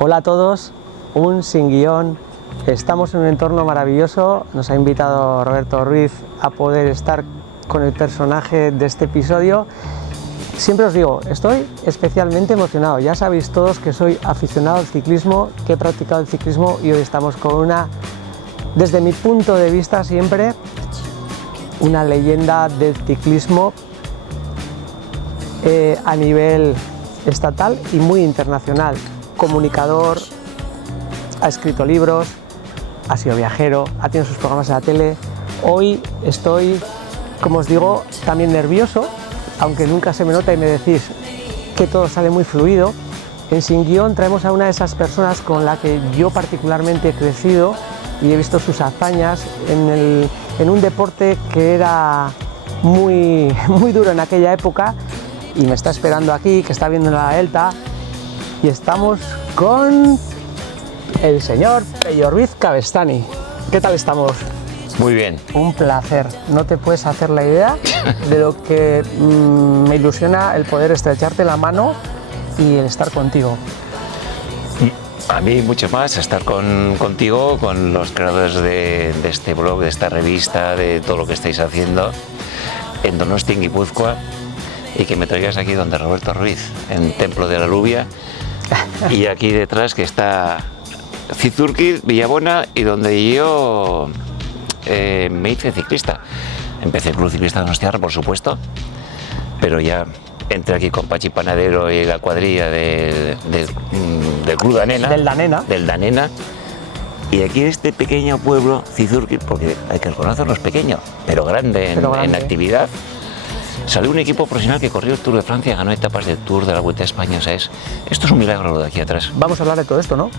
Hola a todos, un sin guión. Estamos en un entorno maravilloso. Nos ha invitado Roberto Ruiz a poder estar con el personaje de este episodio. Siempre os digo, estoy especialmente emocionado. Ya sabéis todos que soy aficionado al ciclismo, que he practicado el ciclismo y hoy estamos con una, desde mi punto de vista siempre, una leyenda del ciclismo a nivel estatal y muy internacional. Comunicador, ha escrito libros, ha sido viajero, ha tenido sus programas en la tele. Hoy estoy, como os digo, también nervioso, aunque nunca se me nota y me decís que todo sale muy fluido. En Sin Guión traemos a una de esas personas con la que yo particularmente he crecido y he visto sus hazañas en un deporte que era muy duro en aquella época, y me está esperando aquí, que está viendo la Delta, y estamos con el señor Pello Ruiz Cabestany. ¿Qué tal estamos? Muy bien. Un placer. No te puedes hacer la idea de lo que me ilusiona el poder estrecharte la mano y el estar contigo. A mí mucho más estar contigo, con los creadores de este blog, de esta revista, de todo lo que estáis haciendo en Donosti, en Guipúzcoa, y que me traigas aquí donde Roberto Ruiz, en Templo de la Lluvia, y aquí detrás que está Cizurkil, Villabona, y donde yo me hice ciclista. Empecé Club Ciclista Donostiarra, por supuesto, pero ya entré aquí con Pachi Panadero y la cuadrilla del Club Danena. Del Danena. Y aquí en este pequeño pueblo, Cizurkil, porque hay que reconocerlo, es pequeño, pero grande en actividad. Salió un equipo profesional que corrió el Tour de Francia, ganó etapas del Tour de la Vuelta a España. O sea, esto es un milagro lo de aquí atrás. Vamos a hablar de todo esto, ¿no?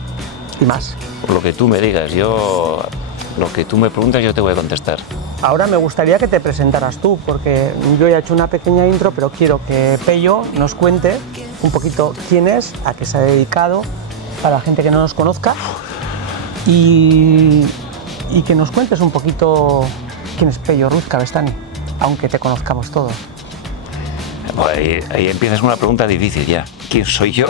Y más. Por lo que tú me digas, lo que tú me preguntas, yo te voy a contestar. Ahora me gustaría que te presentaras tú, porque yo ya he hecho una pequeña intro, pero quiero que Pello nos cuente un poquito quién es, a qué se ha dedicado, para la gente que no nos conozca, y que nos cuentes un poquito quién es Pello Ruiz Cabestany, aunque te conozcamos todos. Pues ahí empiezas una pregunta difícil ya. ¿Quién soy yo?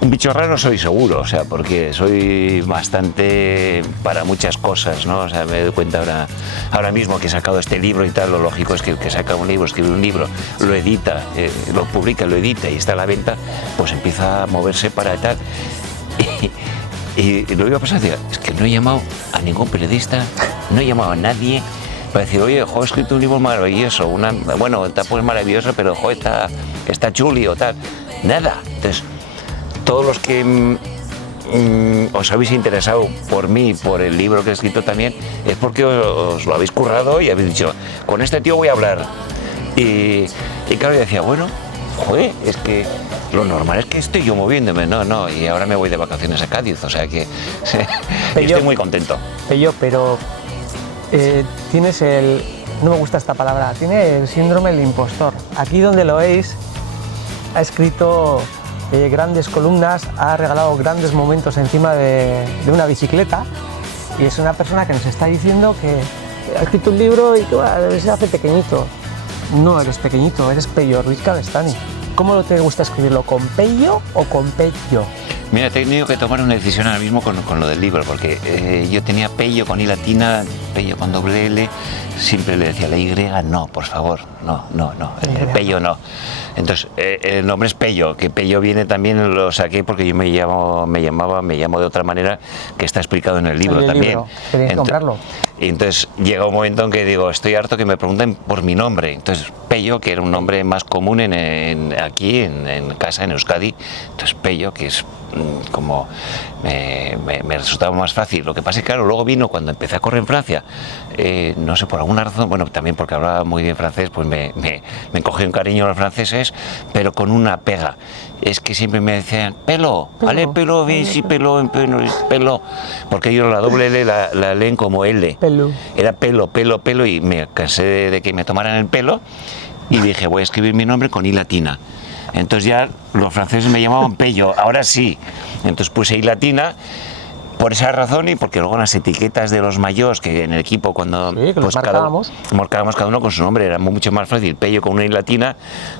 Un bicho raro soy seguro, o sea, porque soy bastante para muchas cosas, ¿no? O sea, me doy cuenta ahora mismo que he sacado este libro y tal, lo lógico es que saca un libro, escribe un libro, lo edita, lo publica, lo edita y está a la venta, pues empieza a moverse para tal. Y lo iba a pasar, es que no he llamado a ningún periodista, no he llamado a nadie para decir, oye, he escrito un libro maravilloso, bueno, tampoco es maravilloso, pero está chuli o tal. Nada. Entonces, todos los que os habéis interesado por mí, por el libro que he escrito también, es porque os lo habéis currado y habéis dicho, con este tío voy a hablar. Y claro, yo decía, bueno, joder, es que lo normal es que estoy yo moviéndome, no, y ahora me voy de vacaciones a Cádiz, o sea que estoy muy contento. Pero tienes no me gusta esta palabra, tiene el síndrome del impostor. Aquí donde lo veis, ha escrito grandes columnas, ha regalado grandes momentos encima de una bicicleta, y es una persona que nos está diciendo que ha escrito un libro y que se hace pequeñito. No eres pequeñito, eres Pello Ruiz Cabestany. ¿Cómo te gusta escribirlo? ¿Con Pello o con Pello? Mira, he tenido que tomar una decisión ahora mismo con lo del libro, porque yo tenía Pello con I latina, Pello con doble L, siempre le decía la Y, no, por favor, no, el Pello no. Entonces, el nombre es Pello, que Pello viene también, lo saqué porque yo me llamo de otra manera, que está explicado en el libro también. Tenías que comprarlo. Y entonces llega un momento en que digo, estoy harto que me pregunten por mi nombre. Entonces, Pello, que era un nombre más común aquí en casa, en Euskadi, entonces Pello, que es como me resultaba más fácil. Lo que pasa es que, claro, luego vino cuando empecé a correr en Francia, no sé, por alguna razón, bueno, también porque hablaba muy bien francés, pues me cogió un cariño a los franceses, pero con una pega. Es que siempre me decían, pelo, vale, pelo, bien, sí, pelo, porque ellos la doble L la leen como L. Pelo. Era pelo, y me cansé de que me tomaran el pelo, y dije, voy a escribir mi nombre con I latina. Entonces ya los franceses me llamaban Pello, ahora sí. Entonces puse I latina por esa razón, y porque luego en las etiquetas de los mayores, que en el equipo cuando pues marcábamos cada uno con su nombre, era mucho más fácil Pello con una I latina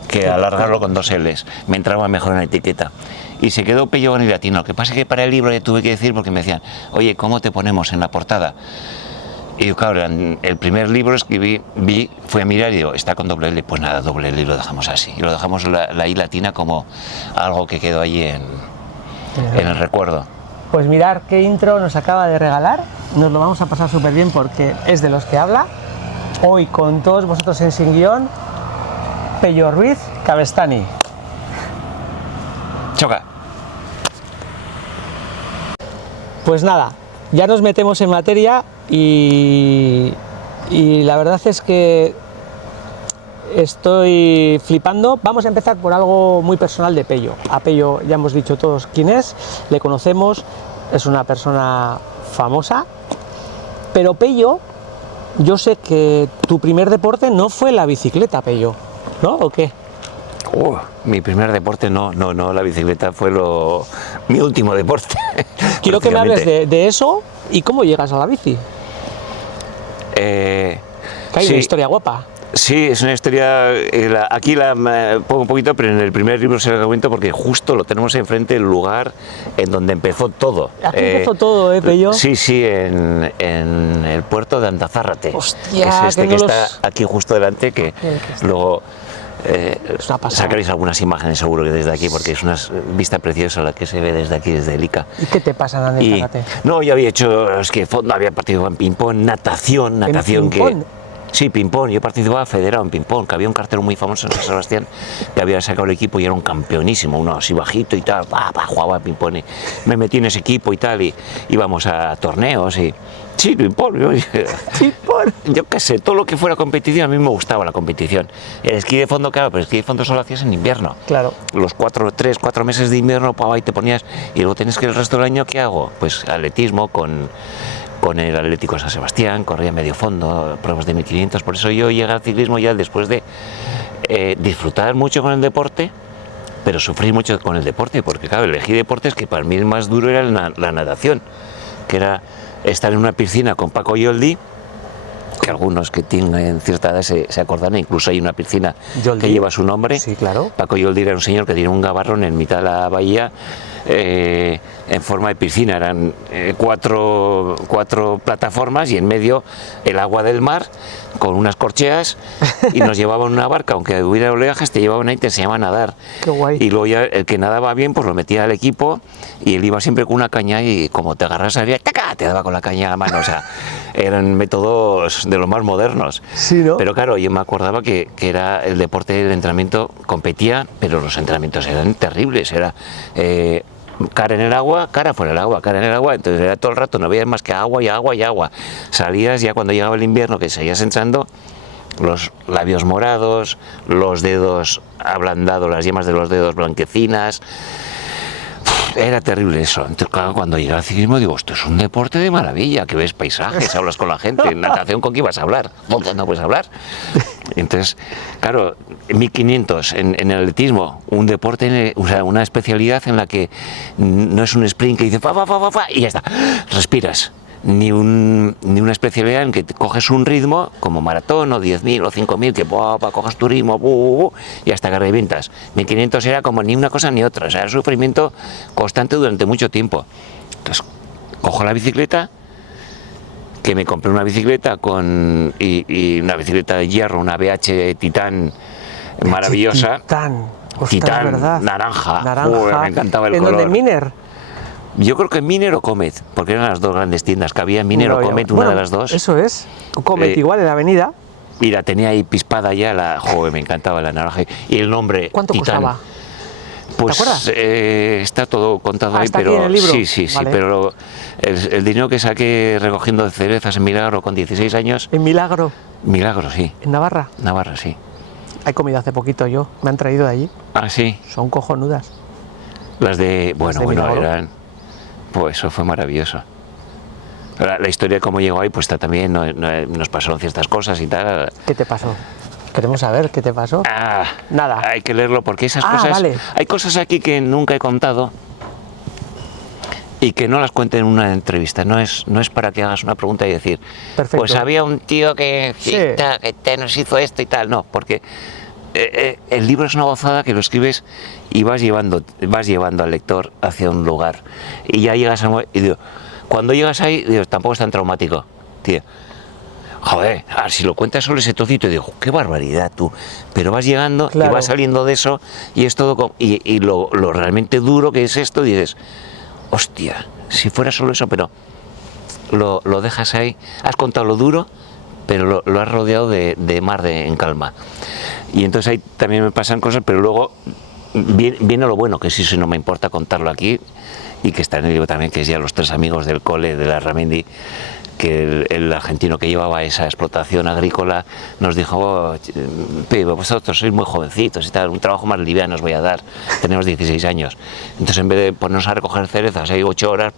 que alargarlo con dos L's. Me entraba mejor en la etiqueta. y se quedó Pello Ganilatino. Lo que pasa es que para el libro le tuve que decir, porque me decían, oye, ¿cómo te ponemos en la portada? Y yo, claro, el primer libro escribí, fui a mirar y digo, está con doble L. Pues nada, doble L y lo dejamos así. Y lo dejamos la I latina como algo que quedó allí en el recuerdo. Pues mirar qué intro nos acaba de regalar. Nos lo vamos a pasar súper bien porque es de los que habla. Hoy con todos vosotros en Sin Guión, Pello Ruiz Cabestany. Choca. Pues nada, ya nos metemos en materia y la verdad es que estoy flipando. Vamos a empezar por algo muy personal de Pello. A Pello ya hemos dicho todos quién es, le conocemos, es una persona famosa, pero Pello, yo sé que tu primer deporte no fue la bicicleta, Pello, ¿no? ¿O qué? Mi primer deporte no, la bicicleta fue mi último deporte. Quiero que me hables de eso y cómo llegas a la bici. Que hay una historia guapa. Sí, es una historia, aquí la pongo un poquito, pero en el primer libro se lo comento porque justo lo tenemos enfrente, el lugar en donde empezó todo. Aquí empezó todo, Pello. Sí, en el puerto de Antazárate. Hostia, es que está aquí justo delante, que luego sacaréis algunas imágenes seguro que desde aquí, porque es una vista preciosa la que se ve desde aquí, desde el ICA. ¿Y qué te pasa en Antazárate? No, yo había hecho, había participado en ping-pong, natación que... Sí, ping-pong, yo participaba federado en ping-pong, que había un cartero muy famoso en San Sebastián que había sacado el equipo y era un campeonísimo, uno así bajito y tal, jugaba ping-pong y me metí en ese equipo y tal, y íbamos a torneos y... Sí, ping-pong, yo qué sé, todo lo que fuera competición, a mí me gustaba la competición. El esquí de fondo, claro, pero el esquí de fondo solo hacías en invierno. Claro. Los 4 meses de invierno, ahí te ponías, y luego tenés que el resto del año, ¿qué hago? Pues atletismo con el Atlético de San Sebastián, corría medio fondo, pruebas de 1500, por eso yo llegué al ciclismo ya después de disfrutar mucho con el deporte, pero sufrir mucho con el deporte, porque claro, elegí deportes que para mí el más duro era la natación, que era estar en una piscina con Paco Yoldi, que algunos que tienen cierta edad se acordarán, incluso hay una piscina que lleva su nombre. Sí, claro. Paco Yoldi era un señor que tiene un gabarrón en mitad de la bahía, en forma de piscina, eran cuatro plataformas y en medio el agua del mar con unas corcheas, y nos llevaban en una barca, aunque hubiera oleajes, te llevaban ahí y te enseñaban a nadar. Qué guay. Y luego ya el que nadaba bien pues lo metía al equipo y él iba siempre con una caña y como te agarras a te daba con la caña a la mano, o sea, eran métodos de los más modernos. Sí, ¿no? Pero claro, yo me acordaba que era el deporte del entrenamiento, competía, pero los entrenamientos eran terribles, era cara en el agua, cara fuera del agua, cara en el agua, entonces era todo el rato, no veías más que agua y agua y agua. Salías ya cuando llegaba el invierno, que seguías entrando, los labios morados, los dedos ablandados, las yemas de los dedos blanquecinas. Era terrible eso. Entonces, claro, cuando llegué al ciclismo digo, esto es un deporte de maravilla, que ves paisajes, hablas con la gente. En natación, ¿con qué ibas a hablar? No puedes hablar. Entonces, claro, 1500 en el atletismo, un deporte, o sea, una especialidad en la que no es un sprint que dice fa, y ya está, respiras. Ni una especialidad en que te coges un ritmo como maratón o 10.000 o 5.000, que coges tu ritmo y hasta que revientas. 1500 era como ni una cosa ni otra, o sea, era sufrimiento constante durante mucho tiempo. Entonces, cojo la bicicleta, que me compré una bicicleta y una bicicleta de hierro, una BH Titán maravillosa. Titán, ¿verdad? naranja. Me encantaba el ¿En color. dónde, Miner? Yo creo que Miner o Comet, porque eran las dos grandes tiendas que había, Miner o Comet, una de las dos. Eso es, Comet igual en la avenida. Y la tenía ahí pispada ya, me encantaba la naranja. Y el nombre ¿Cuánto Titán, costaba? pues, ¿te acuerdas? Está todo contado ahí, ¿Está pero aquí en el libro? sí, Vale. pero el dinero que saqué recogiendo cerezas en Milagro con 16 años... ¿En Milagro? Milagro, sí. ¿En Navarra? Navarra, sí. He comido hace poquito yo, me han traído de allí. Ah, sí. Son cojonudas. Las de... Bueno, Milagro. eran... Pues eso fue maravilloso. La historia de cómo llegó ahí, pues también nos pasaron ciertas cosas y tal. ¿Qué te pasó? Queremos saber qué te pasó. Nada. Hay que leerlo porque esas cosas... Vale. Hay cosas aquí que nunca he contado y que no las cuente en una entrevista. No es para que hagas una pregunta y decir, Perfecto. pues había un tío que nos hizo esto y tal. No, porque el libro es una gozada que lo escribes y vas llevando al lector hacia un lugar. Y ya llegas y digo, cuando llegas ahí, digo, tampoco es tan traumático, tío. Joder, si lo cuentas solo ese trocito, digo, qué barbaridad tú. Pero vas llegando y vas saliendo de eso y es todo. Y lo realmente duro que es esto, dices, hostia, si fuera solo eso, pero lo dejas ahí. Has contado lo duro, pero lo has rodeado de mar en calma. Y entonces ahí también me pasan cosas, pero luego viene lo bueno, que sí no me importa contarlo aquí, y que está en el libro también, que es ya los 3 amigos del cole de la Ramendi, que el argentino que llevaba esa explotación agrícola nos dijo, oh, vosotros sois muy jovencitos y tal, un trabajo más liviano os voy a dar, tenemos 16 años. Entonces en vez de ponernos a recoger cerezas, hay 8 horas,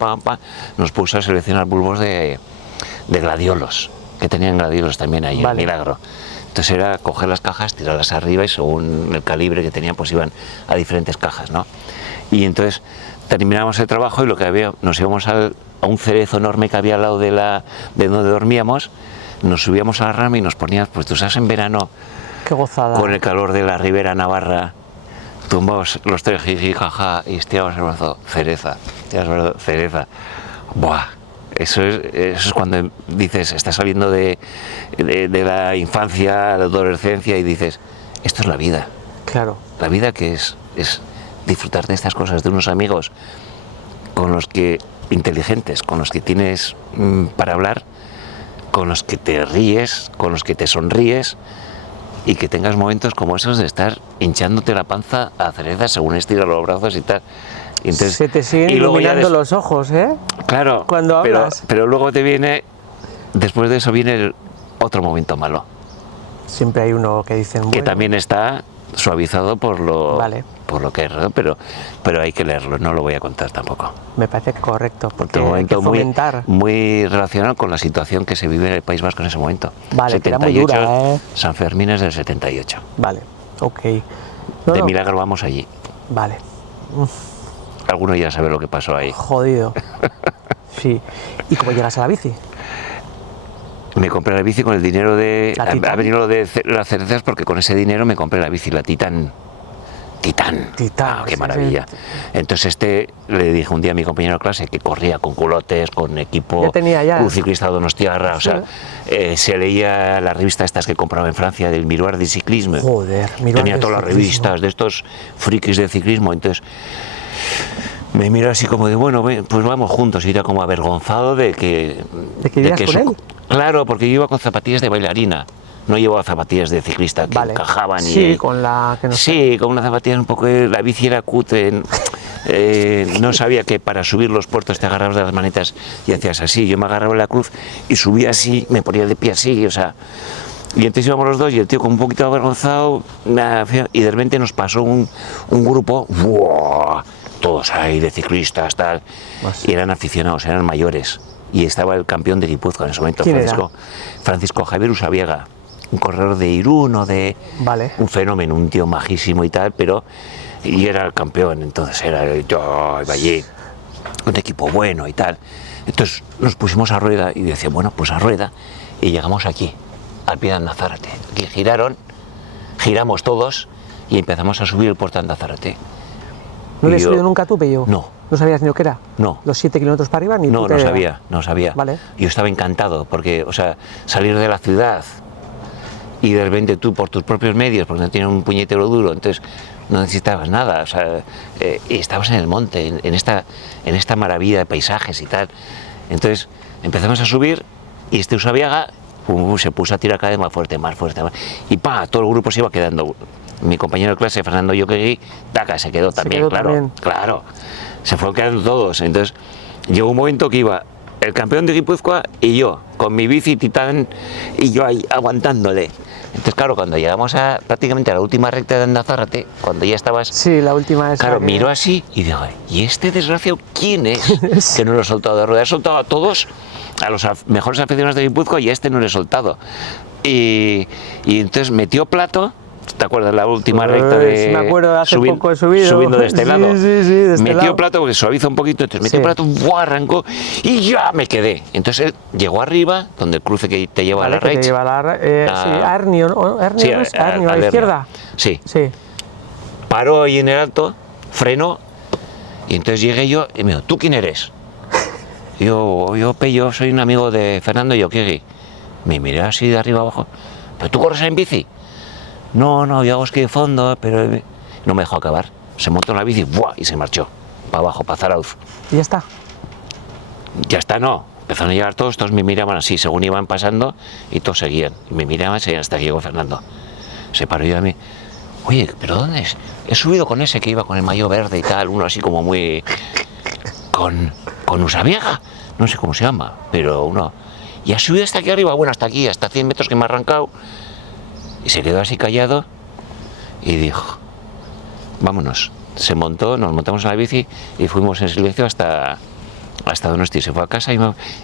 nos puso a seleccionar bulbos de gladiolos, que tenían gladiolos también ahí, en Milagro. Entonces era coger las cajas, tirarlas arriba y según el calibre que tenían, pues iban a diferentes cajas, ¿no? Y entonces terminamos el trabajo y lo que había, nos íbamos a un cerezo enorme que había al lado de donde dormíamos, nos subíamos a la rama y nos poníamos, pues tú sabes, en verano, qué gozada, con el calor de la Ribera Navarra, tumbados los 3 jiji, jaja, y estiramos el brazo, cereza, cereza. Buah, eso es cuando dices, estás saliendo de la infancia, la adolescencia y dices, esto es la vida. Claro. La vida que es disfrutar de estas cosas, de unos amigos con los que inteligentes, con los que tienes para hablar, con los que te ríes, con los que te sonríes y que tengas momentos como esos de estar hinchándote la panza a cerezas según estiras los brazos y tal. Entonces, se te siguen iluminando los ojos, ¿eh? Claro, cuando hablas. Pero luego después de eso viene otro momento malo. Siempre hay uno que dicen, bueno, que también está suavizado por lo que es, ¿no? pero hay que leerlo, no lo voy a contar tampoco. Me parece correcto, porque otro momento hay que fomentar. Muy relacionado con la situación que se vive en el País Vasco en ese momento. Vale, 78, que era muy dura, ¿eh? San Fermín es del 78. Vale, ok. De Milagro vamos allí. Vale. Alguno ya sabe lo que pasó ahí. Jodido. Sí. ¿Y cómo llegas a la bici? Me compré la bici con el dinero de... Ha venido lo de las cerezas porque con ese dinero me compré la bici, la Titán. Qué maravilla. Entonces le dije un día a mi compañero de clase que corría con culotes, con equipo, un ciclista donostiarra, sí. O sea, se leía las revistas estas que compraba en Francia del Miroir de Ciclisme. Joder, tenía todas las revistas de estos frikis de ciclismo, entonces me miró así como de, bueno, pues vamos juntos, y era como avergonzado de que... ¿De que irías con él? Claro, porque yo iba con zapatillas de bailarina. No llevaba zapatillas de ciclista que encajaban. Sí, con la que no sí, con una zapatilla un poco... La bici era cutre. No sabía que para subir los puertos te agarrabas de las manetas y hacías así. Yo me agarraba en la cruz y subía así, me ponía de pie así, o sea... Y entonces íbamos los dos y el tío con un poquito avergonzado, y de repente nos pasó un grupo, ¡buah! Todos ahí de ciclistas, tal, y eran aficionados, eran mayores. Y estaba el campeón de Guipúzcoa en ese momento, Francisco Javier Usabiega, un corredor de Irún o de... Un fenómeno, un tío majísimo y tal, y era el campeón, entonces yo iba allí, un equipo bueno y tal. Entonces nos pusimos a rueda y decía, bueno, pues a rueda, y llegamos aquí, al pie de Andazárate. Aquí giramos todos y empezamos a subir el puerto de Andazárate. ¿No le has subido nunca tú, Pello? No. ¿No sabías ni lo que era? No. ¿Los 7 kilómetros para arriba? No sabía. Vale. Yo estaba encantado porque, o sea, salir de la ciudad y de repente tú por tus propios medios, porque no tienes un puñetero duro, entonces no necesitabas nada, o sea, y estabas en el monte, en esta maravilla de paisajes y tal. Entonces empezamos a subir y Usabiaga se puso a tirar cada vez más fuerte, y todo el grupo se iba quedando. Mi compañero de clase, Fernando Yoquegui, se quedó también, claro, se fueron quedando todos. Entonces llegó un momento que iba el campeón de Guipúzcoa y yo, con mi bici Titán, y yo ahí aguantándole. Entonces, claro, cuando llegamos prácticamente a la última recta de Andazárate, cuando ya estabas... Sí, la última es... Claro, miro así y digo, ¿y este desgraciado quién es? Que no lo he soltado de rueda. He soltado a todos, a los mejores aficionados de Guipúzcoa, y a este no lo he soltado. Y entonces metió plato ¿Te acuerdas la última recta de...? Me acuerdo, hace poco he subido. Subiendo de este lado. Sí, de este metió lado. plato porque suaviza un poquito, entonces metió plato, ¡buah! Arrancó y ya me quedé. Entonces llegó arriba, donde el cruce que te lleva a la Reich. Te lleva a Ernio, ¿no? Sí, Ernio, a la izquierda. Sí. Sí. Paró ahí en el alto, frenó, y entonces llegué yo y me dijo, ¿tú quién eres? Yo, Pello, soy un amigo de Fernando Yoquegui. Me miré así de arriba abajo, ¿pero tú corres en bici? No, yo hago esquí de fondo, pero no me dejó acabar. Se montó en la bici ¡buah! Y se marchó para abajo, para Zarauz. ¿Y ya está? Ya está, no. Empezaron a llegar todos me miraban así, según iban pasando, y todos seguían. Y me miraban, seguían hasta que llegó Fernando. Se paró y a mí, oye, ¿pero dónde es? He subido con ese que iba con el maillot verde y tal, uno así como muy... con Usavieja, no sé cómo se llama, pero uno... Y ha subido hasta aquí arriba, bueno, hasta aquí, hasta 100 metros que me ha arrancado. Y se quedó así callado y dijo, vámonos. Se montó, nos montamos en la bici y fuimos en silencio hasta Donosti. Se fue a casa y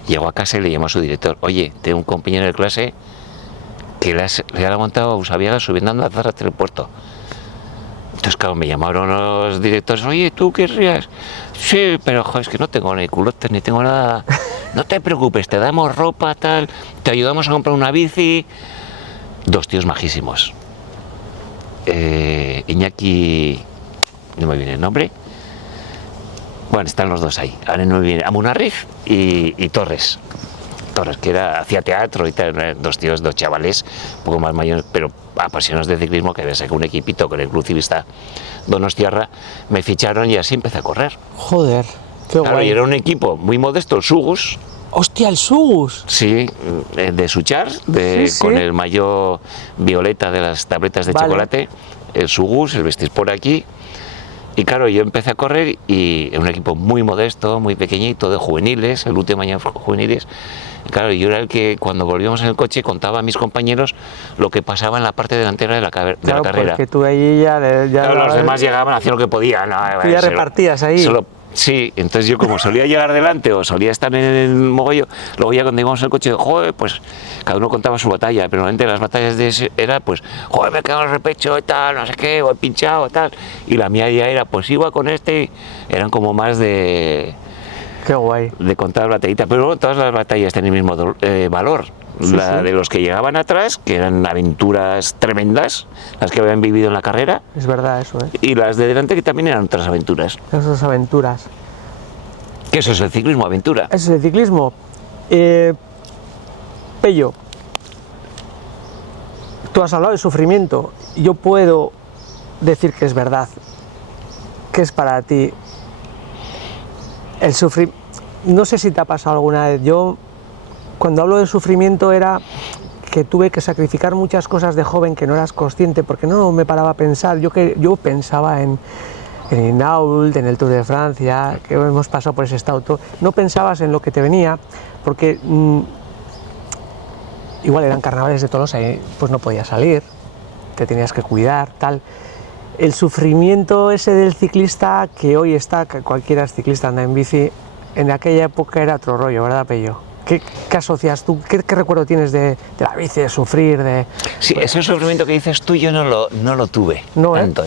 llegó a casa y le llamó a su director. Oye, tengo un compañero de clase que le ha montado a Usabiaga subiendo a Zara hasta el puerto. Entonces, claro, me llamaron los directores. Oye, ¿tú querrías? Sí, pero joder, es que no tengo ni culotes ni tengo nada. No te preocupes, te damos ropa, tal, te ayudamos a comprar una bici. Dos tíos majísimos. Iñaki, no me viene el nombre. Bueno, están los dos ahí. Ahora no me viene. Amunarriz y Torres. Torres, que hacía teatro y tal. Dos tíos, dos chavales, un poco más mayores, pero apasionados de ciclismo, que había sacado un equipito con el Club Ciclista Donostiarra. Me ficharon y así empecé a correr. Joder, qué claro, guay. y era un equipo muy modesto, el Sugus. ¡Hostia, el Sugus! Sí, de Suchar, Sí. con el maillot violeta de las tabletas de chocolate, el Sugus, el vestir por aquí. Y claro, yo empecé a correr y en un equipo muy modesto, muy pequeñito, de juveniles, el último año de juveniles. Y claro, yo era el que cuando volvíamos en el coche contaba a mis compañeros lo que pasaba en la parte delantera de la carrera. Porque tú ahí ya claro, los demás llegaban, hacían lo que podían. Tú ya repartías ahí. Sí, entonces yo como solía llegar delante o solía estar en el mogollo, luego ya cuando íbamos en el coche, joder, pues cada uno contaba su batalla, pero normalmente las batallas de ese era pues, joder, me he quedado en el repecho y tal, no sé qué, o he pinchado y tal, y la mía ya era, pues iba con este, eran como más de... Qué guay. De contar batallitas, pero luego todas las batallas tenían el mismo valor. De los que llegaban atrás, que eran aventuras tremendas, las que habían vivido en la carrera. Es verdad eso, ¿eh? Y las de delante, que también eran otras aventuras. Esas aventuras. ¿Qué eso es el ciclismo, aventura? Eso es el ciclismo. Pello, tú has hablado de sufrimiento. Yo puedo decir que es verdad. ¿Qué es para ti el sufrimiento? No sé si te ha pasado alguna vez. Yo, cuando hablo de sufrimiento, era que tuve que sacrificar muchas cosas de joven que no eras consciente, porque no me paraba a pensar. Yo pensaba en Inault, en el Tour de Francia, que hemos pasado por ese estado. No pensabas en lo que te venía, porque igual eran carnavales de Tolosa y pues no podías salir, te tenías que cuidar, tal. El sufrimiento ese del ciclista, que hoy está, que cualquiera es ciclista, anda en bici, en aquella época era otro rollo, ¿verdad, Pello? ¿Qué asocias tú? ¿Qué recuerdo tienes de la bici, de sufrir? Sí, ese sufrimiento que dices tú yo no lo tuve tanto,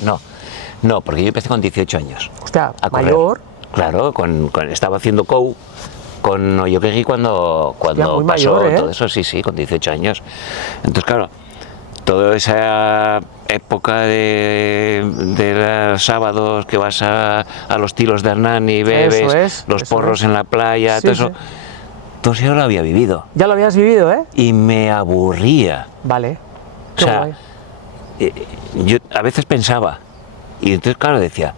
no, porque yo empecé con 18 años. Hostia, a correr. mayor. Claro, estaba haciendo COU con Oyoquegui cuando pasó mayor, ¿eh? Todo eso, sí, con 18 años. Entonces, claro, toda esa época de los sábados que vas a los tiros de Hernán y bebes, los porros en la playa, todo eso. Todo eso yo lo había vivido. Ya lo habías vivido, ¿eh? Y me aburría. Vale. O sea, yo a veces pensaba, y entonces, claro, decía,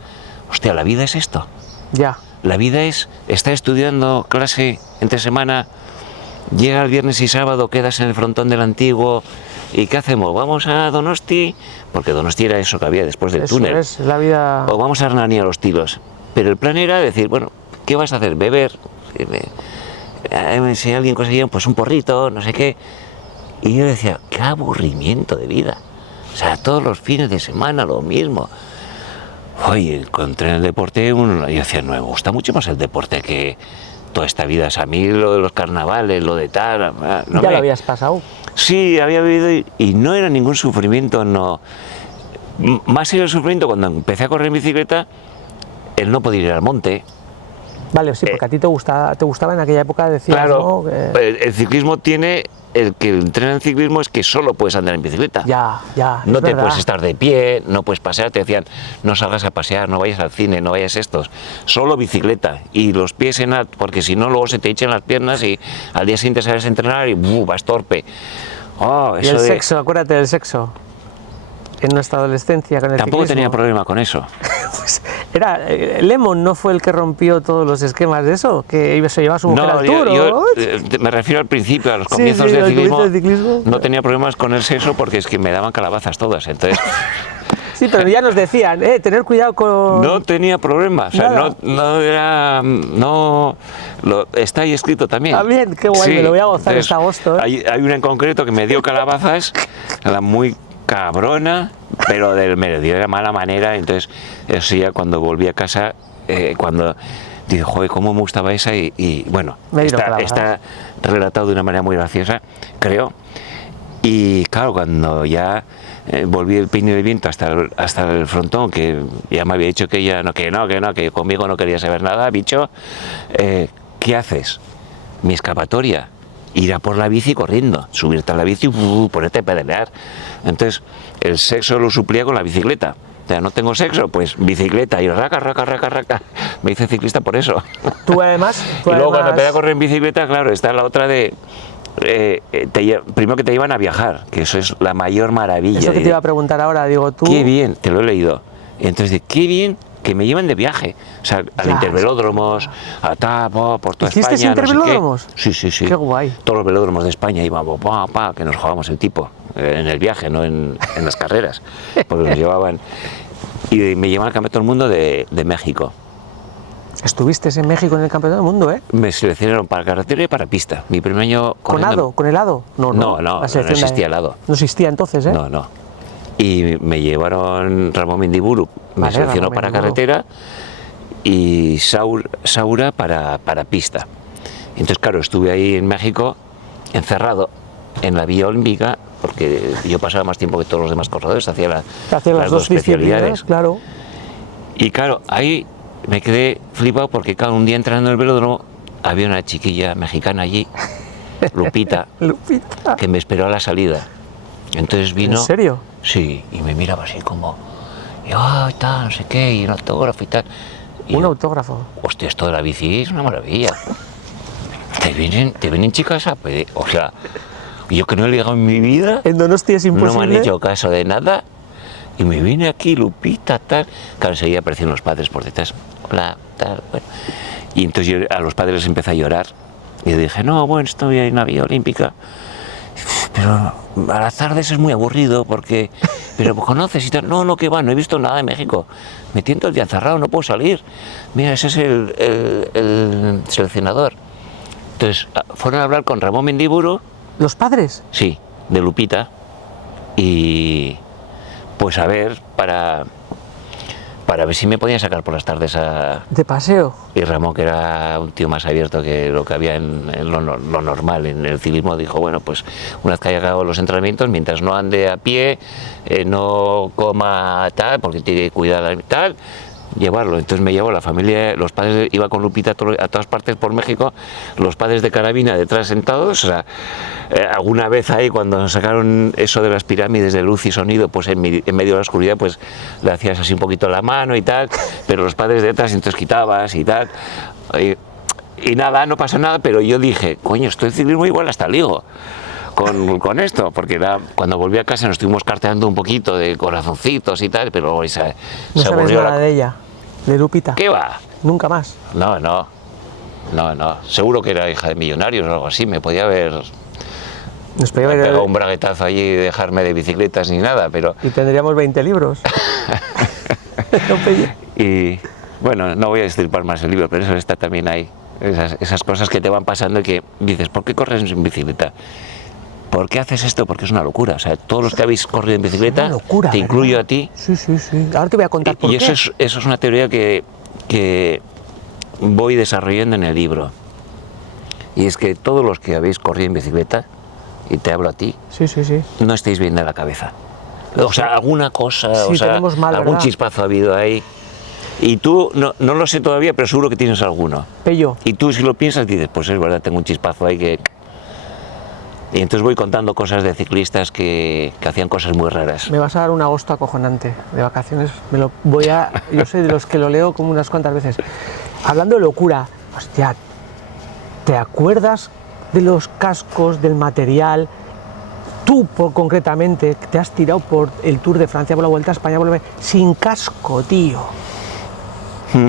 hostia, ¿la vida es esto? Ya. La vida es estar estudiando clase entre semana, llega el viernes y sábado, quedas en el frontón del Antiguo, ¿y qué hacemos? ¿Vamos a Donosti? Porque Donosti era eso que había después del túnel. Es la vida. O vamos a Hernani a los tiros. Pero el plan era decir, bueno, ¿qué vas a hacer? Beber. Si alguien conseguía pues un porrito, no sé qué. Y yo decía, qué aburrimiento de vida. O sea, todos los fines de semana lo mismo. Oye, encontré en el deporte, yo decía, no, me gusta mucho más el deporte que toda esta vida. O sea, a mí lo de los carnavales, lo de tal... ¿Ya lo habías pasado? Sí, había vivido y no era ningún sufrimiento, no. Más serio el sufrimiento cuando empecé a correr en bicicleta, el no poder ir al monte. Vale, sí, porque a ti te gustaba en aquella época, decías, Claro, ¿no? el ciclismo tiene, el que entrena en ciclismo es que solo puedes andar en bicicleta. Ya, No es te verdad. puedes estar de pie, no puedes pasear, te decían, no salgas a pasear, no vayas al cine, no vayas estos, solo bicicleta y los pies en alto, porque si no luego se te echan las piernas y al día siguiente sales a entrenar y vas torpe. Oh, Y eso el de- sexo, acuérdate del sexo. En nuestra adolescencia con el Tampoco ciclismo. tenía problema con eso. Pues Lemon no fue el que rompió todos los esquemas de eso, que se llevaba a su mujer No, al tour. me refiero al principio, a los Sí, comienzos sí, del al ciclismo, comienzo del ciclismo. no tenía problemas con el sexo porque es que me daban calabazas todas, entonces Sí, pero ya nos decían, tener cuidado con... no tenía problema, o sea, Nada. no era, está ahí escrito también. Ah, bien, qué guay, me lo voy a gozar este agosto, ¿eh? Hay una en concreto que me dio calabazas, la muy cabrona, pero me lo dio de mala manera, entonces eso ya cuando volví a casa, cuando dije, joder, cómo me gustaba esa y bueno, Me dieron calabazas. está relatado de una manera muy graciosa, creo, y claro, cuando ya volví el peine del viento hasta el frontón, que ya me había dicho que ella que conmigo no quería saber nada, bicho, ¿qué haces? Mi escapatoria, ir a por la bici corriendo, subirte a la bici y ponerte a pedalear. Entonces, el sexo lo suplía con la bicicleta. O sea, no tengo sexo, pues bicicleta y raca. Me hice ciclista por eso. Tú además... Y luego cuando empecé a correr en bicicleta, claro, está la otra de... primero que te llevan a viajar, que eso es la mayor maravilla. Eso que te iba a preguntar ahora, digo, tú... Qué bien, te lo he leído. Y entonces, qué bien que me llevan de viaje, o sea, a Ya, intervelódromos, a por toda ¿Hiciste España. intervelódromos? Sí. Qué guay. Todos los velódromos de España íbamos, que nos jugábamos el tipo, en el viaje, no en las carreras, porque nos llevaban. Y me llevaban al Campeonato del Mundo de México. Estuviste en México en el Campeonato del Mundo, ¿eh? Me seleccionaron para carretera y para pista. Mi primer año ¿Con corriendo- hado? ¿Con helado? No, La selección de- existía helado. No existía entonces, ¿eh? No. Y me llevaron Ramón Mendiburu, me Vale, seleccionó Ramón para Mendiburu. carretera y Saura para pista. Entonces, claro, estuve ahí en México encerrado en la Vía Olímpica porque yo pasaba más tiempo que todos los demás corredores, hacía Hacían las dos disciplinas, claro. Y claro, ahí me quedé flipado porque claro, un día entrando en el velódromo había una chiquilla mexicana allí, Lupita, Lupita. que me esperó a la salida. Entonces vino... ¿En serio? Sí, y me miraba así como, y tal, no sé qué, y un autógrafo y tal. Y Un yo, autógrafo. hostia, esto de la bici es una maravilla. Te vienen chicas a pedir, o sea, yo que no he ligado en mi vida, En Donosti es no imposible. me han hecho caso de nada, y me viene aquí Lupita, tal. Claro, enseguida aparecieron los padres por detrás, hola, tal, bueno. Y entonces yo a los padres les empecé a llorar, y yo dije, no, bueno, estoy en la Vía Olímpica, pero a las tardes es muy aburrido porque, pero conoces y tal, no, que va, no he visto nada de México, me tiento el día encerrado, no puedo salir, mira, ese es el seleccionador. Entonces fueron a hablar con Ramón Mendiburu, ¿Los padres? sí, de Lupita, y pues a ver, para ver si me podían sacar por las tardes a... ¿De paseo? Y Ramón, que era un tío más abierto que lo que había en lo normal en el ciclismo, dijo, bueno, pues una vez que haya acabado los entrenamientos, mientras no ande a pie, no coma tal, porque tiene que cuidar tal, llevarlo. Entonces me llevó la familia, los padres, iba con Lupita a todas partes por México, los padres de carabina detrás sentados, o sea, alguna vez ahí cuando nos sacaron eso de las pirámides de luz y sonido, pues en medio de la oscuridad, pues le hacías así un poquito la mano y tal, pero los padres detrás, entonces quitabas y tal, y nada, no pasa nada, pero yo dije, coño, esto del ciclismo igual hasta ligo con esto, porque cuando volví a casa nos estuvimos carteando un poquito de corazoncitos y tal, pero No se sabes aburrió nada de ella, de Lupita. ¿Qué va? Nunca más. No, seguro que era hija de millonarios o algo así, me podía haber Nos podía haber- pegado un braguetazo allí y dejarme de bicicletas ni nada, pero... Y tendríamos 20 libros. No pedí- Y bueno, no voy a destripar más el libro, pero eso está también ahí, esas cosas que te van pasando y que dices, ¿por qué corres en bicicleta? ¿Por qué haces esto? Porque es una locura. O sea, todos los que habéis corrido en bicicleta, Una locura, te ¿verdad? incluyo a ti. Sí. Ahora te voy a contar por Y qué. eso es una teoría que voy desarrollando en el libro. Y es que todos los que habéis corrido en bicicleta, y te hablo a ti, Sí. no estáis bien de la cabeza. O sea, alguna cosa, Sí, o sea, tenemos mal, algún ¿verdad? chispazo ha habido ahí. Y tú, no lo sé todavía, pero seguro que tienes alguno. Pello, Y tú si lo piensas dices, pues es verdad, tengo un chispazo ahí que... Y entonces voy contando cosas de ciclistas que hacían cosas muy raras. me vas a dar un agosto acojonante de vacaciones. Yo soy de los que lo leo como unas cuantas veces. Hablando de locura, hostia, ¿te acuerdas de los cascos, del material? Tú, concretamente, te has tirado por el Tour de Francia, por la Vuelta a España, sin casco, tío.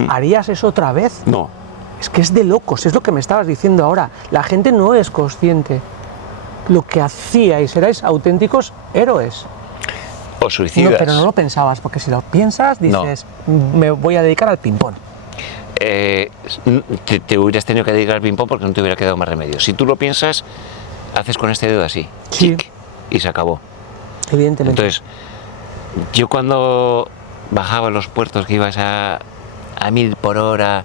¿Harías eso otra vez? No, Es que es de locos, es lo que me estabas diciendo ahora. La gente no es consciente. Lo que hacíais, erais auténticos héroes. o suicidas. Pero no lo pensabas, porque si lo piensas, dices, me voy a dedicar al ping-pong. Te hubieras tenido que dedicar al ping-pong porque no te hubiera quedado más remedio. Si tú lo piensas, haces con este dedo así, Sí. chic, y se acabó. Evidentemente. Entonces, yo cuando bajaba los puertos que ibas a 1000 por hora,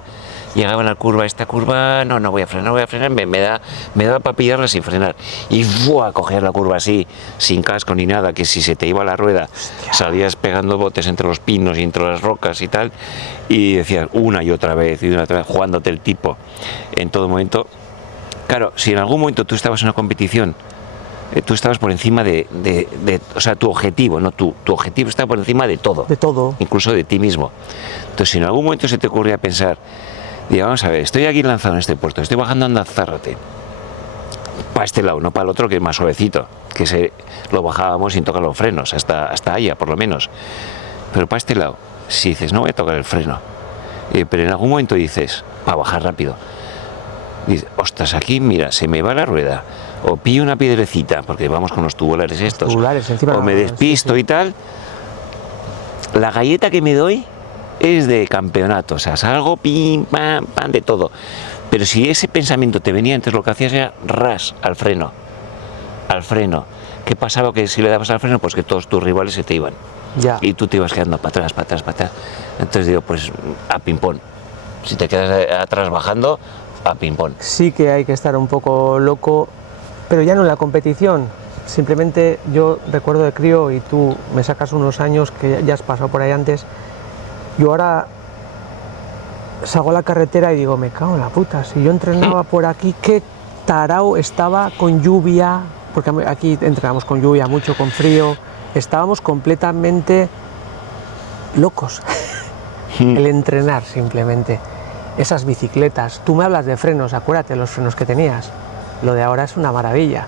llegaba a la curva, esta curva, no voy a frenar, me daba para pillarla sin frenar. Y a coger la curva así, sin casco ni nada, que si se te iba la rueda, salías pegando botes entre los pinos y entre las rocas y tal, y decías una y otra vez, jugándote el tipo en todo momento. Claro, si en algún momento tú estabas en una competición, tú estabas por encima o sea, tu objetivo, ¿no? Tu objetivo está por encima de todo. De todo. Incluso de ti mismo. Entonces, si en algún momento se te ocurría pensar, diga, vamos a ver, estoy aquí lanzado en este puerto, estoy bajando a Lanzarote, para este lado, no para el otro, que es más suavecito, que lo bajábamos sin tocar los frenos, hasta allá, por lo menos. Pero para este lado, si dices, no voy a tocar el freno, pero en algún momento dices, para bajar rápido, dices, ostras, aquí, mira, se me va la rueda, o pillo una piedrecita, porque vamos con los tubulares estos, Tubulares, encima o me despisto y tal, la galleta que me doy es de campeonato, o sea, salgo, pim, pam, pam, de todo. Pero si ese pensamiento te venía, entonces lo que hacías era ras al freno. ¿Qué pasaba? Que si le dabas al freno, pues que todos tus rivales se te iban. Ya. Y tú te ibas quedando para atrás. Entonces digo, pues a ping-pong. Si te quedas atrás bajando, a ping-pong. Sí que hay que estar un poco loco, pero ya no en la competición. Simplemente yo recuerdo de crío, y tú me sacas unos años que ya has pasado por ahí antes. Yo ahora salgo a la carretera y digo, me cago en la puta, si yo entrenaba por aquí, qué tarao estaba con lluvia, porque aquí entrenamos con lluvia, mucho con frío, estábamos completamente locos. El entrenar simplemente, esas bicicletas, tú me hablas de frenos, acuérdate los frenos que tenías, lo de ahora es una maravilla.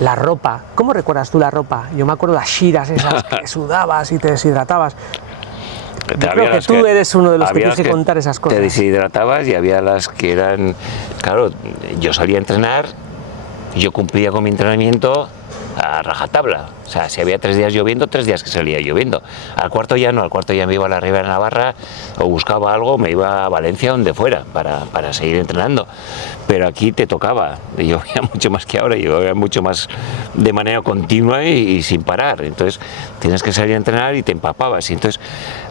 La ropa, ¿cómo recuerdas tú la ropa? Yo me acuerdo las shiras esas que sudabas y te deshidratabas. Yo creo que tú eres uno de los que tienes que contar esas cosas. Te deshidratabas y había las que eran... Claro, yo salía a entrenar, yo cumplía con mi entrenamiento a rajatabla. O sea, si había 3 días lloviendo, 3 días que salía lloviendo. Al cuarto ya no, al cuarto ya me iba a la Ribera Navarra o buscaba algo, me iba a Valencia, donde fuera, para seguir entrenando. Pero aquí te tocaba, llovía mucho más que ahora, llovía mucho más de manera continua y sin parar. Entonces tienes que salir a entrenar y te empapabas. Y entonces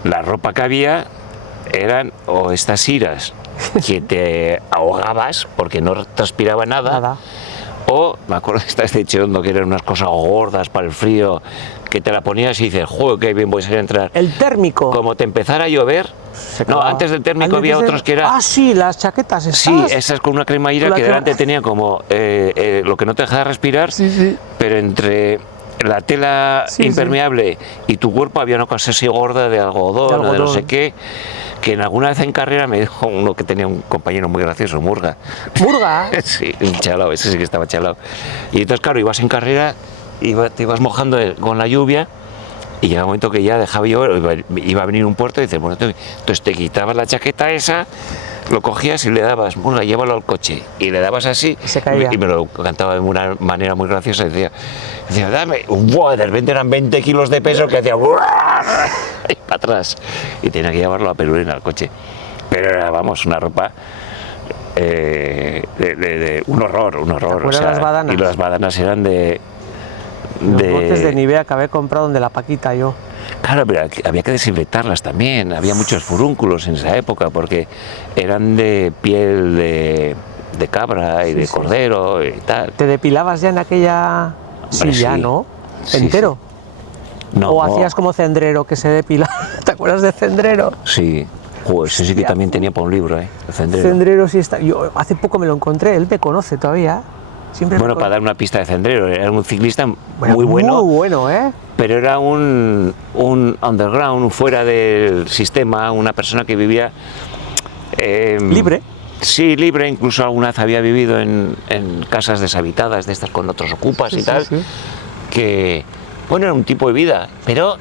la ropa que había eran o estas iras que te ahogabas porque no transpiraba nada. O, me acuerdo de estas de Cheondo, que eran unas cosas gordas para el frío, que te la ponías y dices, joder, qué bien voy a salir a entrar. El térmico. Como te empezara a llover, no, antes del térmico había otros que eran... Ah, sí, las chaquetas esas. Sí, esas con una cremallera que delante tenía como lo que no te dejaba respirar, pero entre la tela impermeable y tu cuerpo había una cosa así gorda de algodón o de no sé qué, que en alguna vez en carrera me dijo uno que tenía un compañero muy gracioso, Murga. ¿Murga? Sí, un chalao, ese sí que estaba chalao. Y entonces, claro, ibas en carrera, te ibas mojando con la lluvia, y llegaba un momento que ya dejaba llover, iba a venir un puerto y dices, bueno, entonces te quitabas la chaqueta esa, lo cogías y le dabas, Murga, llévalo al coche, y le dabas así, se caía. Y me lo cantaba de una manera muy graciosa, decía dame, ¡buah! De repente eran 20 kilos de peso que hacía, ¡buah! Y para atrás, y tenía que llevarlo a Perurena al coche, pero era, vamos, una ropa de un horror, o sea, las badanas? y las badanas eran los botes de Nivea que había comprado donde la Paquita yo. Claro, pero había que desinfectarlas también, había muchos furúnculos en esa época porque eran de piel de cabra y de cordero y tal. ¿Te depilabas ya en aquella silla, no? Sí, ¿Entero? No, ¿O no. hacías como Cendrero, que se depila? ¿Te acuerdas de Cendrero? Sí. Joder, ese sí que también tenía para un libro, ¿eh? El Cendrero. Cendrero sí está. Yo hace poco me lo encontré, él me conoce todavía. Siempre Bueno, para dar una pista de Cendrero, era un ciclista muy Muy bueno, bueno, ¿eh? pero era un underground, fuera del sistema, una persona que vivía... Libre. Sí, libre, incluso alguna vez había vivido en casas deshabitadas, de estas con otros ocupas Sí, y sí, tal, sí. que, bueno, era un tipo de vida, pero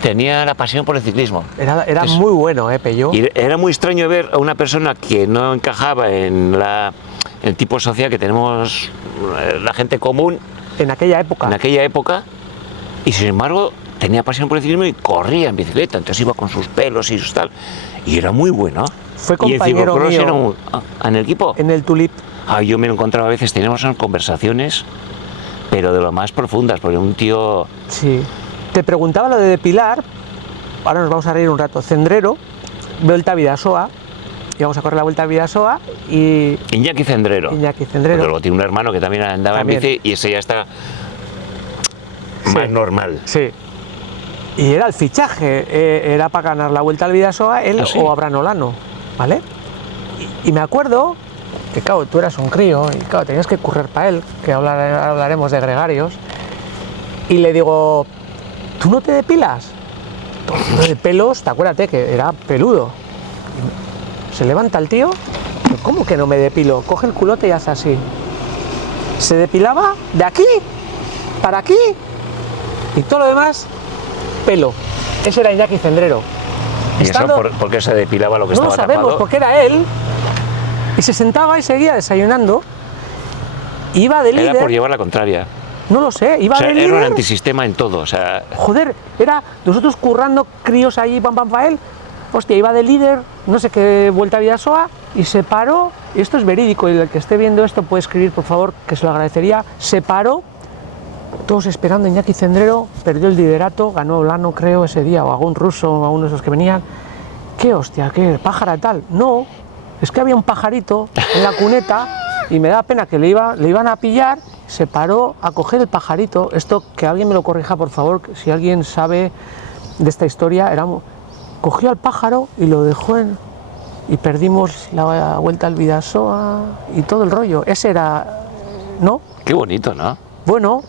tenía la pasión por el ciclismo. Era Entonces, muy bueno, Pello. y era muy extraño ver a una persona que no encajaba en el tipo social que tenemos la gente común En aquella época. en aquella época, y sin embargo tenía pasión por el ciclismo y corría en bicicleta, entonces iba con sus pelos y sus tal, y era muy bueno. Fue Y en compañero ciclocross mío era en el equipo. en el Tulip. Yo me lo encontraba a veces, teníamos conversaciones, pero de lo más profundas, porque un tío... Sí. Te preguntaba lo de depilar. Ahora nos vamos a reír un rato. Cendrero, Vuelta a Bidasoa. Íbamos a correr la Vuelta a Bidasoa y Iñaki Cendrero. Iñaki Cendrero. Pero luego tiene un hermano que también andaba También. en bici y ese ya está Sí. más normal. Sí. Y era el fichaje, era para ganar la Vuelta al Bidasoa él ¿Ah, sí? o Abraham Olano, ¿vale? Y me acuerdo que, claro, tú eras un crío y, claro, tenías que correr para él, que hablaremos de gregarios. Y le digo, ¿tú no te depilas? Todo lleno de pelos, te acuérdate que era peludo. Y se levanta el tío, pero ¿cómo que no me depilo? Coge el culote y hace así. Se depilaba de aquí para aquí y todo lo demás, pelo. Ese era Iñaki Cendrero. ¿Y Estando- eso por qué se depilaba lo que no lo estaba sabemos, tapado? porque era él. Y se sentaba y seguía desayunando. Iba de líder. Era por llevar la contraria. No lo sé, iba O sea, de era un líder. antisistema en todo. O sea, Joder, era nosotros currando críos allí, pam, pam, pa' él. Hostia, iba de líder, no sé qué Vuelta a Bidasoa, y se paró. Y esto es verídico, y el que esté viendo esto puede escribir, por favor, que se lo agradecería. Se paró, todos esperando. Iñaki Cendrero perdió el liderato, ganó Olano, creo, ese día, o algún ruso, o alguno de esos que venían. ¿Qué hostia? ¿Qué pájara tal? No, es que había un pajarito en la cuneta y me da pena que le iban a pillar. Se paró a coger el pajarito. Esto, que alguien me lo corrija, por favor, que si alguien sabe de esta historia. Cogió al pájaro y lo dejó y perdimos la Vuelta al Bidasoa y todo el rollo. Ese era, ¿no? qué bonito, ¿no? Bueno,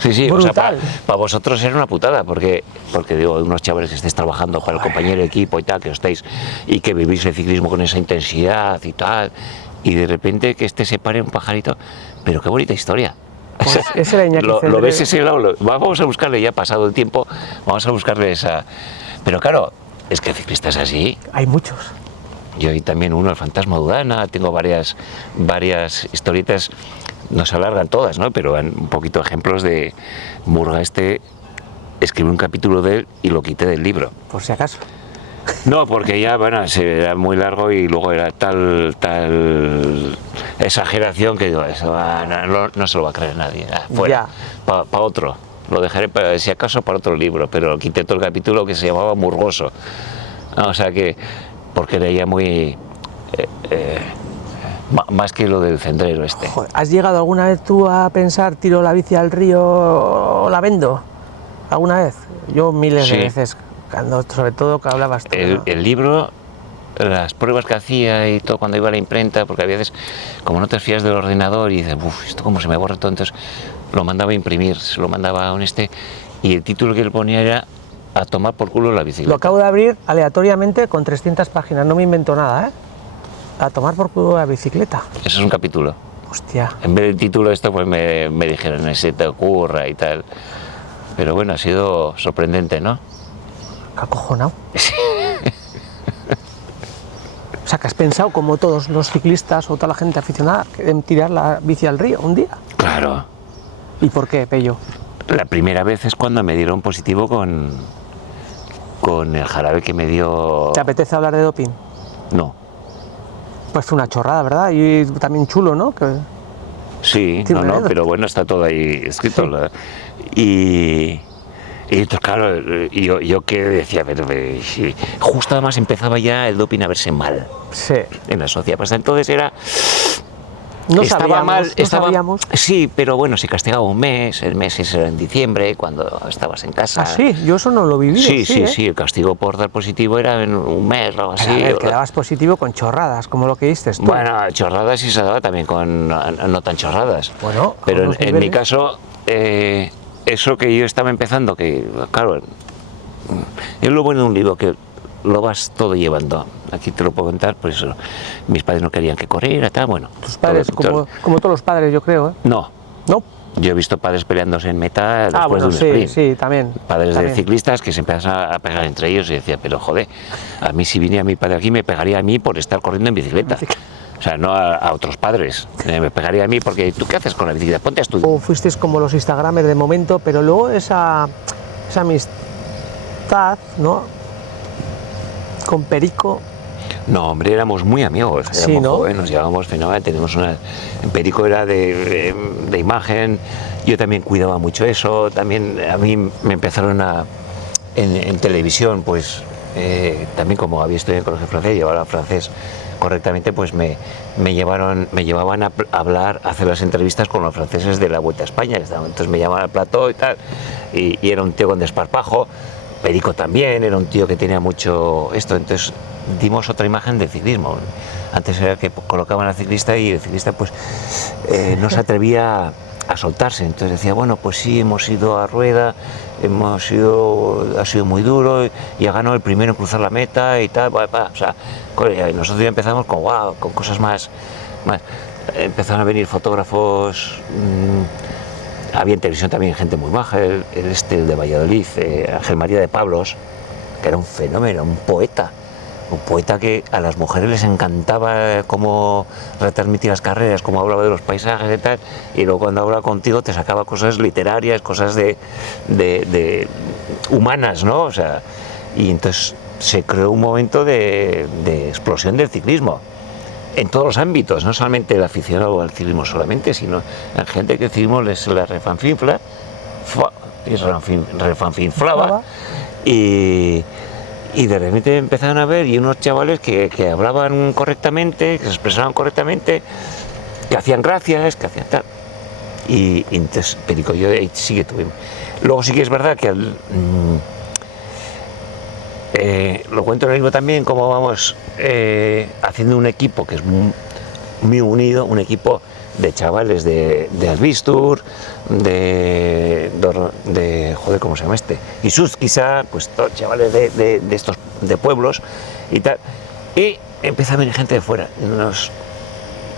Sí, sí, o sea, brutal. para vosotros era una putada, porque digo, unos chavales que estáis trabajando para el compañero de equipo y tal, que estáis y que vivís el ciclismo con esa intensidad y tal, y de repente que se pare un pajarito, pero qué bonita historia. Pues ese era Iñaki lo Cendrero. ves ese lado, vamos a buscarle, ya pasado el tiempo, vamos a buscarle esa... Pero claro, es que ciclistas así, Hay muchos. yo hay también uno, el Fantasma Udana, tengo varias historietas, no se alargan todas, ¿no? Pero un poquito ejemplos de Murga escribí un capítulo de él y lo quité del libro. Por si acaso. No, porque ya, bueno, era muy largo y luego era tal exageración que digo, eso no se lo va a creer nadie. Fuera, para otro. Lo dejaré, si acaso, para otro libro, pero quité todo el capítulo que se llamaba Murgoso. O sea que, porque era ya muy... más que lo del Cendrero este. Joder, ¿has llegado alguna vez tú a pensar tiro la bici al río o la vendo? ¿Alguna vez? Yo miles de Sí. veces, sobre todo que hablabas tú. ¿no? El libro, las pruebas que hacía y todo cuando iba a la imprenta, porque a veces, como no te fías del ordenador y dices, uff, esto como se me borra todo, entonces lo mandaba a imprimir, se lo mandaba a un y el título que él ponía era A tomar por culo la bicicleta. Lo acabo de abrir aleatoriamente con 300 páginas, no me invento nada, ¿eh? A tomar por culo la bicicleta. Eso es un capítulo. Hostia. En vez del título esto, pues me dijeron, ese te ocurra y tal. Pero bueno, ha sido sorprendente, ¿no? Qué acojonado. O sea, que has pensado, como todos los ciclistas o toda la gente aficionada, en tirar la bici al río un día. Claro. ¿Y por qué, Pello? La primera vez es cuando me dieron positivo con el jarabe que me dio... ¿Te apetece hablar de doping? No. Pues fue una chorrada, ¿verdad? Y también chulo, ¿no? Que... Sí, Tiene una no, anécdota. pero bueno, está todo ahí escrito. Sí. Y entonces, claro, yo que decía, pero sí, justo además empezaba ya el doping a verse mal Sí. en la sociedad. Pues entonces era No estaba sabíamos, mal, no estaba, sabíamos. sí, pero bueno, se castigaba un mes, el mes ese era en diciembre, cuando estabas en casa. Ah, sí, yo eso no lo viví. Sí, el castigo por dar positivo era en un mes o algo Pero así. a ver, que dabas positivo con chorradas, como lo que diste tú. Bueno, chorradas sí se daba también con no tan chorradas. Bueno, pero unos en mi niveles. caso, eso que yo estaba empezando, que claro, es lo bueno de un libro, que lo vas todo llevando. Aquí te lo puedo contar, pues eso, mis padres no querían que corriera, tal, bueno. Tus padres, todo. como todos los padres, yo creo, ¿eh? No, ¿No? yo he visto padres peleándose en meta después Bueno, de un sí, sprint. sí, también. Padres también. de ciclistas que se empiezan a pegar entre ellos y decía, pero joder, a mí si viniera mi padre aquí me pegaría a mí por estar corriendo en bicicleta. O sea, no a otros padres. Me pegaría a mí porque ¿tú qué haces con la bicicleta? Ponte a estudiar. O fuisteis como los Instagramers de momento, pero luego esa amistad, ¿no? Con Perico. No, hombre, éramos muy amigos, éramos Sí, ¿no? jóvenes, nos llevábamos fenomenal, tenemos una... Perico era de imagen, yo también cuidaba mucho eso, también a mí me empezaron en televisión, pues también como había estudiado en el colegio francés, llevaba francés correctamente, pues me llevaban a hablar, a hacer las entrevistas con los franceses de la Vuelta a España, entonces me llamaban al plató y tal, y era un tío con desparpajo. Perico también era un tío que tenía mucho esto, entonces dimos otra imagen del ciclismo. Antes era que colocaban al ciclista y el ciclista pues no se atrevía a soltarse, entonces decía, bueno, pues sí, hemos ido a rueda, ha sido muy duro y ha ganado el primero en cruzar la meta y tal, o sea, nosotros ya empezamos con cosas más, empezaron a venir fotógrafos. Había en televisión también gente muy baja, el de Valladolid, Ángel María de Pablos, que era un fenómeno, un poeta que a las mujeres les encantaba cómo retransmitía las carreras, cómo hablaba de los paisajes y tal, y luego cuando hablaba contigo te sacaba cosas literarias, cosas de humanas, ¿no? O sea, y entonces se creó un momento de explosión del ciclismo. En todos los ámbitos, no solamente el aficionado al ciclismo solamente, sino la gente que el ciclismo les la refanfinflaba y de repente empezaron a ver y unos chavales que hablaban correctamente, que se expresaban correctamente, que hacían gracias, que hacían tal. Y entonces, Perico, yo sí que tuvimos. Luego sí que es verdad que lo cuento en el libro también, cómo vamos haciendo un equipo que es muy unido, un equipo de chavales de Albistur, joder, ¿cómo se llama este? Isuz, quizá, pues todos chavales de estos de pueblos y tal. Y empieza a venir gente de fuera,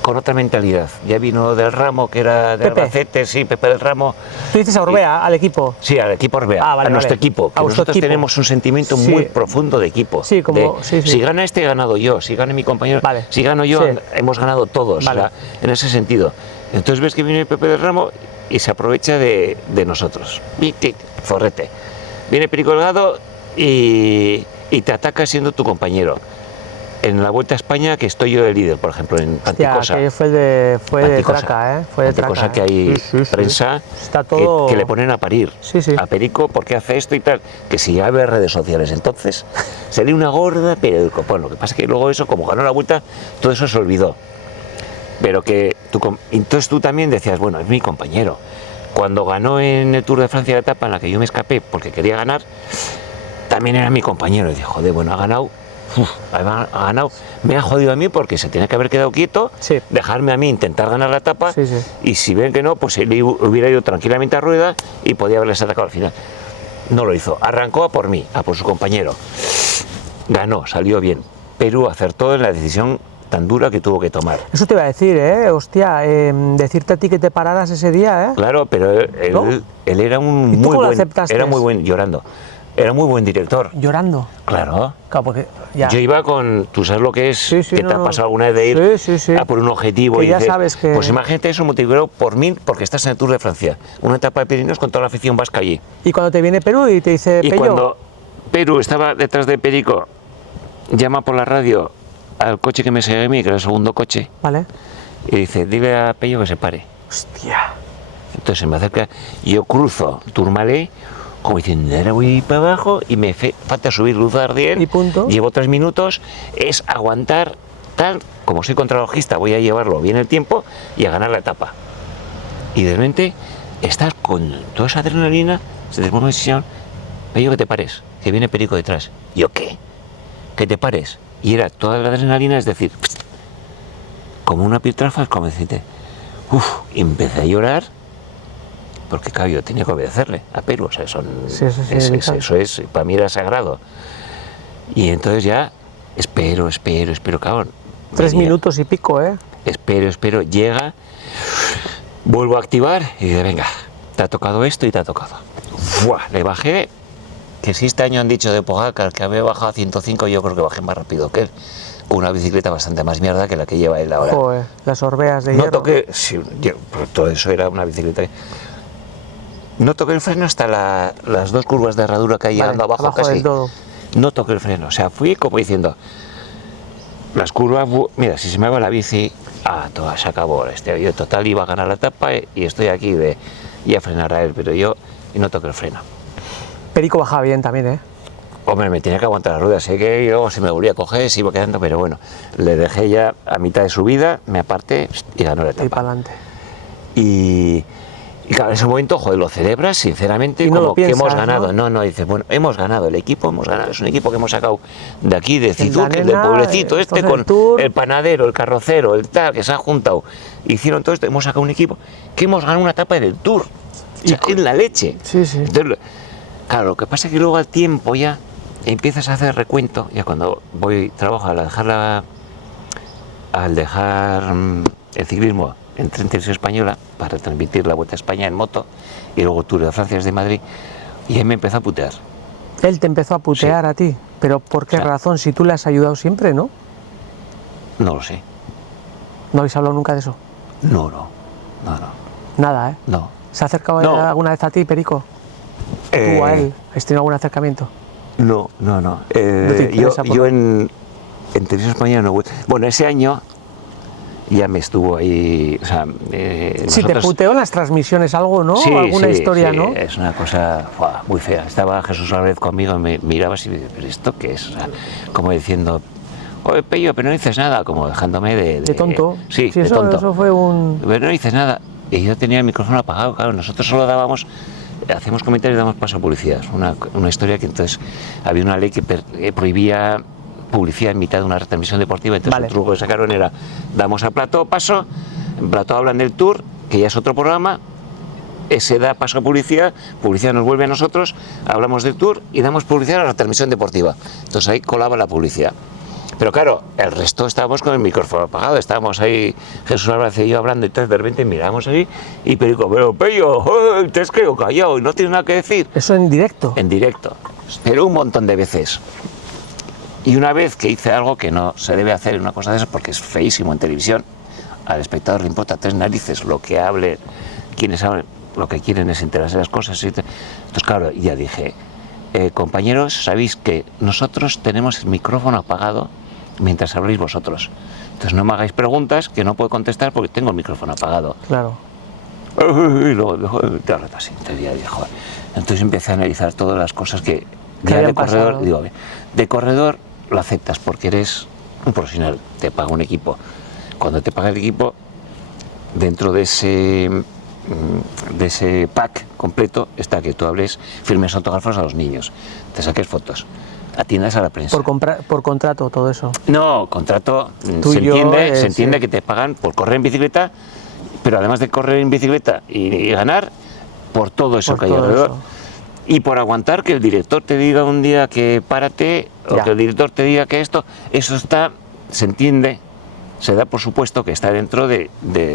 con otra mentalidad. Ya vino del Ramo, que era de Albacete, sí, Pepe del Ramo. ¿Tú dices a Orbea, al equipo? Sí, al equipo Orbea, vale, a nuestro vale. equipo. Que nosotros tenemos un sentimiento muy profundo de equipo. Sí, como, sí. Si gana este, he ganado yo. Si gana mi compañero, si gano yo, hemos ganado todos. Vale. O sea, en ese sentido. Entonces ves que viene Pepe del Ramo y se aprovecha de nosotros. Zorrete. Viene Perico Delgado y te ataca siendo tu compañero. En la Vuelta a España, que estoy yo de líder, por ejemplo, en Panticosa. Que fue de traca, ¿eh? Fue de traca. Cosa que hay prensa Está todo... que le ponen a parir sí. a Perico porque hace esto y tal, que si ya ve redes sociales, entonces sería una gorda periódico. Bueno, lo que pasa es que luego eso, como ganó la Vuelta, todo eso se olvidó. Pero que entonces tú también decías, bueno, es mi compañero. Cuando ganó en el Tour de Francia la etapa en la que yo me escapé porque quería ganar, también era mi compañero. Y dije, joder, bueno, ha ganado, me ha jodido a mí porque se tiene que haber quedado quieto, dejarme a mí intentar ganar la etapa, y si ven que no, pues él hubiera ido tranquilamente a rueda y podía haberles atacado al final. No lo hizo, arrancó a por mí, a por su compañero. Ganó, salió bien. Perú acertó en la decisión tan dura que tuvo que tomar. Eso te iba a decir, hostia, decirte a ti que te pararas ese día, Claro, pero él era un muy buen, llorando. Era muy buen director. ¿Llorando? Claro. Porque ya. Yo iba con, tú sabes lo que es, que te ha pasado alguna vez de ir a por un objetivo que y ya dices, sabes que... pues imagínate eso motivado por mí, porque estás en el Tour de Francia, una etapa de Pirineos con toda la afición vasca allí. Y cuando te viene Perú y te dice, y Pello... cuando Perú estaba detrás de Perico, llama por la radio al coche que me sigue a mí, que era el segundo coche, vale, y dice, dile a Pello que se pare. Hostia. Entonces se me acerca, y yo cruzo Tourmalet, como diciendo, ahora voy para abajo y me falta subir Luz de Ardier, y punto. Llevo 3 minutos, es aguantar tal, como soy contrarrelojista, voy a llevarlo bien el tiempo y a ganar la etapa. Y de repente estás con toda esa adrenalina, se te pone una decisión, Pello, que te pares, que viene Perico detrás. ¿Yo qué? Que te pares. Y era toda la adrenalina, es decir, como una piltrafa, como decirte, y empecé a llorar, porque claro, yo tenía que obedecerle a Perú, o sea, eso es, para mí era sagrado. Y entonces ya, espero, cabrón. 3 minutos y pico, ¿eh? Espero, llega, vuelvo a activar y dice, venga, te ha tocado esto y te ha tocado. ¡Fua! Le bajé, que si este año han dicho de Pogacar que había bajado a 105, yo creo que bajé más rápido que él, con una bicicleta bastante más mierda que la que lleva él ahora. Joder, las orbeas de no hierro. Toqué, sí, todo eso era una bicicleta. No toqué el freno hasta las 2 curvas de herradura que hay llegando abajo casi. Del todo. No toqué el freno, o sea, fui como diciendo, las curvas, mira, si se me va la bici, todo se acabó. Yo total iba a ganar la etapa y estoy aquí y a frenar a él, pero yo no toqué el freno. Perico bajaba bien también, ¿eh? Hombre, me tenía que aguantar las ruedas, sé que luego se me volvía a coger, se iba quedando, pero bueno, le dejé ya a mitad de subida, me aparté y ganó la etapa. Y para adelante. Y claro, en ese momento, joder, lo celebras sinceramente, no como lo piensas, que hemos ganado. ¿no? Dices, bueno, hemos ganado, el equipo hemos ganado, es un equipo que hemos sacado de aquí, de Citur, Danena, del pueblecito con Tour. el panadero, el carrocero, el tal, que se han juntado, hicieron todo esto, hemos sacado un equipo que hemos ganado una etapa del Tour, o sea, en la leche. Sí. Entonces, claro, lo que pasa es que luego al tiempo ya empiezas a hacer recuento, ya cuando trabajo al dejar el ciclismo en Tren Televisión Española para transmitir la Vuelta a España en moto y luego Tour de Francia desde Madrid, y él me empezó a putear. Él te empezó a putear a ti, pero ¿por qué razón? Si tú le has ayudado siempre, ¿no? No lo sé. ¿No habéis hablado nunca de eso? No. Nada, ¿eh? No. ¿Se ha acercado alguna vez a ti, Perico? ¿Tú a él? ¿Has tenido algún acercamiento? No. Yo en Televisión Española no. Bueno, ese año ya me estuvo ahí, o sea... Sí, te puteó en las transmisiones algo, ¿no? Sí, alguna historia, ¿no? Es una cosa muy fea. Estaba Jesús Álvarez conmigo y me miraba así y me decía, ¿pero esto qué es? O sea, como diciendo, oye, Pello, pero no dices nada, como dejándome de tonto. Sí, de eso, tonto. Eso fue un... Pero no dices nada. Y yo tenía el micrófono apagado, claro, nosotros solo hacemos comentarios y damos paso a publicidad. Una historia que entonces había una ley que prohibía publicidad en mitad de una retransmisión deportiva, entonces el truco que sacaron era, damos a Plató paso, en Plató hablan del Tour, que ya es otro programa, ese da paso a publicidad nos vuelve a nosotros, hablamos del Tour y damos publicidad a la retransmisión deportiva. Entonces ahí colaba la publicidad. Pero claro, el resto estábamos con el micrófono apagado, estábamos ahí, Jesús Álvarez y yo hablando, y entonces de repente miramos ahí y Perico, pero Pello, te has quedado callado y no tienes nada que decir. ¿Eso en directo? En directo, pero un montón de veces. Y una vez que hice algo que no se debe hacer, una cosa de esas, porque es feísimo en televisión, al espectador le importa 3 narices lo que hable, quienes hablen, lo que quieren es enterarse de las cosas. Entonces claro, ya dije, compañeros, sabéis que nosotros tenemos el micrófono apagado mientras habléis vosotros. Entonces no me hagáis preguntas que no puedo contestar porque tengo el micrófono apagado. Claro. Y luego dejó así. Entonces empecé a analizar todas las cosas que ya de corredor, pasado. Digo, de corredor lo aceptas porque eres un profesional, te paga un equipo. Cuando te paga el equipo, dentro de ese pack completo está que tú hables, firmes autógrafos a los niños, te saques fotos, atiendas a la prensa. Por contrato, todo eso. No, contrato, se entiende que te pagan por correr en bicicleta, pero además de correr en bicicleta y ganar, por todo eso que hay alrededor. Eso. Y por aguantar que el director te diga un día que párate, o que el director te diga que eso se entiende, se da por supuesto que está dentro de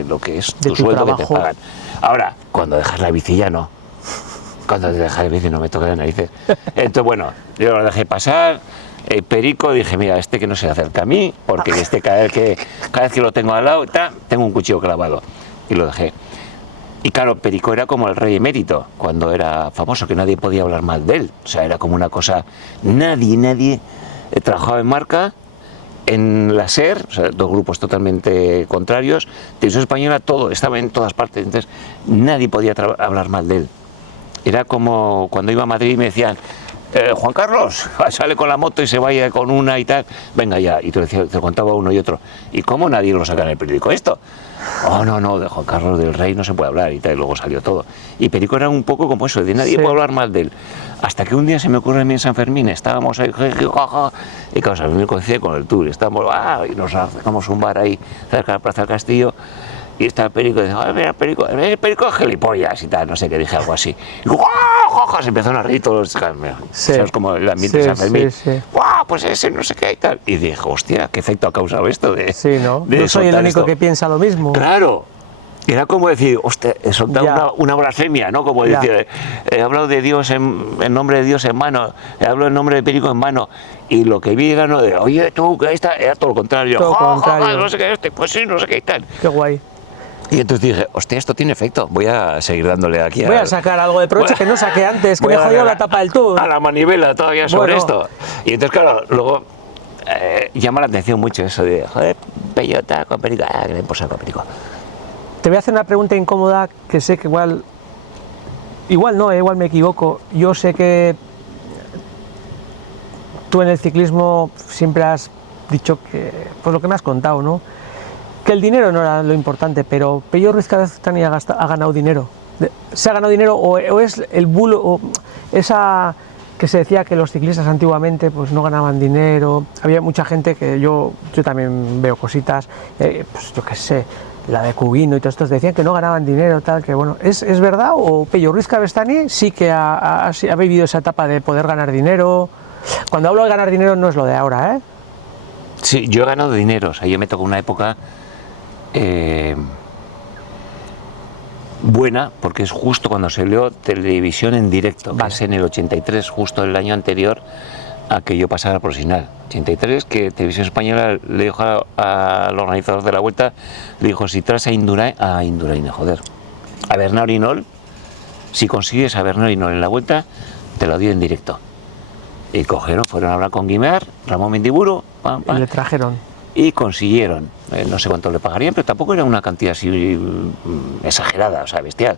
lo que es tu sueldo trabajo. Que te pagan. Ahora, cuando dejas la bici ya no. Cuando te dejas la bici no me toca las narices. Entonces, bueno, yo lo dejé pasar. Perico, dije, mira, que no se acerca a mí, porque cada vez que lo tengo al lado, tengo un cuchillo clavado. Y lo dejé. Y claro, Perico era como el rey emérito, cuando era famoso, que nadie podía hablar mal de él. O sea, era como una cosa... Nadie trabajaba en marca, en la SER, o sea, 2 grupos totalmente contrarios. Televisión Española, estaba en todas partes, entonces nadie podía hablar mal de él. Era como cuando iba a Madrid y me decían, Juan Carlos, sale con la moto y se vaya con una y tal, venga ya, y te contaba uno y otro, ¿y cómo nadie lo saca en el periódico esto? Oh, no, de Juan Carlos del Rey no se puede hablar y tal, y luego salió todo. Y Perico era un poco como eso, de nadie puede hablar mal de él. Hasta que un día se me ocurre a mí en San Fermín, estábamos ahí, y claro, San Fermín coincide con el Tour, estábamos, y nos acercamos a un bar ahí cerca de la Plaza del Castillo, y está el Perico y dice, mira, Perico es gilipollas y tal, no sé qué, dije algo así. Y se empezaron a reír todos, ¿sabes? Como el ambiente de San Fermín. Pues ese no sé qué y tal. Y dije, hostia, ¿qué efecto ha causado esto? Sí, ¿no? No soy el único que piensa lo mismo. Claro. Era como decir, hostia, soltar una blasfemia, ¿no? Como decir, he hablado de Dios en nombre de Dios en mano, he hablado en nombre de Perico en mano, y lo que vi era no de, oye, tú, que ahí está, era todo lo contrario. No sé qué, pues sí, no sé qué y tal. Qué guay. Y entonces dije, hostia, esto tiene efecto, voy a seguir dándole aquí. Voy a sacar algo de provecho que no saqué antes, que me jodió la tapa del Tour. A la manivela todavía sobre esto. Y entonces, claro, luego llama la atención mucho eso de, joder, Peyota con Perico, que le posa con Perico. Te voy a hacer una pregunta incómoda que sé que igual me equivoco. Yo sé que tú en el ciclismo siempre has dicho que, pues lo que me has contado, ¿no? Que el dinero no era lo importante, pero Pello Ruiz Cabestany ha ganado dinero. ¿Se ha ganado dinero o es el bulo, o esa que se decía que los ciclistas antiguamente pues no ganaban dinero? Había mucha gente que yo también veo cositas, pues yo qué sé, la de Cubino y todos estos decían que no ganaban dinero, tal, que bueno, ¿es verdad o Pello Ruiz Cabestany sí que ha vivido esa etapa de poder ganar dinero? Cuando hablo de ganar dinero no es lo de ahora, ¿eh? Sí, yo he ganado dinero, o sea, yo me tocó una época buena, porque es justo cuando se leó televisión en directo, que es en el 83, justo el año anterior a que yo pasara al profesional. 83, que Televisión Española le dijo al organizador de la Vuelta, le dijo, si traes a Bernard Hinault, si consigues a Bernard Hinault en la Vuelta, te lo doy en directo. Y fueron a hablar con Guimard, Ramón Mendiburu, y le trajeron. Y consiguieron, no sé cuánto le pagarían, pero tampoco era una cantidad así exagerada, o sea, bestial.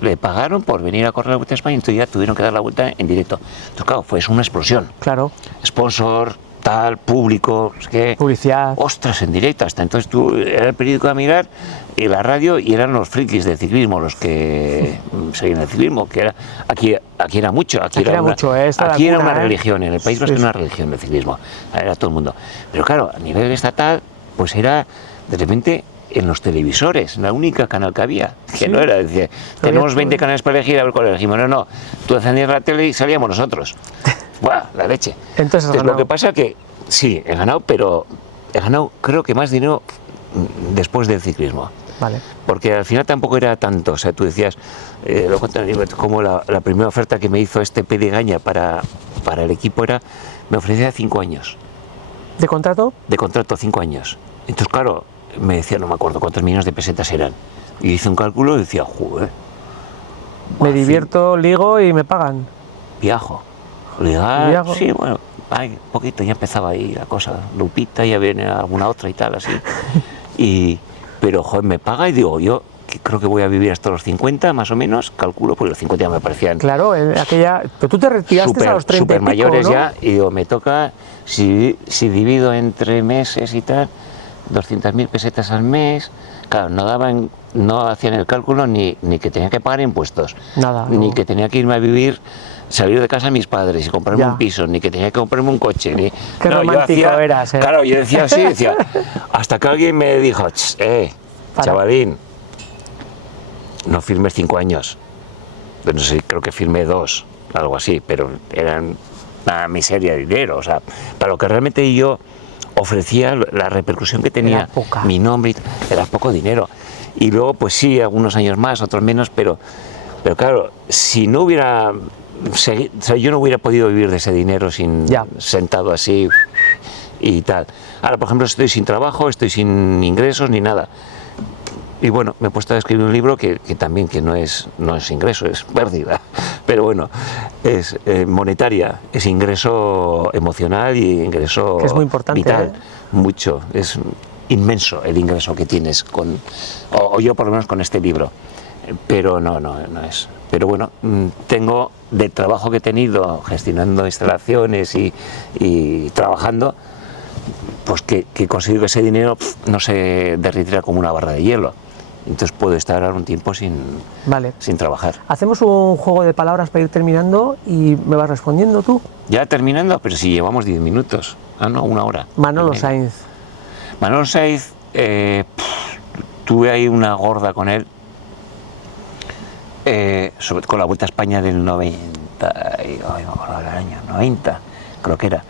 Le pagaron por venir a correr la Vuelta a España y entonces ya tuvieron que dar la vuelta en directo. Entonces, claro, fue una explosión. Claro. Sponsor, tal, público, no sé qué. Publicidad. Ostras, en directo. Hasta entonces tú, era el periódico a mirar y la radio, y eran los frikis del ciclismo los que seguían el ciclismo, que era aquí era mucho. Aquí era una religión, en el País Vasco era una religión el ciclismo, era todo el mundo. Pero claro, a nivel estatal, pues era de repente en los televisores, la única canal que había, que no era, decía, tenemos 20 canales para elegir, a ver cuál elegimos. No, tú encendías la tele y salíamos nosotros. ¡Buah, la leche! Entonces lo que pasa es que sí, he ganado, pero he ganado creo que más dinero después del ciclismo. Vale. Porque al final tampoco era tanto, o sea, tú decías, como la primera oferta que me hizo este Pedigaña para el equipo era, me ofrecía 5 años. ¿De contrato? De contrato, 5 años. Entonces, claro, me decía, no me acuerdo cuántos millones de pesetas eran. Y hice un cálculo y decía, joder. Me divierto, ligo y me pagan. Viajo. Ligar, sí, bueno, un poquito, ya empezaba ahí la cosa. Lupita, ya viene alguna otra y tal, así. Pero, joder, me paga y digo, yo que creo que voy a vivir hasta los 50, más o menos, calculo, porque los 50 ya me parecían... Claro, pero tú te retiraste a los 30 super mayores, ¿no? Ya, y digo, me toca, si divido entre meses y tal, 200.000 pesetas al mes, claro, no hacían el cálculo ni que tenía que pagar impuestos, nada, ni que tenía que irme a vivir, salir de casa de mis padres y comprarme un piso, ni que tenía que comprarme un coche. Qué romántico eras, ¿eh? Claro, yo decía así, hasta que alguien me dijo, chavalín, no firmes 5 años. Pero no sé, creo que firmé 2, algo así, pero eran una miseria de dinero, o sea, para lo que realmente yo ofrecía, la repercusión que tenía mi nombre, era poco dinero. Y luego, pues sí, algunos años más, otros menos, pero claro, si no hubiera seguido, o sea, yo no hubiera podido vivir de ese dinero sentado así y tal. Ahora, por ejemplo, estoy sin trabajo, estoy sin ingresos ni nada. Y bueno, me he puesto a escribir un libro que también que no es ingreso, es pérdida, pero bueno, es monetaria, es ingreso emocional y ingreso que es muy importante, vital, mucho, es inmenso el ingreso que tienes o yo por lo menos con este libro, pero no es. Pero bueno, tengo del trabajo que he tenido gestionando instalaciones y trabajando, pues que consigo que ese dinero no se derritiera como una barra de hielo. Entonces puedo estar ahora un tiempo sin trabajar. Hacemos un juego de palabras para ir terminando y me vas respondiendo tú. Ya terminando, pero si llevamos 10 minutos. Ah, no, 1 hora. Manolo Saiz. Manolo Saiz, tuve ahí una gorda con él, con la Vuelta a España del 90, ay, me acuerdo del año 90, creo que era.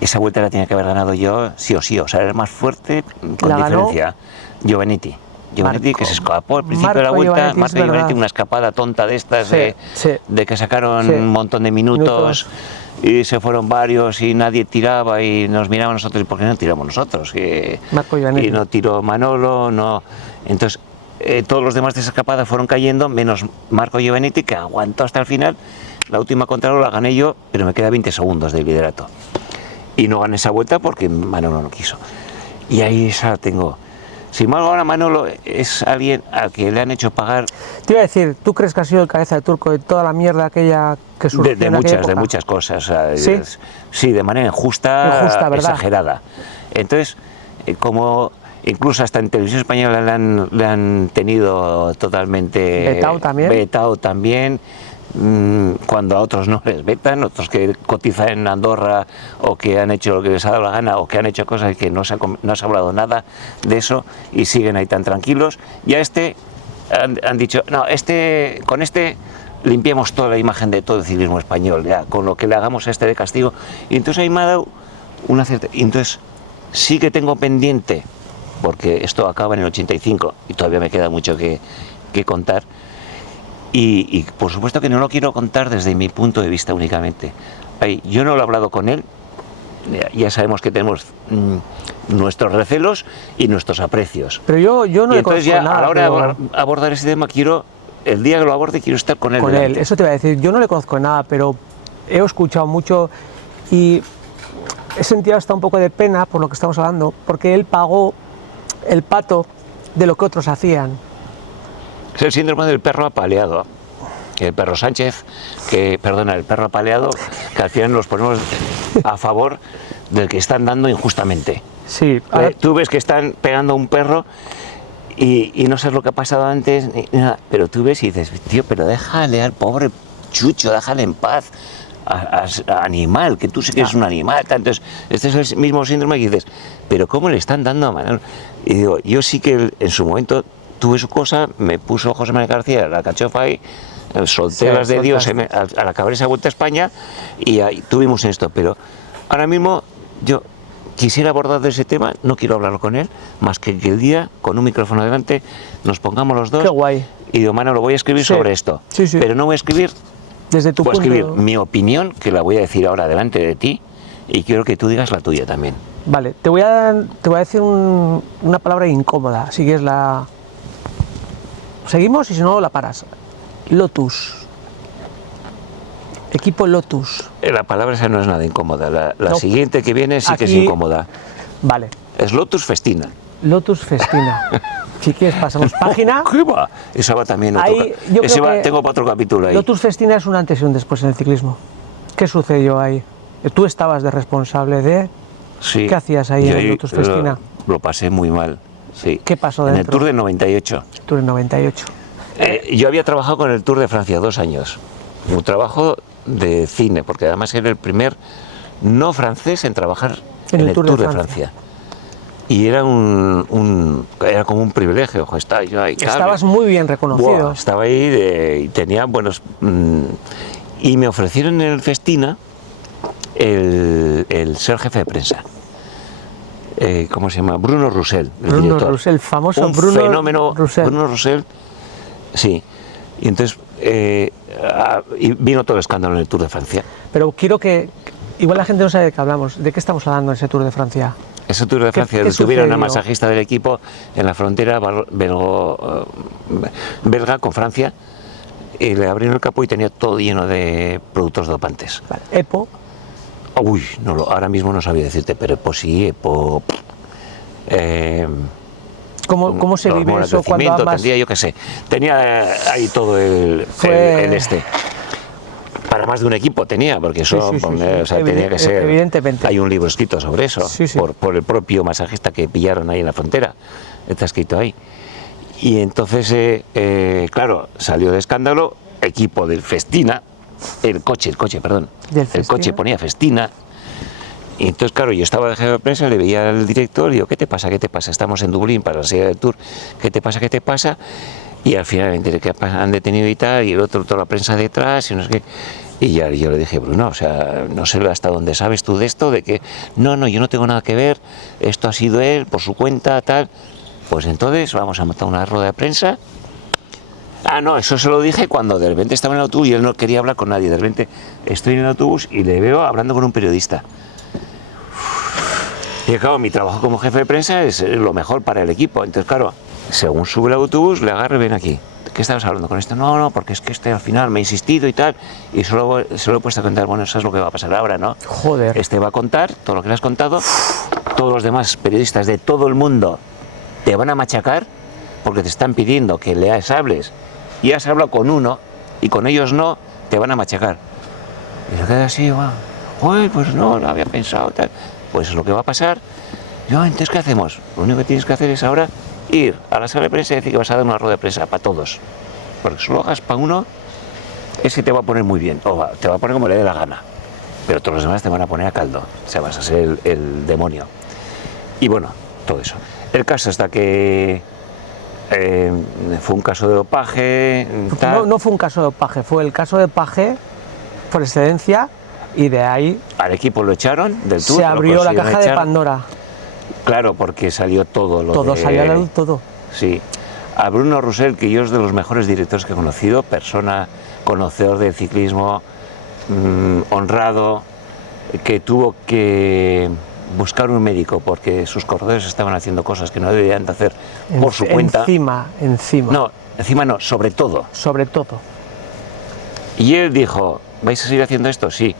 Esa vuelta la tenía que haber ganado yo, sí o sí, o sea, era el más fuerte con diferencia. Giovannitti, que se escapó al principio de la vuelta, Marco Giovannitti, una escapada tonta de estas, de que sacaron un montón de minutos y se fueron varios y nadie tiraba y nos miraba nosotros, ¿y por qué no tiramos nosotros? Y no tiró Manolo, no. Entonces, todos los demás de esa escapada fueron cayendo, menos Marco Giovannitti, que aguantó hasta el final. La última contrarreloj la gané yo, pero me queda 20 segundos de liderato. Y no gané esa vuelta porque Manolo no quiso. Y ahí esa la tengo. Sin embargo, ahora Manolo es alguien al que le han hecho pagar... Te iba a decir, ¿tú crees que ha sido el cabeza de turco de toda la mierda aquella que surgió en aquella época? De muchas cosas. O sea, ¿Sí? De manera injusta, exagerada. Entonces, como incluso hasta en Televisión Española le han tenido totalmente... Vetado también. Cuando a otros no les vetan, otros que cotizan en Andorra o que han hecho lo que les ha dado la gana o que han hecho cosas que no se ha hablado nada de eso y siguen ahí tan tranquilos. Y a han dicho, no, con este limpiamos toda la imagen de todo el ciclismo español, ya, con lo que le hagamos a este de castigo. Y entonces ahí me ha dado una cierta... Y entonces sí que tengo pendiente, porque esto acaba en el 85 y todavía me queda mucho que contar. Y por supuesto que no lo quiero contar desde mi punto de vista únicamente. Yo no lo he hablado con él, ya sabemos que tenemos nuestros recelos y nuestros aprecios. Pero yo no le conozco nada. A la hora de abordar ese tema, el día que lo aborde quiero estar con él. Con él, eso te iba a decir, yo no le conozco nada, pero he escuchado mucho y he sentido hasta un poco de pena por lo que estamos hablando, porque él pagó el pato de lo que otros hacían. Es el síndrome del perro apaleado. El perro Sánchez, el perro apaleado, que al final nos ponemos a favor del que están dando injustamente. Sí. Tú ves que están pegando a un perro y no sabes lo que ha pasado antes, ni nada, pero tú ves y dices, tío, pero déjale al pobre Chucho, déjale en paz. A animal, que tú sí que eres un animal. Entonces, este es el mismo síndrome que dices, pero ¿cómo le están dando a Manolo? Y digo, yo sí que en su momento tuve su cosa, me puso José Manuel García la cachofa y solté las de Dios al acabar esa Vuelta a España y ahí tuvimos esto. Pero ahora mismo yo quisiera abordar de ese tema, no quiero hablarlo con él, más que el día, con un micrófono delante, nos pongamos los dos. Qué guay. Y digo, Manolo, voy a escribir sobre esto, pero no voy a escribir desde tu voy punto. A escribir mi opinión, que la voy a decir ahora delante de ti, y quiero que tú digas la tuya también. Vale, te voy a decir una palabra incómoda, si quieres la... Seguimos y si no la paras. Lotus. Equipo Lotus. La palabra esa no es nada incómoda, la siguiente que viene sí que es incómoda. Vale. Es Lotus Festina. Lotus Festina. Si quieres pasamos página. ¿Qué va? Esa va también tengo para otro capítulo ahí. Lotus Festina es un antes y un después en el ciclismo. ¿Qué sucedió ahí? Tú estabas de responsable de... Sí. ¿Qué hacías ahí en Lotus Festina? Lo pasé muy mal, sí. ¿Qué pasó dentro? En el Tour del 98. Tour del 98. Yo había trabajado con el Tour de Francia 2 años. Un trabajo de cine, porque además era el primer no francés en trabajar en el Tour de Francia. Y era era como un privilegio. Estaba yo ahí, estabas muy bien reconocido. Buah, estaba ahí y tenía buenos... y me ofrecieron en el Festina el ser jefe de prensa. ¿Cómo se llama? Bruno Roussel, el director. Roussel, famoso un Bruno fenómeno, Roussel. Bruno Roussel, sí. Y entonces y vino todo el escándalo en el Tour de Francia. Pero quiero que... Igual la gente no sabe de qué hablamos. ¿De qué estamos hablando en ese Tour de Francia? Ese Tour de Francia detuvieron a masajista del equipo en la frontera belga con Francia y le abrieron el capó y tenía todo lleno de productos dopantes. Vale. EPO. Uy, ahora mismo no sabía decirte, pero EPO sí, EPO... ¿Cómo se los vive hormonas eso del cuando crecimiento, amas? tendría, yo qué sé, tenía ahí todo el para más de un equipo tenía, porque eso Sí. O sea, tenía que ser, evidentemente. hay un libro escrito sobre eso, Sí. por el propio masajista que pillaron ahí en la frontera, está escrito ahí. Y entonces, claro, salió de escándalo, equipo del Festina, el coche, perdón, el coche ponía Festina. Y entonces, claro, yo estaba de jefe de prensa, le veía al director y digo, ¿qué te pasa? Estamos en Dublín para la serie del Tour, ¿qué te pasa? Y al final me enteré que han detenido y tal, y el otro, toda la prensa detrás, y no sé qué. Y ya yo le dije, Bruno, o sea, no sé hasta dónde sabes tú de esto, de que no, yo no tengo nada que ver, esto ha sido él, por su cuenta, tal. Pues entonces vamos a montar una rueda de prensa. Ah, no, eso se lo dije cuando de repente estaba en el autobús y él no quería hablar con nadie. De repente estoy en el autobús y le veo hablando con un periodista. Y claro, mi trabajo como jefe de prensa es lo mejor para el equipo. Entonces, claro, según sube el autobús, le agarro y ven aquí. ¿Qué estabas hablando con esto? No, porque es que este al final me ha insistido y tal. Y solo se lo he puesto a contar. Bueno, eso es lo que va a pasar ahora, ¿no? Joder. Este va a contar todo lo que le has contado. Todos los demás periodistas de todo el mundo te van a machacar porque te están pidiendo que les hables. Y has hablado con uno y con ellos no, te van a machacar. Y se queda así, bueno, pues no, lo había pensado, tal. Pues es lo que va a pasar. Yo, entonces, ¿qué hacemos? Lo único que tienes que hacer es ahora ir a la sala de prensa y decir que vas a dar una rueda de prensa para todos. Porque si lo hagas para uno, es que te va a poner muy bien, o te va a poner como le dé la gana. Pero todos los demás te van a poner a caldo. O sea, vas a ser el demonio. Y bueno, todo eso. El caso hasta que fue un caso de dopaje. No fue un caso de dopaje, fue el caso de Paje por excelencia. Y de ahí al equipo lo echaron del Tour. Se abrió la caja de Pandora. Claro, porque salió todo lo Todo, salió a la luz todo. Sí. A Bruno Roussel, que yo es de los mejores directores que he conocido, persona conocedor del ciclismo, honrado, que tuvo que buscar un médico porque sus corredores estaban haciendo cosas que no deberían de hacer por su cuenta. Encima. No, encima no, sobre todo. Sobre todo. Y él dijo, ¿vais a seguir haciendo esto? Sí.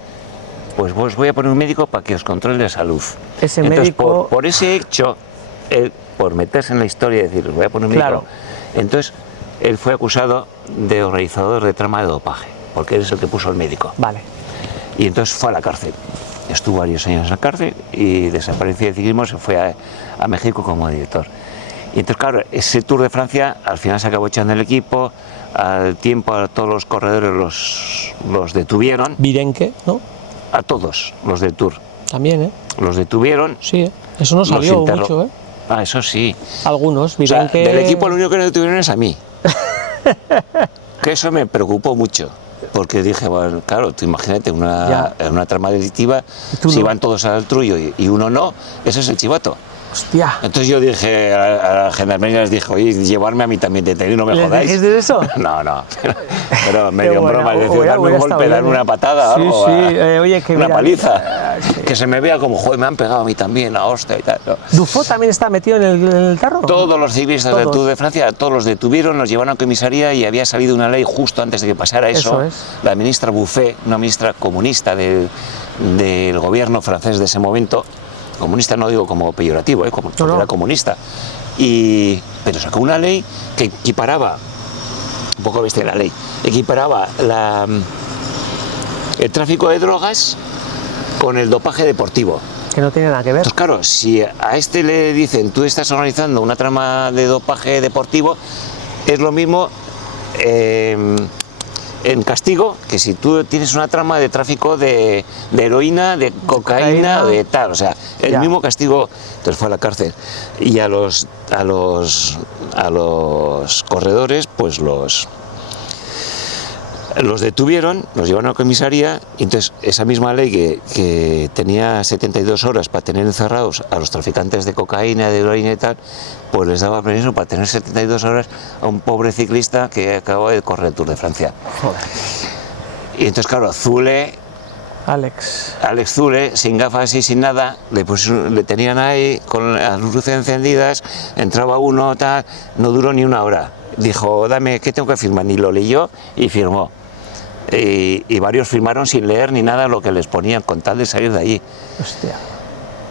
Pues os voy a poner un médico para que os controle la salud. Ese Entonces, médico... por ese hecho, él, por meterse en la historia y decir, os voy a poner un médico, Claro. Entonces él fue acusado de organizador de trama de dopaje, porque él es el que puso el médico. Vale. Y entonces fue a la cárcel. Estuvo varios años en la cárcel y desapareció del ciclismo, se fue a México como director. Y entonces, claro, ese Tour de Francia al final se acabó echando el equipo, al tiempo a todos los corredores los detuvieron. Virenque, ¿no? A todos los del Tour. También, ¿eh? Los detuvieron. Sí, eso no salió mucho, ¿eh? Ah, eso sí. Algunos, Virenque... O sea, del equipo lo único que no detuvieron es a mí. Que eso me preocupó mucho. Porque dije, bueno, claro, tú imagínate una trama delictiva, si van todos al trullo y uno no, ese es el chivato. Hostia. Entonces yo dije a la gendarmería, les dije, oye, llevarme a mí también detenido, no me jodáis. ¿Les dijiste eso? No, pero medio en broma, es decir, darme un golpe, darme una patada, sí, algo, oye, que una paliza, sí. Que se me vea como, joder, me han pegado a mí también, a hostia y tal. ¿No? ¿Dufo también está metido en el carro? Todos los ciclistas del Tour de Francia, todos los detuvieron, los llevaron a comisaría y había salido una ley justo antes de que pasara eso. La ministra Buffet, una ministra comunista del gobierno francés de ese momento, comunista no digo como peyorativo, como era comunista, pero sacó una ley que equiparaba, un poco bestia la ley, equiparaba el tráfico de drogas con el dopaje deportivo. Que no tiene nada que ver. Entonces, claro, si a este le dicen, tú estás organizando una trama de dopaje deportivo, es lo mismo en castigo que si tú tienes una trama de tráfico de heroína, de cocaína, de tal, o sea, el mismo castigo. Entonces fue a la cárcel y a los corredores pues los detuvieron, los llevaron a comisaría y entonces esa misma ley que tenía 72 horas para tener encerrados a los traficantes de cocaína, de heroína y tal, pues les daba permiso para tener 72 horas a un pobre ciclista que acababa de correr el Tour de Francia. Joder. Y entonces, claro, Alex Zule, sin gafas y sin nada, le tenían ahí con las luces encendidas, entraba uno, tal, no duró ni una hora. Dijo, dame, ¿qué tengo que firmar? Ni lo leyó y firmó. Y varios firmaron sin leer ni nada lo que les ponían con tal de salir de allí. Hostia.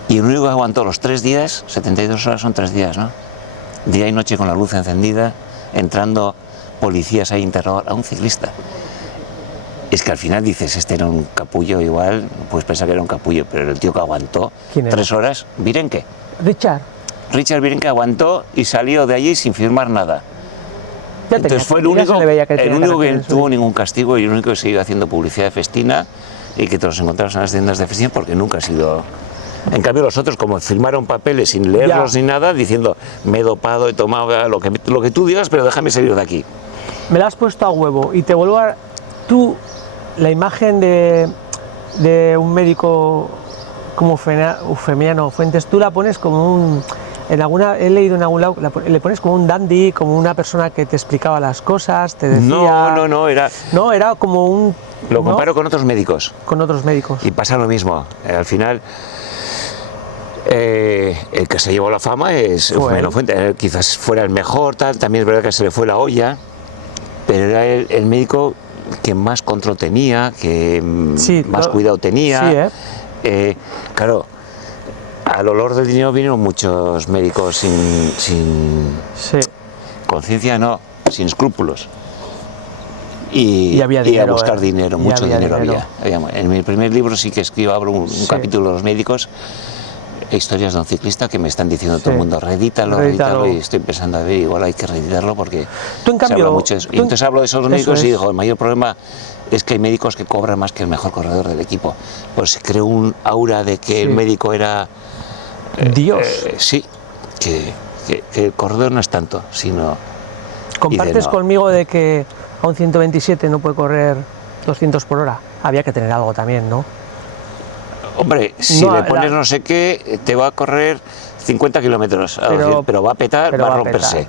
Y el único que aguantó los 3 días, 72 horas son 3 días, ¿no? día y noche con la luz encendida, entrando policías a interrogar a un ciclista. Es que al final dices, este era un capullo igual, puedes pensar que era un capullo, pero el tío que aguantó 3 horas, Virenque. Richard Virenque aguantó y salió de allí sin firmar nada. Entonces fue el único que no tuvo ningún castigo y el único que siguió haciendo publicidad de festina y que te los encontrabas en las tiendas de festina porque nunca ha sido... En cambio los otros, como firmaron papeles sin leerlos ni nada, diciendo, me he dopado, he tomado lo que tú digas, pero déjame salir de aquí. Me la has puesto a huevo y te vuelvo a... Tú, la imagen de un médico como Eufemiano Fuentes, tú la pones como un... he leído en algún lado, le pones como un dandy, como una persona que te explicaba las cosas, te decía... No, era... No, era como un... Lo comparo con otros médicos. Con otros médicos. Y pasa lo mismo. Al final... el que se llevó la fama es Eufemiano Fuentes. Quizás fuera el mejor, tal, también es verdad que se le fue la olla, pero era el médico que más control tenía, que más cuidado tenía. Claro, al olor del dinero vinieron muchos médicos sin conciencia, sin escrúpulos. Y había dinero, a buscar dinero, mucho dinero había. En mi primer libro sí que abro un capítulo de los médicos, historias de un ciclista, que me están diciendo todo el mundo, reedítalo, y estoy pensando, a ver, igual hay que reeditarlo porque tú, en cambio, se habla mucho de eso. Y entonces hablo de esos médicos y digo, el mayor problema es que hay médicos que cobran más que el mejor corredor del equipo. Pues se creó un aura de que el médico era... Dios. Sí, que el corredor no es tanto, sino... ¿Compartes conmigo de que a un 127 no puede correr 200 por hora? Había que tener algo también, ¿no? Hombre, si le pones no sé qué, te va a correr 50 kilómetros, pero va a petar, va a romperse.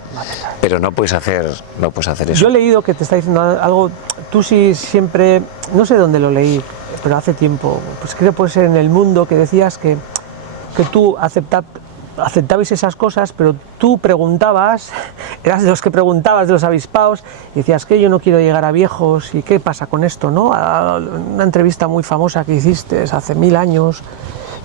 Pero no puedes hacer eso. Yo he leído que te está diciendo algo, tú sí siempre, no sé dónde lo leí, pero hace tiempo, pues creo que puede ser en El Mundo, que decías que tú aceptabais esas cosas, pero tú preguntabas, eras de los que preguntabas, de los avispaos, y decías que yo no quiero llegar a viejos, y qué pasa con esto, ¿no? Una entrevista muy famosa que hiciste hace 1000 años,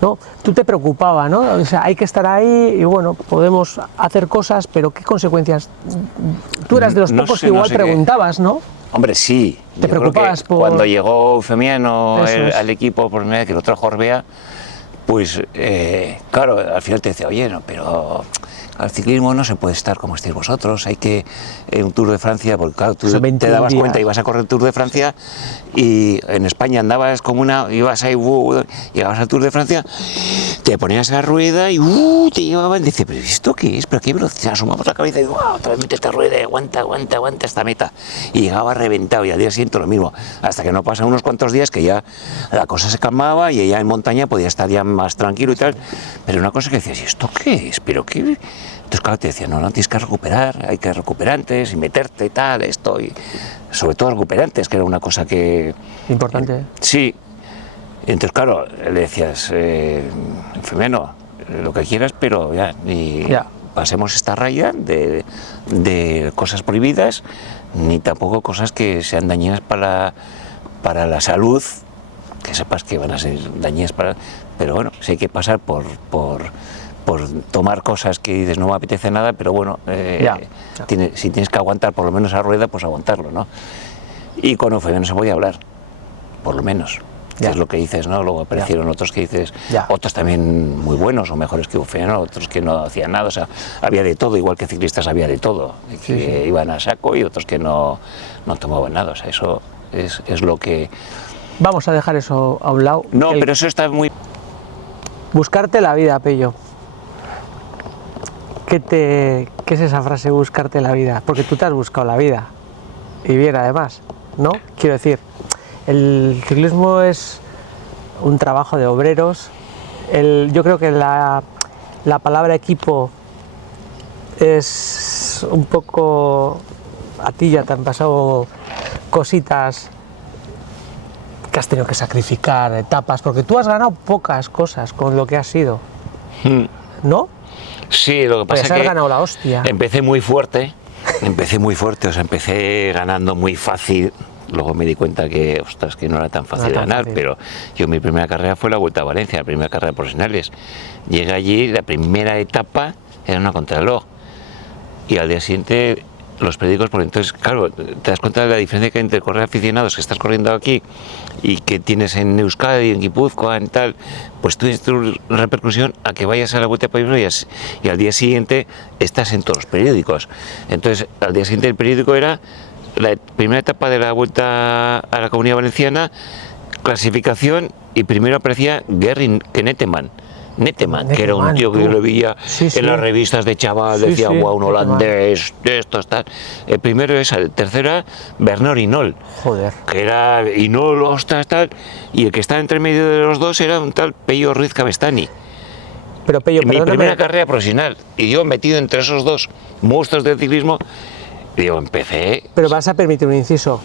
¿no? Tú te preocupaba, ¿no? O sea, hay que estar ahí y bueno, podemos hacer cosas, pero ¿qué consecuencias? Tú eras de los pocos que igual preguntabas, ¿no? Hombre, sí. ¿Te preocupabas por...? Cuando llegó Eufemiano al equipo por primera vez, que lo trajo Orbea, pues claro, al final te decía, oye, no, pero al ciclismo no se puede estar como estáis vosotros, hay que un Tour de Francia, porque claro, tú te dabas cuenta, ibas a correr el Tour de Francia y en España andabas como ibas ahí, llegabas al Tour de Francia, te ponías la rueda y te llevaban, dice, pero ¿esto qué es? ¿Pero qué velocidad? Asomamos la cabeza y otra vez metes esta rueda y aguanta esta meta. Y llegaba reventado y al día siguiente lo mismo, hasta que no pasan unos cuantos días que ya la cosa se calmaba y ella en montaña podía estar ya más tranquilo y tal, pero una cosa que decías, ¿y esto qué es? ¿Pero qué? Entonces claro, te decían, no, tienes que recuperar, hay que recuperantes y meterte y tal, esto, y sobre todo recuperantes, que era una cosa que... Importante. Sí. Entonces claro, le decías, Eufemiano, lo que quieras, pero ya, pasemos esta raya de cosas prohibidas, ni tampoco cosas que sean dañinas para la salud, que sepas que van a ser dañinas para... Pero bueno, si hay que pasar por tomar cosas que dices no me apetece nada, pero bueno, si tienes que aguantar por lo menos a rueda, pues aguantarlo, ¿no? Y con Eufemiano se podía hablar, por lo menos, que es lo que dices, ¿no? Luego aparecieron otros que dices, otros también muy buenos o mejores que Eufemiano, otros que no hacían nada, o sea, había de todo, igual que ciclistas había de todo, que iban a saco y otros que no tomaban nada, o sea, eso es lo que... Vamos a dejar eso a un lado. No, pero eso está muy... Buscarte la vida, Pello. ¿Qué es esa frase, buscarte la vida? Porque tú te has buscado la vida, y bien además, ¿no? Quiero decir, el ciclismo es un trabajo de obreros. Yo creo que la palabra equipo es un poco... A ti ya te han pasado cositas que has tenido que sacrificar, etapas, porque tú has ganado pocas cosas con lo que has sido, ¿no? Sí, lo que pasa es que ganado la hostia. Empecé muy fuerte, o sea, empecé ganando muy fácil. Luego me di cuenta que, ostras, que no era tan fácil ganar, pero yo mi primera carrera fue la Vuelta a Valencia, la primera carrera de profesionales. Llegué allí, la primera etapa era una contrarreloj. y al día siguiente los periódicos, porque entonces, claro, te das cuenta de la diferencia que hay entre correr aficionados que estás corriendo aquí y que tienes en Euskadi, en Guipúzcoa, en tal, pues tú tienes tu repercusión a que vayas a la Vuelta a País Vasco y al día siguiente estás en todos los periódicos. Entonces, al día siguiente el periódico era la primera etapa de la Vuelta a la Comunidad Valenciana, clasificación, y primero aparecía Gerrit Neteman, que era un tío que yo lo veía en las revistas de chaval, decía, guau, un holandés, estos, tal. El primero es, el tercero era Bernard Hinault, que era Hinault, ostras, tal, y el que estaba entre medio de los dos era un tal Pello Ruiz Cabestany. Pero Pello, mi primera carrera profesional, y yo metido entre esos dos monstruos del ciclismo, digo, empecé... Pero vas a permitir un inciso.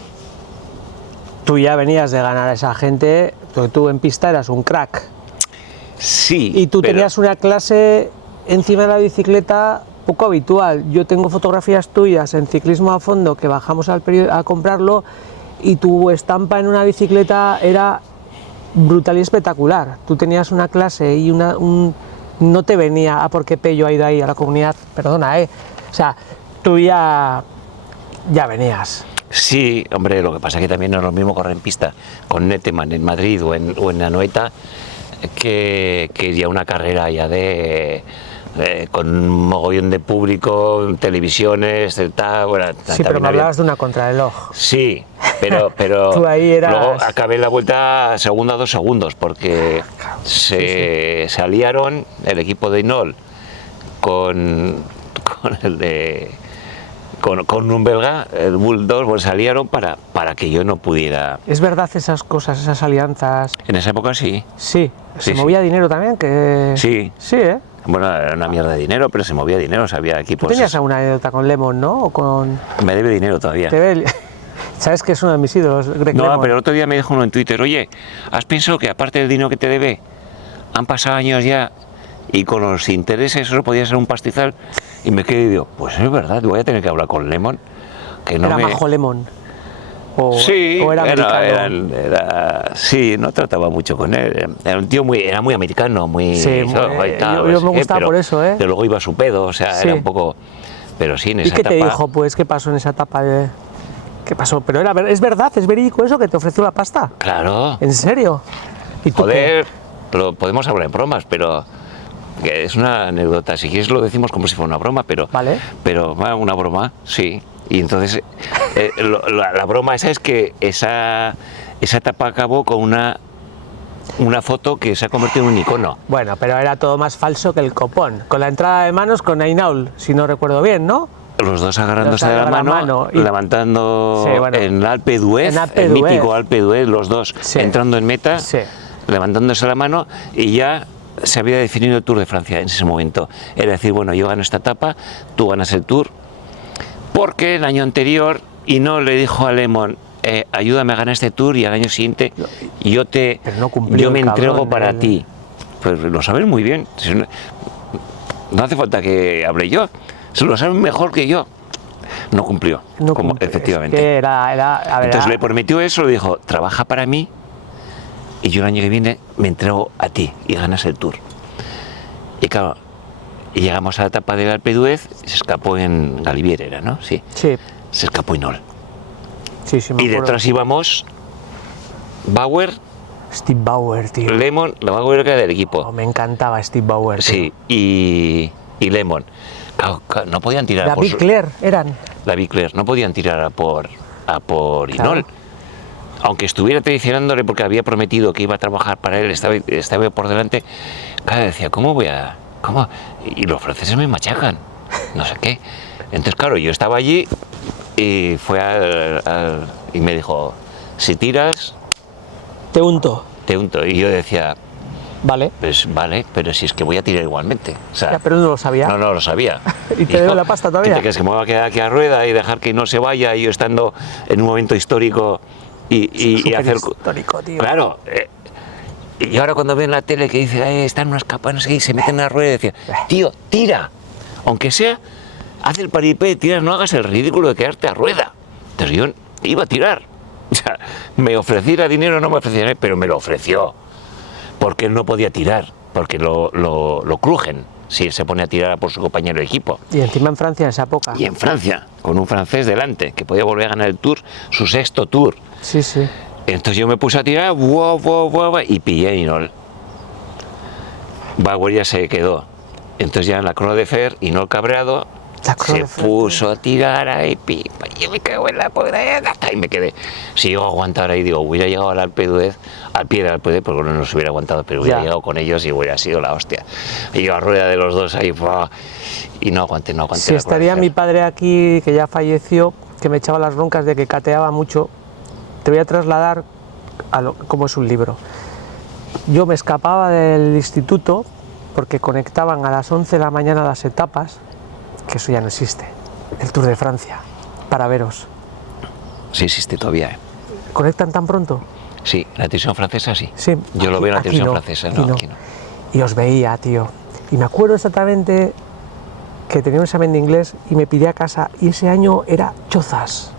Tú ya venías de ganar a esa gente, tú en pista eras un crack. Sí, y tú tenías una clase encima de la bicicleta poco habitual. Yo tengo fotografías tuyas en Ciclismo a Fondo que bajamos a comprarlo y tu estampa en una bicicleta era brutal y espectacular. Tú tenías una clase y no te venía porque Pello ha ido ahí a la comunidad, perdona, o sea, tú ya venías. Sí, hombre, lo que pasa es que también no es lo mismo correr en pista con Neteman en Madrid o en Anoeta que ya una carrera ya con un mogollón de público, televisiones, tal, bueno, sí, pero me hablabas de una contrarreloj. Sí, pero tú ahí eras... luego acabé la vuelta segunda a 2 segundos porque se aliaron el equipo de Hinault con el de... Con un belga, el Bulldog, pues salieron para que yo no pudiera... ¿Es verdad esas cosas, esas alianzas? En esa época sí. Sí, ¿se movía dinero también? Sí. Sí, ¿eh? Bueno, era una mierda de dinero, pero se movía dinero, o sea, había equipos... ¿Tú tenías alguna anécdota con Lemon, no? ¿O con... Me debe dinero todavía. ¿Sabes que es uno de mis ídolos, Greg No, Lemon? pero el otro día me dijo uno en Twitter, oye, ¿has pensado que aparte del dinero que te debe, han pasado años ya y con los intereses eso podía ser un pastizal? Y me quedé y digo, pues es verdad, voy a tener que hablar con Lemon. Que no ¿Era majo Lemon? Sí, ¿o era americano? Sí, no trataba mucho con él. Era un tío era muy americano, muy... Sí, yo me gustaba por eso, ¿eh? Pero luego iba a su pedo, o sea, era un poco... Pero sí, en esa etapa... ¿Y qué te dijo, pues? ¿Qué pasó en esa etapa de...? ¿Qué pasó? Pero es verdad, es verídico eso, que te ofreció la pasta. Claro. ¿En serio? ¿Y tú joder, lo podemos hablar en bromas, pero... que es una anécdota, si quieres lo decimos como si fuera una broma, pero... ¿Vale? Pero una broma, sí. Y entonces, la broma esa es que esa etapa acabó con una foto que se ha convertido en un icono. Bueno, pero era todo más falso que el copón. Con la entrada de manos con Hinault, si no recuerdo bien, ¿no? Los dos agarrándose de la mano y levantando en el Alpe d'Huez, el mítico Alpe d'Huez, los dos entrando en meta, levantándose la mano, y ya se había definido el Tour de Francia en ese momento. Era decir, bueno, yo gano esta etapa, tú ganas el Tour, porque el año anterior Hinault le dijo a Lemon, ayúdame a ganar este Tour y al año siguiente yo me entrego para ti. Pues lo saben muy bien, no hace falta que hable yo, se lo saben mejor que yo. No cumplió, efectivamente. Es que era, entonces le prometió eso, le dijo, trabaja para mí y yo el año que viene me entrego a ti y ganas el Tour. Y claro, y llegamos a la etapa del Alpe d'Huez, se escapó en Galibier, era, ¿no? Sí. Sí. Se escapó Hinault. Sí, me y detrás íbamos Bauer, Steve Bauer, tío. Lemon, la Bauer que era del equipo. Oh, me encantaba Steve Bauer, tío. Sí, y Lemon. Claro, no podían tirar la Big Clear eran. La Big Clear, no podían tirar a por Hinault. Aunque estuviera traicionándole porque había prometido que iba a trabajar para él, estaba por delante. Claro, decía, ¿cómo? Y los franceses me machacan, no sé qué. Entonces, claro, yo estaba allí y fue y me dijo, si tiras... Te unto. Y yo decía, vale. Pues vale, pero si es que voy a tirar igualmente. O sea, ya, pero no lo sabía. No lo sabía. ¿Y te debo la pasta todavía? ¿Te crees que me voy a quedar aquí a rueda y dejar que no se vaya y yo estando en un momento histórico y hacer... histórico, tío. Claro. Y ahora cuando ven la tele que dice, están unas campanas y se meten en la rueda y decía, tío, tira. Aunque sea, haz el paripé, tiras, no hagas el ridículo de quedarte a rueda. Entonces yo iba a tirar. O sea, me ofreciera dinero, no me ofreciera, pero me lo ofreció. Porque él no podía tirar, porque lo crujen. si él se pone a tirar por su compañero de equipo. Y encima en Francia en esa época. Y en Francia, con un francés delante, que podía volver a ganar el Tour, su 6º Tour. Sí, sí. Entonces yo me puse a tirar, y pillé y no. Bauer ya se quedó. Entonces ya en la crono de Fer, y no el cabreado, se puso a tirar ahí, pipa, y yo me cago en la pobreza, y me quedé. Si yo aguantara ahí, digo, hubiera llegado al Alpe d'Huez, al pie del Alpe d'Huez, porque no nos hubiera aguantado, pero hubiera llegado con ellos y hubiera sido la hostia. Y yo a rueda de los dos ahí, y no aguanté. Si estaría mi padre aquí, que ya falleció, que me echaba las broncas de que cateaba mucho, te voy a trasladar a como es un libro. Yo me escapaba del instituto porque conectaban a las 11 de la mañana las etapas, que eso ya no existe, el Tour de Francia, para veros. Sí existe todavía, ¿eh? ¿Conectan tan pronto? Sí, la televisión francesa sí. Sí. Yo lo veo en la televisión francesa, no, aquí no. Y os veía, tío. Y me acuerdo exactamente que tenía un examen de inglés y me pidí a casa, y ese año era Chozas.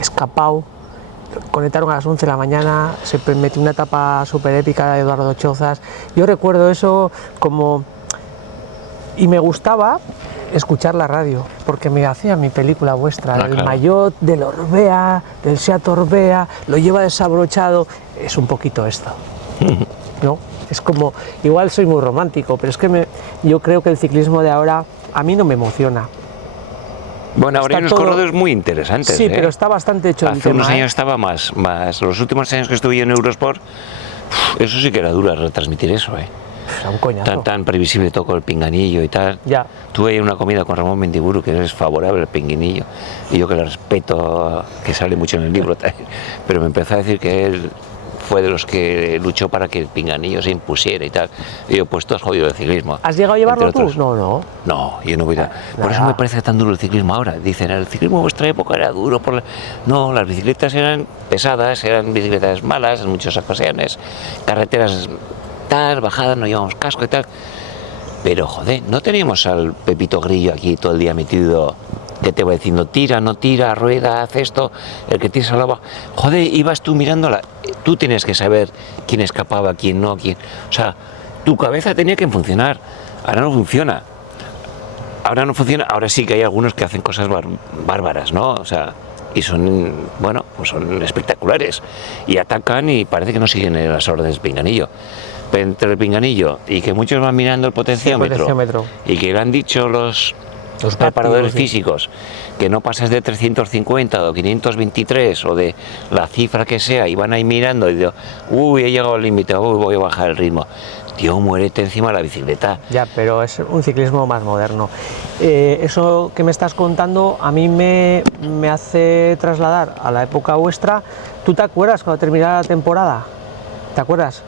Escapado, conectaron a las 11 de la mañana, se metió una etapa súper épica de Eduardo Chozas. Yo recuerdo eso como... Y me gustaba escuchar la radio, porque me hacía mi película vuestra, el claro. maillot del Orbea, del Seat Orbea, lo lleva desabrochado, es un poquito esto, ¿no? Es como, igual soy muy romántico, pero es que yo creo que el ciclismo de ahora a mí no me emociona. Bueno, ahora hay unos corredores muy interesantes. Sí, pero está bastante hecho el tema. Hace unos años estaba más. Los últimos años que estuve yo en Eurosport, eso sí que era duro retransmitir eso, Un coñazo. Tan previsible todo el pinganillo y tal. Ya. Tuve ahí una comida con Ramón Mendiburu, que es favorable al pinganillo, y yo que le respeto, que sale mucho en el libro, pero me empezó a decir que él fue de los que luchó para que el pinganillo se impusiera y tal. Y yo, pues tú has jodido el ciclismo. ¿Has llegado a llevarlo tú? No. No, yo no voy a... Por eso me parece tan duro el ciclismo ahora. Dicen, el ciclismo en vuestra época era duro. No, las bicicletas eran pesadas, eran bicicletas malas en muchas ocasiones, carreteras tal, bajadas, no llevamos casco y tal. Pero, joder, no teníamos al Pepito Grillo aquí todo el día metido, que te va diciendo, tira, no tira, rueda, haz esto, el que tira al agua. Joder, ibas tú mirándola. Tú tienes que saber quién escapaba, quién no, quién... O sea, tu cabeza tenía que funcionar. Ahora no funciona. Ahora sí que hay algunos que hacen cosas bárbaras, ¿no? O sea, y son, bueno, pues son espectaculares. Y atacan y parece que no siguen las órdenes del pinganillo. Pero entre el pinganillo y que muchos van mirando el potenciómetro, y que le han dicho los preparadores físicos que no pases de 350 o 523 o de la cifra que sea, y van ahí mirando y digo, uy, he llegado al límite, uy, voy a bajar el ritmo. Tío, muérete encima de la bicicleta. Ya, pero es un ciclismo más moderno. Eso que me estás contando a mí me hace trasladar a la época vuestra. ¿Tú te acuerdas cuando terminaba la temporada? ¿Te acuerdas?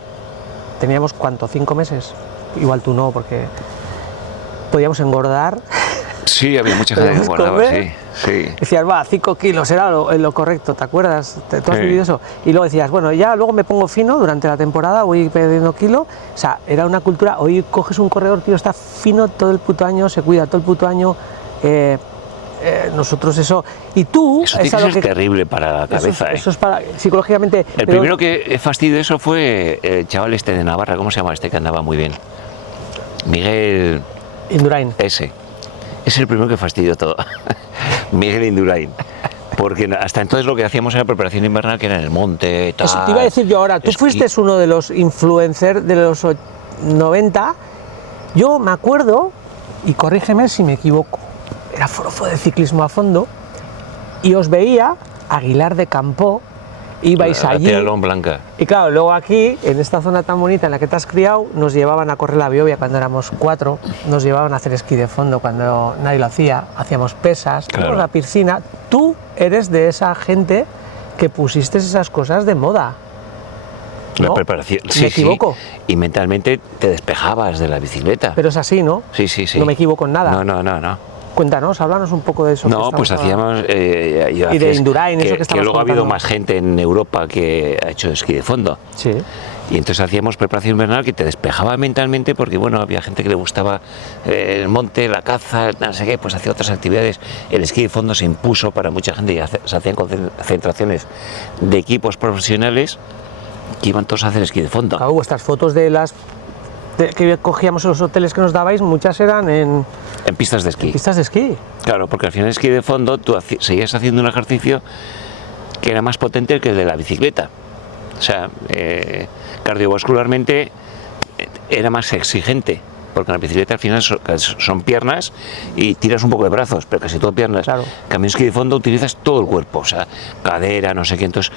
Teníamos, ¿cuánto? 5 meses. Igual tú no, porque podíamos engordar. Sí, había mucha gente que engordaba, sí. Decías, va, 5 kilos era lo correcto, ¿te acuerdas? ¿Tú has vivido eso? Y luego decías, bueno, ya luego me pongo fino durante la temporada, voy perdiendo kilo. O sea, era una cultura. Hoy coges un corredor, tío, está fino todo el puto año, se cuida todo el puto año. Nosotros eso. Y tú. Eso tiene que ser terrible para la cabeza. Eso es para. Psicológicamente. El primero que fastidió eso fue el chaval este de Navarra, ¿cómo se llama este que andaba muy bien? Miguel. Indurain. Ese. Es el primero que fastidió todo. Miguel Indurain. Porque hasta entonces lo que hacíamos era preparación invernal, que era en el monte, tal. Eso te iba a decir yo ahora. Tú fuiste uno de los influencers de los 90. Yo me acuerdo, y corrígeme si me equivoco, era forofo de ciclismo a fondo, y os veía, Aguilar de Campoo, ibais allí. Blanca. Y claro, luego aquí, en esta zona tan bonita en la que te has criado, nos llevaban a correr la Biobia cuando éramos 4, nos llevaban a hacer esquí de fondo cuando nadie lo hacía, hacíamos pesas, claro. La piscina. Tú eres de esa gente que pusiste esas cosas de moda. ¿No? La preparación, sí, ¿Me equivoco? Sí. Y mentalmente te despejabas de la bicicleta. Pero es así, ¿no? Sí. No me equivoco en nada. No. Cuéntanos, háblanos un poco de eso. No, pues hacíamos... y de Indurain, eso que estabas luego contando. Ha habido más gente en Europa que ha hecho esquí de fondo. Sí. Y entonces hacíamos preparación invernal que te despejaba mentalmente, porque bueno, había gente que le gustaba el monte, la caza, no sé qué, pues hacía otras actividades. El esquí de fondo se impuso para mucha gente y se hacían concentraciones de equipos profesionales que iban todos a hacer esquí de fondo. Claro, vuestras fotos de las que cogíamos en los hoteles que nos dabais, muchas eran en pistas de esquí. pistas de esquí. Claro, porque al final el esquí de fondo tú seguías haciendo un ejercicio que era más potente que el de la bicicleta. O sea, cardiovascularmente era más exigente, porque en la bicicleta al final son piernas y tiras un poco de brazos, pero casi todo piernas. Claro. En cambio, esquí de fondo utilizas todo el cuerpo, o sea, cadera, no sé qué. Entonces,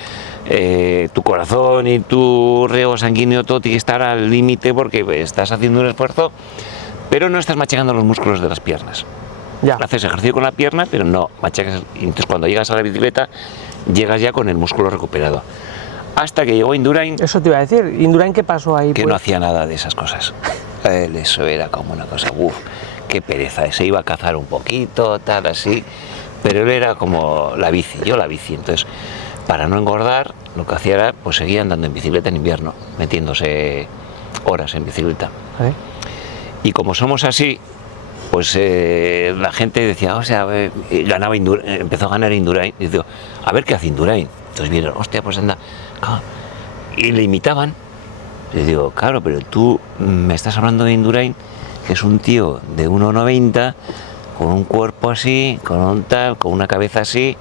tu corazón y tu riego sanguíneo todo tiene que estar al límite porque estás haciendo un esfuerzo, pero no estás machacando los músculos de las piernas. Ya. Haces ejercicio con la pierna, pero no machacas. Entonces, cuando llegas a la bicicleta, llegas ya con el músculo recuperado. Hasta que llegó Indurain. Eso te iba a decir. ¿Indurain qué pasó ahí? Que pues? no hacía nada de esas cosas. Él, eso era como una cosa, qué pereza. Se iba a cazar un poquito, tal, así. Pero él era como la bici, yo la bici. Entonces, para no engordar, lo que hacía era, pues seguía andando en bicicleta en invierno, metiéndose horas en bicicleta. ¿Eh? Y como somos así, pues la gente decía, o sea, ganaba empezó a ganar Indurain. Y digo, a ver qué hace Indurain. Entonces vieron, hostia, pues anda. Y le imitaban. Y digo, claro, pero tú me estás hablando de Indurain, que es un tío de 1,90, con un cuerpo así, con un tal, con una cabeza así.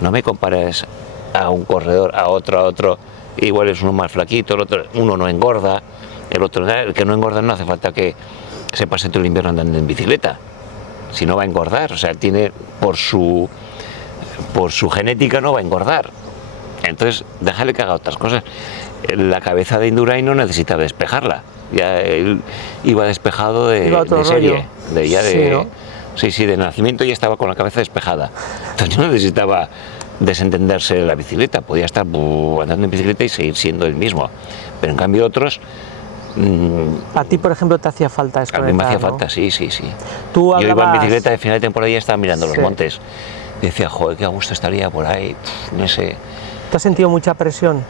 No me compares a un corredor, a otro. Igual es uno más flaquito, el otro, uno no engorda, el que no engorda no hace falta que se pase todo el invierno andando en bicicleta. Si no va a engordar, o sea, tiene por su genética no va a engordar. Entonces, déjale que haga otras cosas. La cabeza de Indurain no necesitaba despejarla. Ya él iba despejado de serie. Sí, ¿no? Sí, de nacimiento ya estaba con la cabeza despejada. Entonces no necesitaba desentenderse de la bicicleta. Podía estar andando en bicicleta y seguir siendo el mismo. Pero en cambio otros... A ti, por ejemplo, te hacía falta A desconectar, mí me hacía ¿no? falta, sí. Tú Yo iba en hablabas- bicicleta de final de temporada y ya estaba mirando los Sí. montes. Y decía, joder, qué a gusto estaría por ahí, no sé, ¿Te has sentido mucha presión?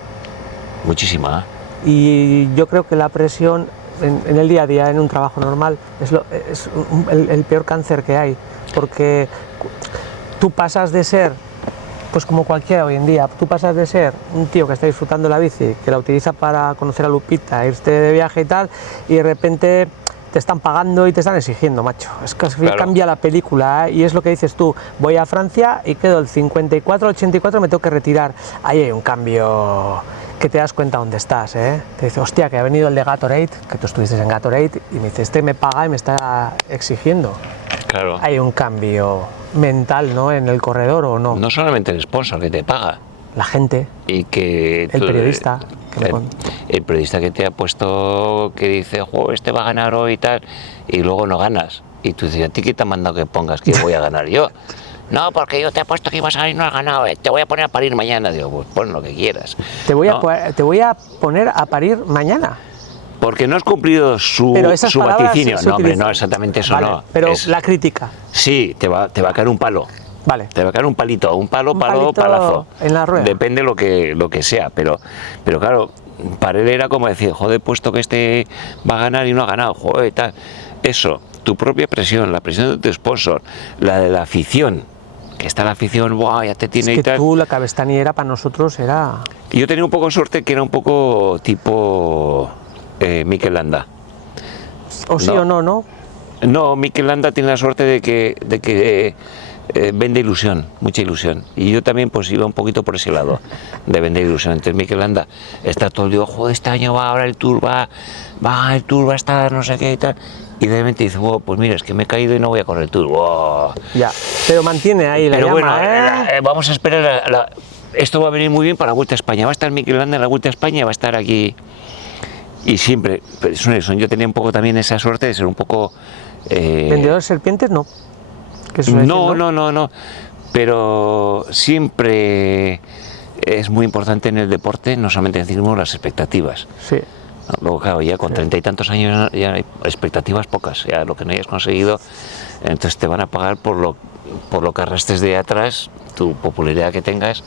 muchísima. Y yo creo que la presión en el día a día, en un trabajo normal, es el peor cáncer que hay, porque tú pasas de ser, pues como cualquiera hoy en día, tú pasas de ser un tío que está disfrutando la bici, que la utiliza para conocer a Lupita, irte de viaje y tal, y de repente te están pagando y te están exigiendo, macho. Es que Claro. cambia la película, ¿eh? Y es lo que dices tú, voy a Francia y quedo el 54-84, me tengo que retirar. Ahí hay un cambio que te das cuenta dónde estás, ¿eh? Te dice, hostia, que ha venido el de Gatorade, que tú estuviste en Gatorade, y me dice, este me paga y me está exigiendo. Claro. Hay un cambio mental, ¿no?, en el corredor, ¿o no? No solamente el sponsor que te paga, La gente, y que el periodista. que me el periodista que te ha puesto, que dice, este va a ganar hoy y tal, y luego no ganas. Y tú dices, ¿a ti qué te ha mandado que pongas que voy a ganar yo? No, porque yo te he puesto que ibas a ganar y no has ganado, te voy a poner a parir mañana. Digo, pues pon lo que quieras. te voy ¿no? te voy a poner a parir mañana. Porque no has cumplido su Pero esas palabras vaticinio. se No, hombre, utilizan. no, exactamente eso Vale, no. pero Es- la crítica, Sí, te va a caer un palo. vale. Te va a caer un palito, un palo, Un palito palazo. en la rueda. Depende lo que sea, pero claro, para él era como decir, joder, puesto que este va a ganar y no ha ganado, joder, tal. Eso, tu propia presión, la presión de tu sponsor, la de la afición, que está la afición, ¡buah, ya te tiene Es y que tal! tú, la cabestaniera para nosotros era... Y yo tenía un poco de suerte que era un poco tipo Mikel Landa. O sí No. o no, ¿no? No, Mikel Landa tiene la suerte de que vende ilusión, mucha ilusión. Y yo también pues iba un poquito por ese lado, de vender ilusión. Entonces Mikel Landa está todo el día, joder, este año va ahora el Tour, el Tour va a estar no sé qué y tal. Y de repente dice, pues mira, es que me he caído y no voy a correr el Tour. Wow. Ya, pero mantiene ahí la Pero llama, bueno, ¿eh? vamos a esperar. Esto va a venir muy bien para la Vuelta a España. Va a estar Mikel Landa en la Vuelta a España, va a estar aquí. Y siempre, pero yo tenía un poco también esa suerte de ser un poco... Vendedor de serpientes, no. ¿Qué suele decir, No, pero siempre es muy importante en el deporte, no solamente en el ciclismo, las expectativas. Sí. Luego, claro, ya con 30 y tantos años ya hay expectativas pocas, ya lo que no hayas conseguido, entonces te van a pagar por lo que arrastres de atrás, tu popularidad que tengas.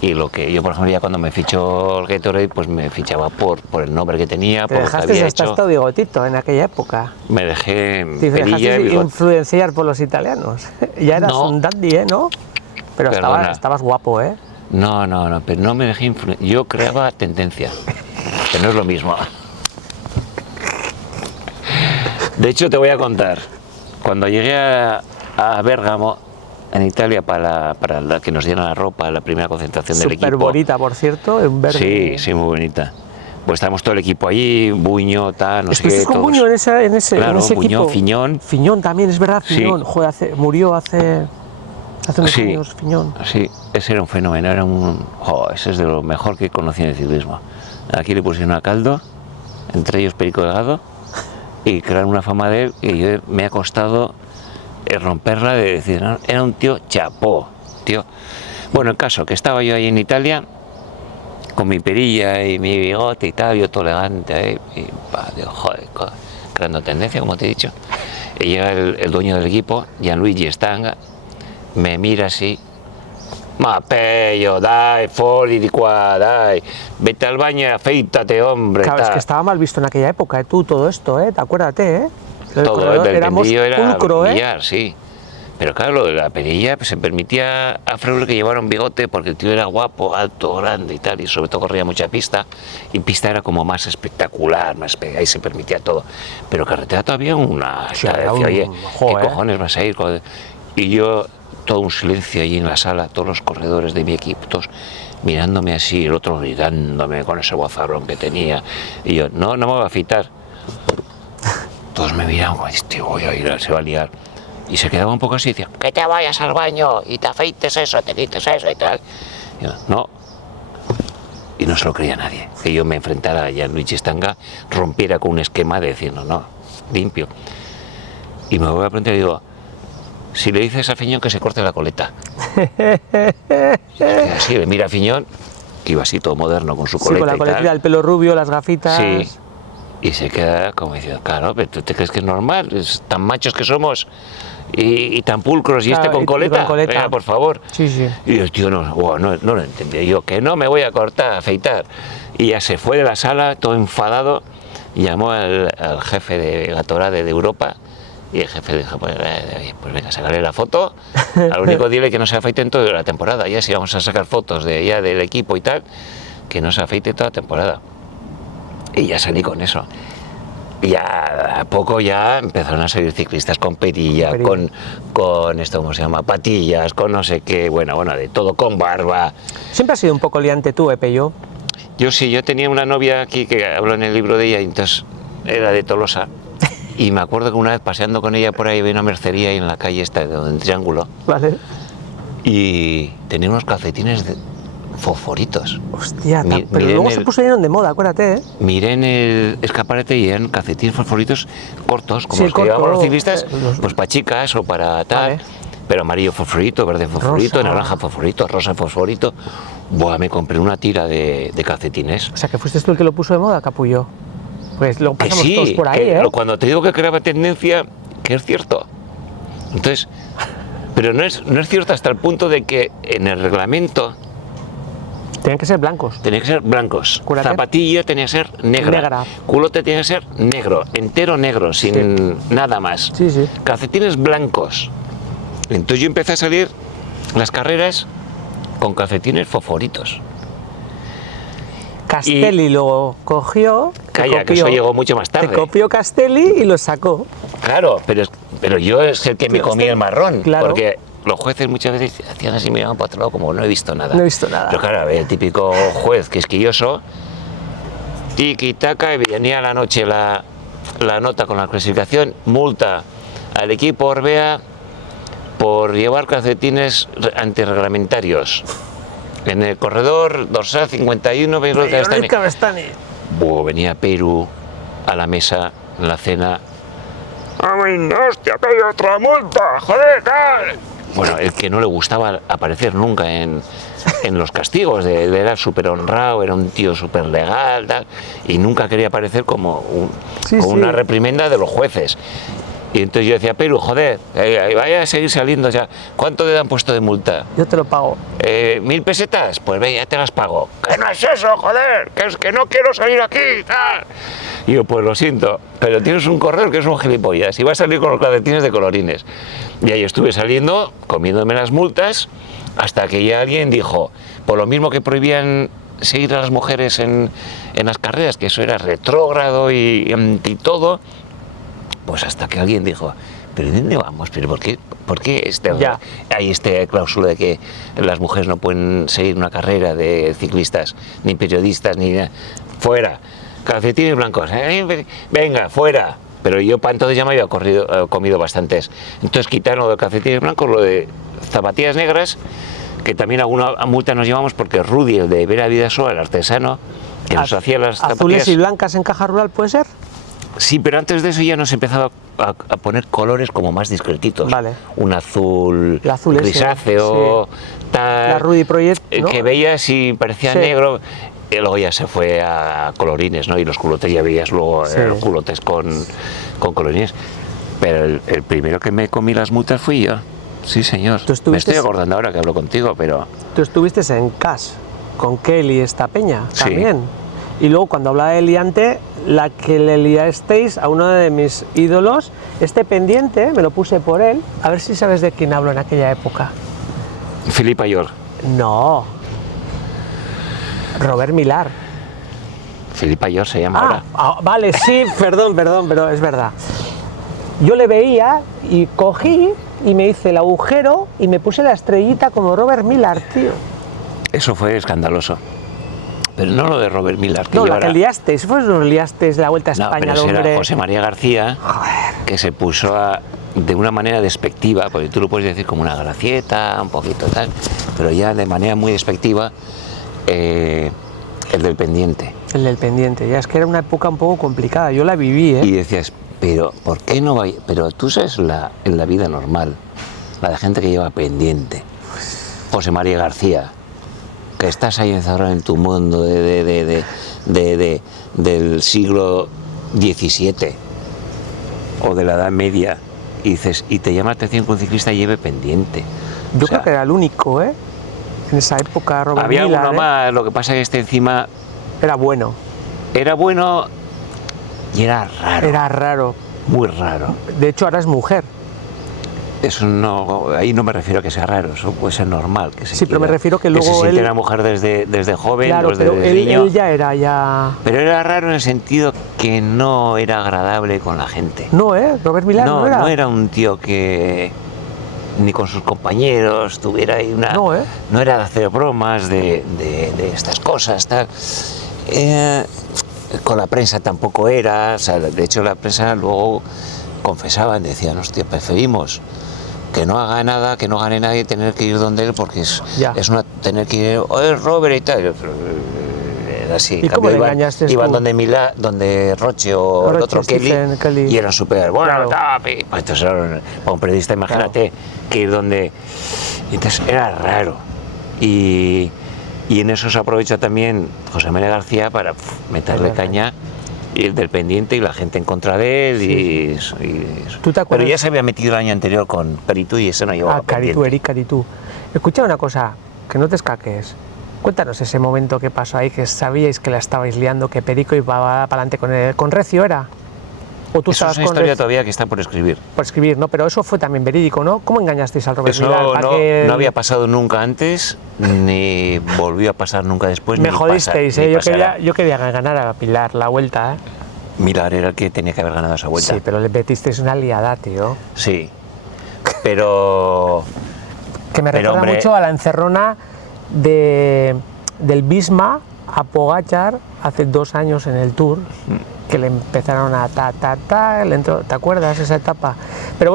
Y lo que yo, por ejemplo, ya cuando me fichó el Gatorade, pues me fichaba por el nombre que tenía, Te por lo que dejaste había hasta hecho. esto bigotito en aquella época. Me dejé Te perilla y dejaste bigote. influenciar por los italianos. Ya eras No. un dandy, ¿eh? ¿No? Pero Perdona. estabas guapo, ¿eh? No, pero no me dejé influenciar. Yo creaba tendencia, que no es lo mismo. De hecho, te voy a contar. Cuando llegué a Bérgamo, en Italia, para la que nos dieran la ropa, la primera concentración del equipo. Súper bonita, por cierto, en verde. Sí, sí, muy bonita. Pues estábamos todo el equipo allí, Buño, tal, no sé qué. ¿Estuviste con todos. Buño en ese Claro, equipo? Buño, Fiñón. Fiñón también, es verdad, Fiñón. Sí. Joder, murió hace unos Sí. años, Fiñón. Sí, ese era un fenómeno, ese es de lo mejor que conocí en el ciclismo. Aquí le pusieron a caldo, entre ellos Perico Delgado, y crearon una fama de él que yo me ha costado romperla, de decir, no, era un tío chapó, tío. Bueno, el caso, que estaba yo ahí en Italia, con mi perilla y mi bigote y tal, yo todo elegante ahí, y digo, joder, creando tendencia, como te he dicho. Y llega el dueño del equipo, Gianluigi Stanga, me mira así, ma pello, dai, fuori di qua, dai, vete al baño y afeítate, hombre. Claro, es tal. que estaba mal visto en aquella época, tú, todo esto, acuérdate, El Todo corredor, el éramos tendillo era pulcro, millar, sí. Pero claro, lo de la perilla pues, se permitía a Freule que llevara un bigote porque el tío era guapo, alto, grande y tal, y sobre todo corría mucha pista, y pista era como más espectacular, ahí se permitía todo. Pero carretera todavía una... Sí, decía, un- oye, jo, ¿qué cojones vas a ir? Y yo, todo un silencio allí en la sala, todos los corredores de mi equipo, todos mirándome así, el otro gritándome con ese bozarrón que tenía, y yo, no me voy a afitar. Todos me miraban como, este voy a ir, se va a liar. Y se quedaba un poco así, decía, que te vayas al baño y te afeites eso, te quites eso y tal. Y yo, no. Y no se lo creía nadie. Que yo me enfrentara a Gianluigi Stanga, rompiera con un esquema de decir, no, limpio. Y me voy a preguntar y digo, si le dices a Fiñón que se corte la coleta. Y así, le mira a Fiñón, que iba así todo moderno con su Sí, coleta con la y coletilla, tal. el pelo rubio, las gafitas. Sí. Y se queda como diciendo, claro, pero ¿tú te crees que es normal? Tan machos que somos y tan pulcros y Claro, este con y coleta. con coleta. Venga, por favor. Sí, sí. Y el tío no lo entendía. Yo, que no me voy a cortar, a afeitar. Y ya se fue de la sala, todo enfadado, y llamó al jefe de Gatorade de Europa. Y el jefe dijo, pues venga, sacaré la foto. Al único dile que no se afeite en toda la temporada. Ya si vamos a sacar fotos del equipo y tal, que no se afeite toda la temporada. Y ya salí con eso. Y ya a poco ya empezaron a salir ciclistas con perilla, con esto, ¿cómo se llama? Patillas, con no sé qué, bueno, de todo, con barba. Siempre has sido un poco liante tú, Pello. Yo sí, yo tenía una novia aquí que hablo en el libro de ella, y entonces era de Tolosa. Y me acuerdo que una vez paseando con ella por ahí, había una mercería ahí en la calle esta, en el Triángulo, Vale. y tenía unos calcetines fosforitos. Hostia, pero miré luego se pusieron de moda, acuérdate, Miré en el escaparate y eran calcetines fosforitos cortos, como Sí, los que llevamos los ciclistas, los- pues para chicas o para tal, Vale. pero amarillo fosforito, verde fosforito, Rosa. naranja fosforito, rosa fosforito. Buah, me compré una tira de calcetines. O sea, que fuiste tú el que lo puso de moda, capullo. Pues lo Que pasamos sí, todos por ahí, que cuando te digo que creaba tendencia, que es cierto. Entonces, pero no es cierto hasta el punto de que en el reglamento Tenían que ser blancos. tenía que ser blancos, Acuérdate. zapatilla tenía que ser negra, Negra. culote tenía que ser negro, entero negro, sin nada más. Sí, sí. Calcetines blancos. Entonces yo empecé a salir las carreras con calcetines fosforitos. Castelli lo cogió. te Calla, que copió, eso llegó mucho más Te tarde. copió Castelli y lo sacó. Claro, pero yo es el que me Claro, comí el marrón, claro. porque los jueces muchas veces hacían así, miraban para otro lado como no he visto nada. No he visto nada. Pero claro, el típico juez quisquilloso, tiki-taka, y venía a la noche la nota con la clasificación, multa al equipo Orbea por llevar calcetines antirreglamentarios. En el corredor dorsal 51, venía Jordi Cabestany. venía Perú a la mesa, en la cena. ¡Ay, hostia, que hay otra multa! ¡Joder, tal! Bueno, el que no le gustaba aparecer nunca en los castigos, era súper honrado, era un tío súper legal, tal, y nunca quería aparecer como una reprimenda de los jueces. Y entonces yo decía, Perú, joder, vaya a seguir saliendo ya. ¿Cuánto te han puesto de multa? Yo te lo pago. 1.000 pesetas, pues ve, ya te las pago. Que no es eso, joder, que es que no quiero salir aquí, tal. Y yo, pues lo siento, pero tienes un corredor que es un gilipollas y va a salir con los calcetines de colorines. Y ahí estuve saliendo, comiéndome las multas, hasta que ya alguien dijo, por lo mismo que prohibían seguir a las mujeres en las carreras, que eso era retrógrado y anti todo, Pues hasta que alguien dijo, ¿pero de dónde vamos? ¿Pero por qué Ya. hay este cláusula de que las mujeres no pueden seguir una carrera de ciclistas, ni periodistas, ni nada? Fuera, calcetines blancos, venga, fuera. Pero yo para entonces ya me había comido bastantes. Entonces quitaron lo de calcetines blancos, lo de zapatillas negras, que también alguna multa nos llevamos porque Rudy, el de Vera Vidasoa, el artesano, que nos hacía las zapatillas. Azules y blancas en Caja Rural, ¿puede ser? Sí, pero antes de eso ya nos empezaba a poner colores como más discretitos. Vale. Un azul, El azul ese, grisáceo, tal, La Rudy Project, ¿no? que veías y parecía Sí. negro. Y luego ya se fue a colorines, ¿no? Y los culotes ya veías luego Sí. culotes con colorines. Pero el primero que me comí las multas fui yo. Sí, señor. ¿Tú estuviste- Me estoy acordando ahora que hablo contigo, pero... Tú estuviste en CAS con Kelly esta peña Sí. también. Y luego cuando hablaba de liante, la que le liasteis a uno de mis ídolos, este pendiente, me lo puse por él, a ver si sabes de quién hablo en aquella época. Philippe Ayor. No. Robert Millar. Philippe Ayor se llama ahora. Vale, sí, perdón, pero es verdad. Yo le veía y cogí y me hice el agujero y me puse la estrellita como Robert Millar, tío. Eso fue escandaloso. Pero no lo de Robert Millar. No, la llevara- que liasteis, fue lo liasteis la Vuelta a No, España, pero el ese hombre. era José María García, que se puso de una manera despectiva, porque tú lo puedes decir como una gracieta, un poquito tal, pero ya de manera muy despectiva, el del pendiente. El del pendiente, ya es que era una época un poco complicada, yo la viví, ¿eh? Y decías, pero ¿por qué no va? Pero tú sabes en la vida normal, la de gente que lleva pendiente. José María García, que estás ahí encerrado en tu mundo del siglo XVII o de la Edad Media, y dices, y te llama la atención que un ciclista lleve pendiente. Yo O sea, creo que era el único, ¿eh? En esa época, Robert había Millar, alguno más, lo que pasa es que este encima era bueno, era bueno y era raro, era raro. muy raro. De hecho, ahora es mujer. Eso no, ahí no me refiero a que sea raro, eso puede ser normal. Que se Sí, pero me quiera- refiero que se luego siente él- una mujer desde joven, Claro, pues pero desde él niño. ya era, ya... Pero era raro en el sentido que no era agradable con la gente. No, ¿eh? Robert Millar no, No, era. un tío que ni con sus compañeros tuviera ahí una... No, ¿eh? No era de hacer bromas de estas cosas, tal. Con la prensa tampoco era, o sea, de hecho la prensa luego confesaban, decían, hostia, preferimos que no haga nada, que no gane nadie, tener que ir donde él, porque Ya. tener que ir, oye, Robert y tal. Era así. ¿Y En cómo cambio, le iban engañaste iban tú? donde Roche o el Roche, otro Stephen Kelly. y eran súper, bueno, Claro. pues entonces, para un periodista, imagínate que ir donde... Entonces era raro. Y en eso se aprovecha también José María García para meterle Meterle caña, y el del pendiente y la gente en contra de él. Y eso. ¿Tú te acuerdas? Pero ya se había metido el año anterior con Peritú y ese no llevaba Ah, Caritú, pendiente. Eric Caritú. Escucha una cosa, que no te escaques. Cuéntanos ese momento que pasó ahí, que sabíais que la estabais liando, que Perico iba para adelante con Recio, ¿era? ¿O tú Eso estabas es una con historia Recio? todavía que está por escribir. Por escribir, ¿no? Pero eso fue también verídico, ¿no? ¿Cómo engañasteis al Robert Eso Millar? ¿Para que no había pasado nunca antes, ni volvió a pasar nunca después. Me ni jodisteis, ni ¿eh? pasará. Yo quería ganar a Pilar la vuelta, ¿eh? Millar era el que tenía que haber ganado esa vuelta. Sí, pero le metisteis una liada, tío. Sí. Pero Que me Pero, recuerda hombre- mucho a la encerrona del Bisma a Pogačar hace 2 años en el Tour, que le empezaron a le entró, ¿te acuerdas esa etapa? Pero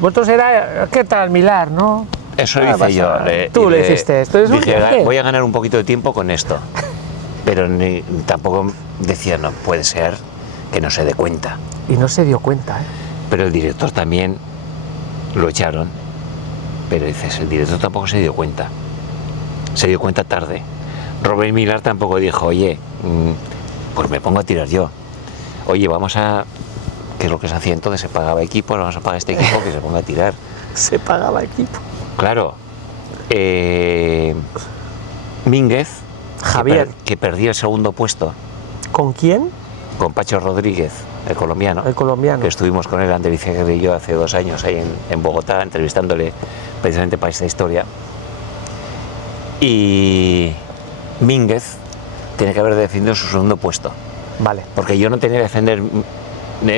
vosotros era, ¿qué tal Millar, no? eso Ah, hice yo. pasa. Tú le hiciste esto. Es un Dije, viaje. voy a ganar un poquito de tiempo con esto. Pero tampoco decía, no puede ser que no se dé cuenta. Y no se dio cuenta, ¿eh? Pero el director también lo echaron. Pero dices, el director tampoco se dio cuenta. Se dio cuenta tarde. Robert Millar tampoco dijo, oye, pues me pongo a tirar yo. Oye, que es lo que se hacía entonces, se pagaba equipo, vamos a pagar este equipo que se ponga a tirar. Se pagaba equipo. Claro. Mínguez, Javier. que perdía el segundo puesto ¿Con quién? con Pacho Rodríguez, el colombiano. El colombiano. Que estuvimos con él, Ander Izaguirre y yo, hace 2 años ahí en Bogotá, entrevistándole precisamente para esta historia. Y Mínguez tiene que haber defendido su segundo puesto, Vale. porque yo no tenía que defender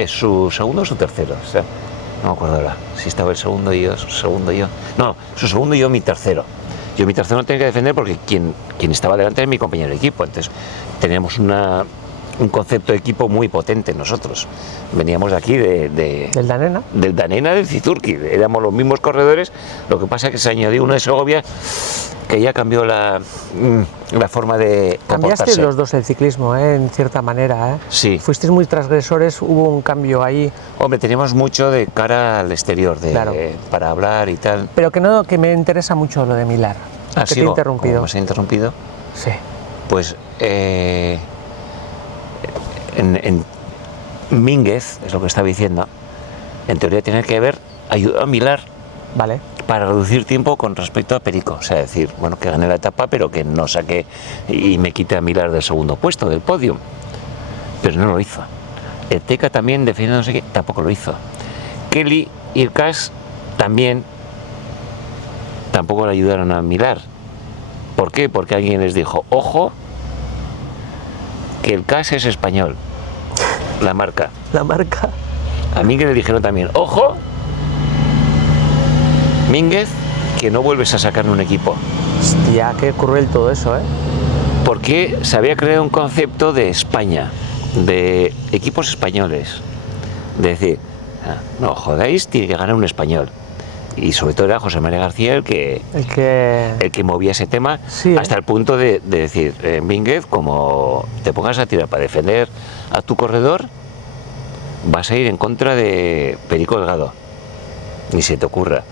su segundo o su tercero, o sea, no me acuerdo ahora, si estaba el segundo y yo, su segundo y yo. No, su segundo y yo mi tercero. Yo mi tercero no tenía que defender porque quien estaba delante era mi compañero de equipo. Entonces teníamos un concepto de equipo muy potente nosotros. Veníamos de aquí, ¿Del Danena? Del Danena, del Cizurki. Éramos los mismos corredores, lo que pasa es que se añadió uno de Segovia que ya cambió la forma de Cambiaste comportarse. los dos el ciclismo, en cierta manera. Sí. Fuisteis muy transgresores, hubo un cambio ahí. Hombre, teníamos mucho de cara al exterior, Claro. para hablar y tal. Pero que me interesa mucho lo de Millar. Que te he interrumpido. ¿Cómo me he interrumpido? Sí. Pues en Mínguez, es lo que estaba diciendo, en teoría tiene que haber ayudado a Millar Vale. para reducir tiempo con respecto a Perico. O sea, decir, bueno, que gane la etapa, pero que no saque y me quite a Millar del segundo puesto, del podio. Pero no lo hizo. El Teca también, defendiendo no sé qué, tampoco lo hizo. Kelly y el Cas también tampoco le ayudaron a Millar. ¿Por qué? Porque alguien les dijo, ojo, que el Cas es español, la marca. La marca. A Mínguez le dijeron también, ojo, Mínguez, que no vuelves a sacarme un equipo. Hostia, qué cruel todo eso, ¿eh? Porque se había creado un concepto de España, de equipos españoles. De decir, no jodáis, tiene que ganar un español. Y sobre todo era José María García el que movía ese tema, Sí, hasta el punto de decir, Mínguez, como te pongas a tirar para defender a tu corredor, vas a ir en contra de Perico Delgado. Ni se te ocurra.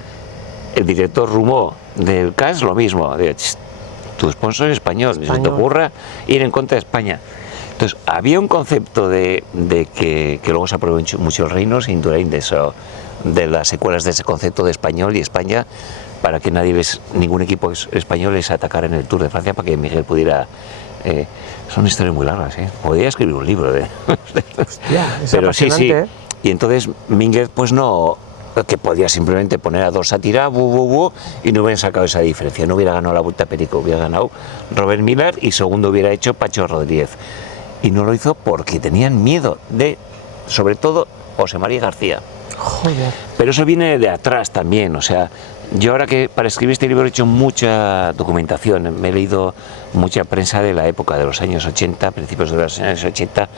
El director Rumó del CAS lo mismo, de, tu sponsor es español, ni se te ocurra ir en contra de España. Entonces, había un concepto de que luego se aprovechó mucho el Reino, Indurain, de las secuelas de ese concepto de español y España, para que ningún equipo español les atacara en el Tour de Francia, para que Miguel pudiera... son historias muy largas, ¿eh? Podría escribir un libro de... Hostia, es pero sí, sí. apasionante, ¿eh? Y entonces Mínguez, pues no... que podía simplemente poner a dos a tirar, y no hubieran sacado esa diferencia. No hubiera ganado la Vuelta a Perico, hubiera ganado Robert Millar y segundo hubiera hecho Pacho Rodríguez. Y no lo hizo porque tenían miedo de, sobre todo, José María García. Joder. Pero eso viene de atrás también, o sea, yo ahora que para escribir este libro he hecho mucha documentación, me he leído mucha prensa de la época de los años 80, principios de los años 80,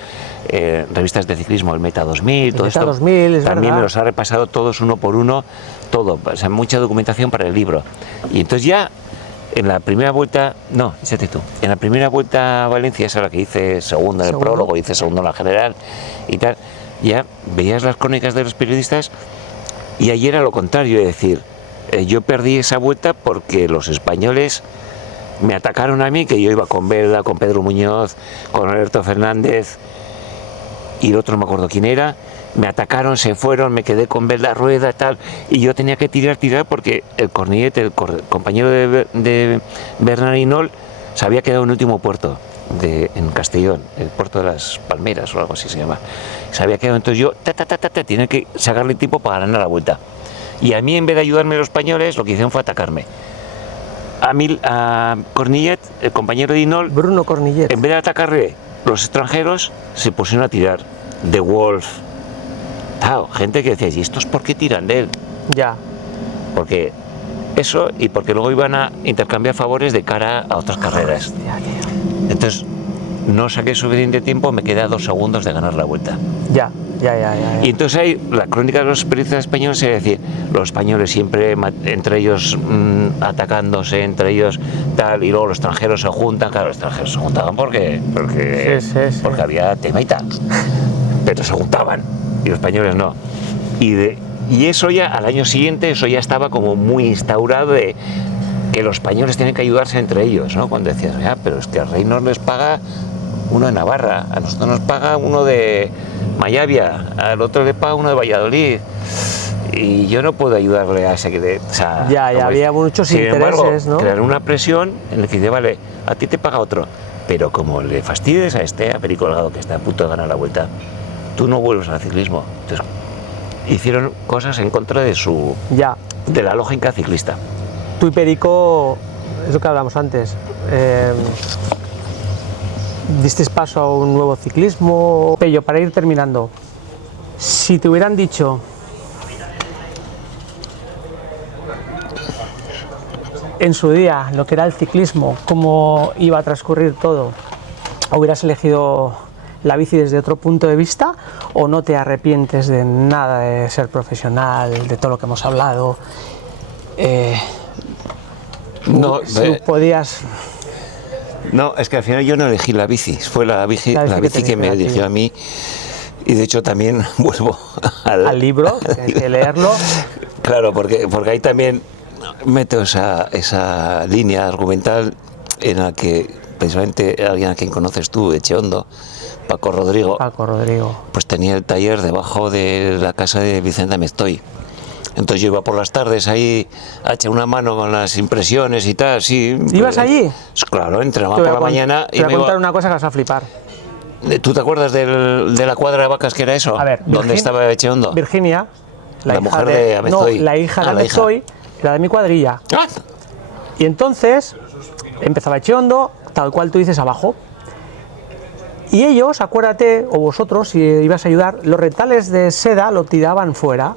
revistas de ciclismo, el Meta 2000, todo esto. 2000, es también verdad. me los ha repasado todos uno por uno, todo, o sea, mucha documentación para el libro. Y entonces ya en la primera vuelta, no, fíjate tú, en la primera vuelta a Valencia, esa es la que hice segundo en el prólogo, hice segundo en la general y tal, ya veías las crónicas de los periodistas y ayer era lo contrario, es decir, yo perdí esa vuelta porque los españoles me atacaron a mí, que yo iba con Belda, con Pedro Muñoz, con Alberto Fernández y el otro no me acuerdo quién era, me atacaron, se fueron, me quedé con Belda Rueda tal, y yo tenía que tirar porque el Cornillet, el compañero de Bernard Hinault, se había quedado en el último puerto en Castellón, el puerto de las Palmeras o algo así se llama. Se había quedado, entonces yo tenía que sacarle tiempo para ganar la vuelta. Y a mí, en vez de ayudarme los españoles, lo que hicieron fue atacarme. A Cornillet, el compañero de Hinault, Bruno Cornillet. en vez de atacarle los extranjeros, se pusieron a tirar. De Wolf. Claro, gente que decía, ¿y estos por qué tiran de él? Ya. Porque eso y porque luego iban a intercambiar favores de cara a otras carreras. Hostia, tío. Entonces, no saqué suficiente tiempo, me quedé a 2 segundos de ganar la vuelta. Ya. Y entonces ahí la crónica de los periodistas españoles es decir, los españoles siempre entre ellos atacándose, entre ellos tal, y luego los extranjeros se juntan, claro, los extranjeros se juntaban porque porque había tema y tal, pero se juntaban, y los españoles no. Y eso ya, al año siguiente, eso ya estaba como muy instaurado de que los españoles tienen que ayudarse entre ellos, ¿no? Cuando decías, pero es que al rey nos les paga uno de Navarra, a nosotros nos paga uno de Mayavia, al otro le paga uno de Valladolid, y yo no puedo ayudarle a ese que... O sea, ya había muchos intereses, ¿no? Crear una presión en la que dice, vale, a ti te paga otro, pero como le fastidies a Perico Delgado, que está a punto de ganar la vuelta, tú no vuelves al ciclismo. Entonces, hicieron cosas en contra de de la lógica ciclista. Tú y Perico, es lo que hablamos antes, disteis paso a un nuevo ciclismo. Pello, para ir terminando, Si te hubieran dicho en su día lo que era el ciclismo, cómo iba a transcurrir todo, ¿hubieras elegido la bici desde otro punto de vista o no te arrepientes de nada de ser profesional, de todo lo que hemos hablado? No, Si podías... no, es que al final yo no elegí la bici, fue la bici que me eligió a mí. Y de hecho también vuelvo al libro, que hay que leerlo. Claro, porque ahí también meto esa línea argumental en la que precisamente alguien a quien conoces tú, Echeondo, Paco Rodrigo, pues tenía el taller debajo de la casa de Vicente Amestoy. Entonces yo iba por las tardes ahí a echar una mano con las impresiones y tal, sí. ¿Ibas allí? Claro, entrenaba por la mañana y me voy a contar una cosa que vas a flipar. ¿Tú te acuerdas de la cuadra de vacas que era eso? A ver, ¿dónde estaba Echeondo? Virginia, la mujer de Amestoy. No, la hija de Amestoy, era de mi cuadrilla. ¡Ah! Y entonces empezaba Echeondo, tal cual tú dices, abajo. Y ellos, acuérdate, o vosotros, si ibas a ayudar, los retales de seda lo tiraban fuera.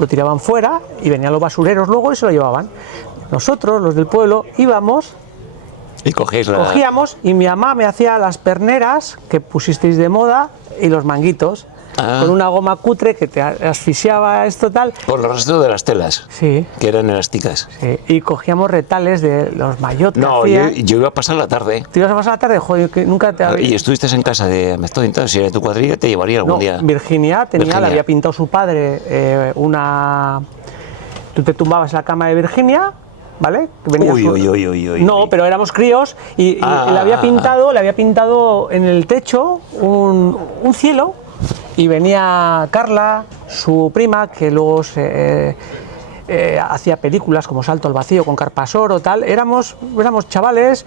Lo tiraban fuera y venían los basureros luego y se lo llevaban. Nosotros, los del pueblo, íbamos y cogíamos y mi mamá me hacía las perneras que pusisteis de moda y los manguitos. Con una goma cutre que te asfixiaba esto tal. Por los restos de las telas, sí, que eran elásticas. Sí, y cogíamos retales de los maillots. No, yo iba a pasar la tarde. ¿Te ibas a pasar la tarde? Joder, que nunca te había... Y estuviste en casa de Amestoy, entonces si era tu cuadrilla te llevaría algún día. Virginia le había pintado su padre una... Tú te tumbabas en la cama de Virginia, ¿vale? Uy. No, pero éramos críos y le había pintado en el techo un cielo. Y venía Carla, su prima, que luego hacía películas como Salto al Vacío con Carpasor o tal. Éramos chavales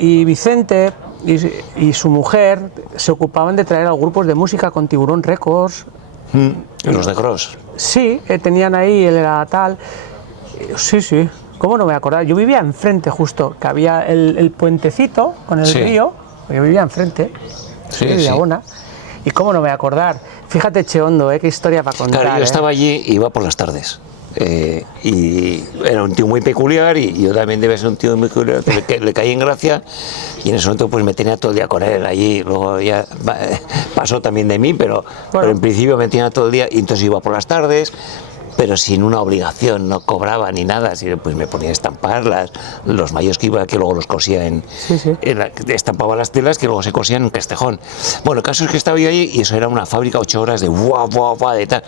y Vicente y su mujer se ocupaban de traer a los grupos de música con Tiburón Records. Los de Cross. Sí, tenían ahí, él era tal. Sí, ¿cómo no me voy a acordar? Yo vivía enfrente justo, que había el puentecito con el río, yo vivía enfrente, de Abona. ¿Y cómo no me voy a acordar? Fíjate, Echeondo, qué historia para contar. Claro, yo estaba allí y iba por las tardes. Y era un tío muy peculiar y yo también debía ser un tío muy peculiar que le caí en gracia y en ese momento pues me tenía todo el día con él allí. Luego ya pasó también de mí, pero en principio me tenía todo el día y entonces iba por las tardes, pero sin una obligación, no cobraba ni nada, pues me ponía a estampar los mayos que iba, que luego los cosía estampaba las telas que luego se cosían en Castejón. Bueno, el caso es que estaba yo allí y eso era una fábrica, 8 horas de guau, de tal.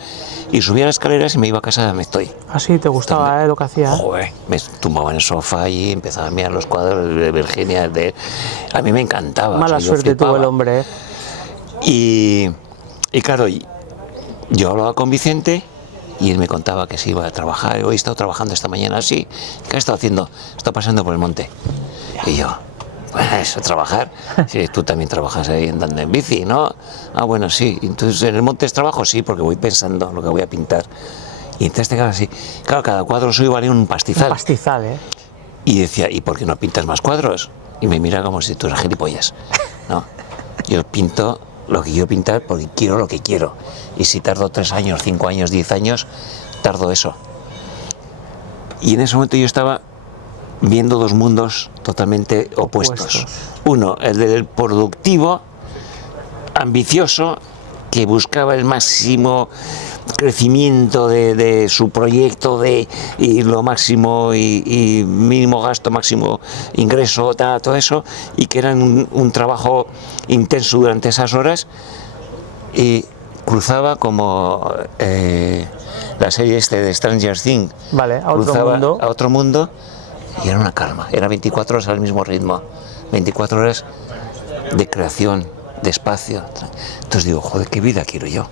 Y subía las escaleras y me iba a casa de Amestoy. Ah, sí, te gustaba lo que hacía. Joder, me tumbaba en el sofá y empezaba a mirar los cuadros de Virginia. A mí me encantaba. Mala suerte tuvo el hombre. Y claro, yo hablaba con Vicente. Y él me contaba que se iba a trabajar. Hoy he estado trabajando esta mañana así. ¿Qué ha estado haciendo? Está pasando por el monte. Y yo, pues, ¿trabajar? Sí, tú también trabajas ahí andando en bici, ¿no? Ah, bueno, sí. Entonces, ¿en el monte es trabajo? Sí, porque voy pensando lo que voy a pintar. Y entonces te quedas así. Claro, cada cuadro suyo vale un pastizal. Un pastizal, ¿eh? Y decía, ¿y por qué no pintas más cuadros? Y me mira como si tú eras gilipollas, ¿no? Yo pinto lo que quiero pintar porque quiero lo que quiero. Y si tardo 3 años, 5 años, 10 años, tardo eso. Y en ese momento yo estaba viendo dos mundos totalmente opuestos. Uno, el del productivo, ambicioso, que buscaba el máximo crecimiento de su proyecto y lo máximo y mínimo gasto, máximo ingreso, todo eso, y que era un trabajo intenso durante esas horas. Y cruzaba como la serie de Stranger Things, a otro mundo y era una calma, era 24 horas al mismo ritmo, 24 horas de creación, de espacio. Entonces digo, joder, ¿qué vida quiero yo?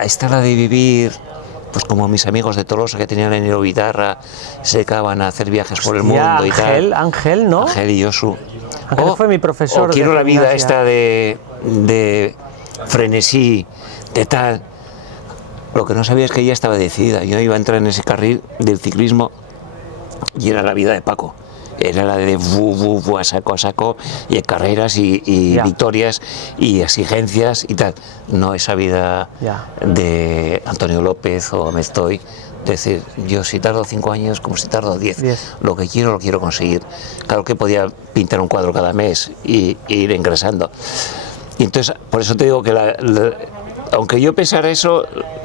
Esta la de vivir, pues como mis amigos de Tolosa que tenían en el guitarra, se dedicaban a hacer viajes por el mundo y tal. Ángel, ¿no? Ángel y Josu. Ángel fue mi profesor. Quiero la vida esta de frenesí, de tal. Lo que no sabía es que ella estaba decidida. Yo iba a entrar en ese carril del ciclismo y era la vida de Paco. era la de a saco, y carreras y victorias y exigencias y tal. No esa vida de Antonio López o Amestoy. Es decir, yo si tardo 5 años, como si tardo 10, lo que quiero lo quiero conseguir. Claro que podía pintar un cuadro cada mes y ir ingresando. Y entonces, por eso te digo que aunque yo pensara eso,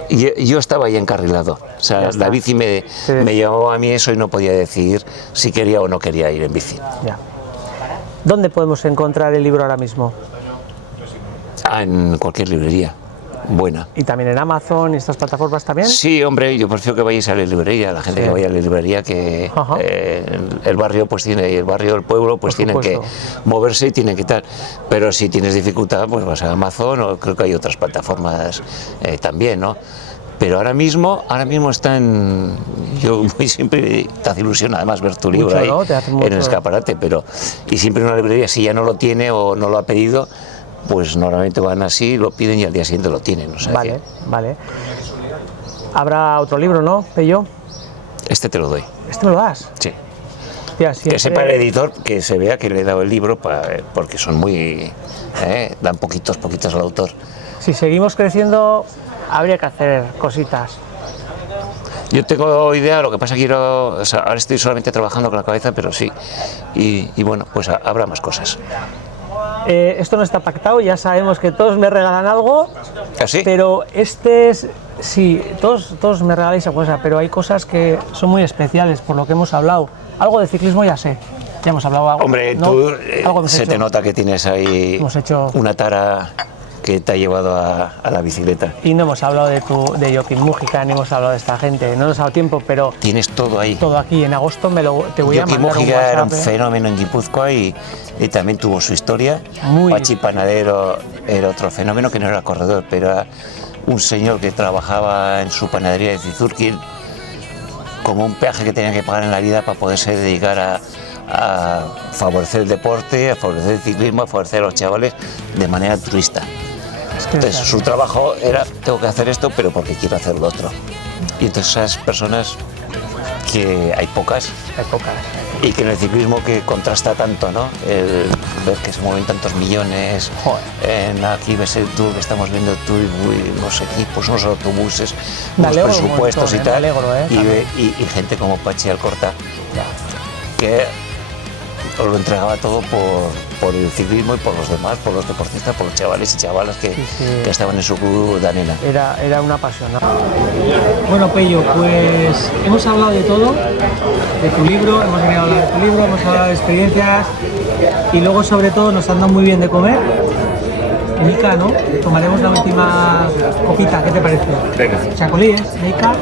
yo estaba ahí encarrilado. O sea, la bici me llevaba a mí eso y no podía decidir si quería o no quería ir en bici. Ya. ¿Dónde podemos encontrar el libro ahora mismo? En cualquier librería buena. ¿Y también en Amazon y estas plataformas también? Sí, hombre, yo prefiero que vayáis a la librería, la gente que vaya a la librería, que el barrio pues tiene, el barrio del pueblo pues tienen que moverse y tienen que tal. Pero si tienes dificultad, pues vas a Amazon, o creo que hay otras plataformas también, ¿no? Pero ahora mismo está en... Yo siempre te hace ilusión además ver tu libro ahí, ¿no? En el escaparate, pero... Y siempre en una librería, si ya no lo tiene o no lo ha pedido, pues normalmente van así, lo piden y al día siguiente lo tienen. O sea, vale. Habrá otro libro, ¿no, Pello? Este te lo doy. ¿Este me lo das? Sí. Tía, siempre... Que sepa el editor, que se vea que le he dado el libro, porque son muy... dan poquitos al autor. Si seguimos creciendo, habría que hacer cositas. Yo tengo idea, lo que pasa es que quiero... O sea, ahora estoy solamente trabajando con la cabeza, pero sí. Y bueno, pues habrá más cosas. Esto no está pactado, ya sabemos que todos me regalan algo, ¿Ah, sí? pero sí, todos me regaláis esa cosa, pero hay cosas que son muy especiales, por lo que hemos hablado. Algo de ciclismo ya sé, ya hemos hablado algo. Hombre, ¿no? Tú se te nota que tienes ahí una tara que te ha llevado a la bicicleta. Y no hemos hablado de Joaquín Mújica, ni hemos hablado de esta gente, no nos ha dado tiempo, pero... Tienes todo ahí. Todo aquí, en agosto te voy a mandar un WhatsApp. Joaquín Mújica era un fenómeno en Guipúzcoa y también tuvo su historia. Pachi Panadero era otro fenómeno, que no era corredor, pero era un señor que trabajaba en su panadería de Cizurquil como un peaje que tenía que pagar en la vida para poderse dedicar a favorecer el deporte, a favorecer el ciclismo, a favorecer a los chavales de manera altruista. Entonces su trabajo era, tengo que hacer esto, pero porque quiero hacer lo otro. Y entonces esas personas, que hay pocas, y que en el ciclismo que contrasta tanto, ¿no? El ver que se mueven tantos millones, aquí ves el Tour, que estamos viendo el Tour, unos equipos, unos autobuses, unos presupuestos y tal, y gente como Pachi Alcorta, que os lo entregaba todo por el ciclismo y por los demás, por los deportistas, por los chavales y chavalas que estaban en su club de Anena. Era una apasionada. Bueno, Pello, pues hemos hablado de todo, de tu libro, hemos venido a hablar de tu libro, hemos hablado de experiencias y luego sobre todo nos han dado muy bien de comer. Mica, ¿no? Tomaremos la última copita, ¿qué te parece? Venga. Chacolíes, Mica.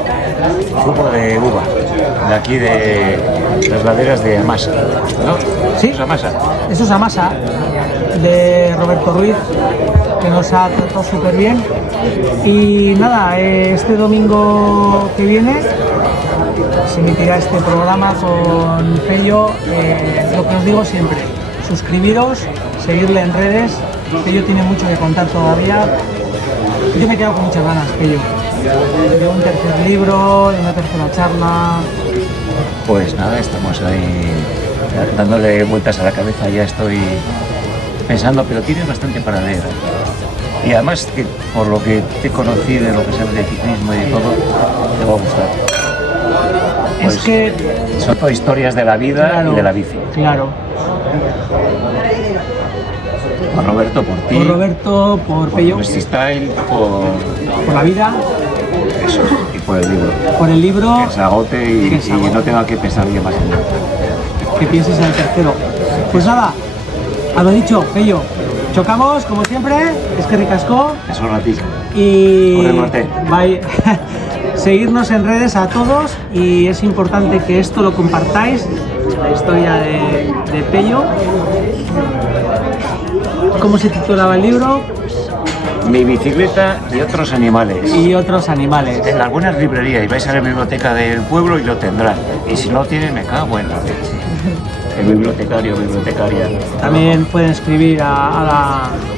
Zumo de uva, de aquí de las laderas de Amasa, ¿no? Sí, es Amasa. Eso es Amasa, de Roberto Ruiz, que nos ha tratado súper bien. Y nada, este domingo que viene se emitirá este programa con Pello. Lo que os digo siempre, suscribiros, seguirle en redes. Pello tiene mucho que contar todavía. Yo me quedo con muchas ganas, Pello, de un tercer libro, de una tercera charla. Pues nada, estamos ahí dándole vueltas a la cabeza, ya estoy pensando, pero tienes bastante para leer. Y además, que por lo que te conocí, de lo que sabes de ciclismo y de todo, te va a gustar. Pues es que son todas historias de la vida y de la bici. Claro. Por Roberto, por ti. Por Roberto, por Pello. Por Style, por la vida. Eso, y por el libro. Por el libro. Que se agote y no tenga que pensar yo más en nada. Que pienses en el tercero. Pues nada, a lo dicho, Pello. Chocamos, como siempre, es que ricasco. Eso es ratito. Y bye. Seguirnos en redes a todos y es importante que esto lo compartáis, la historia de Pello. ¿Cómo se titulaba el libro? Mi bicicleta y otros animales. Y otros animales. En algunas librerías, y vais a la biblioteca del pueblo y lo tendrán. Y si no tienen, me cago en la leche. El bibliotecario o bibliotecaria. También pueden escribir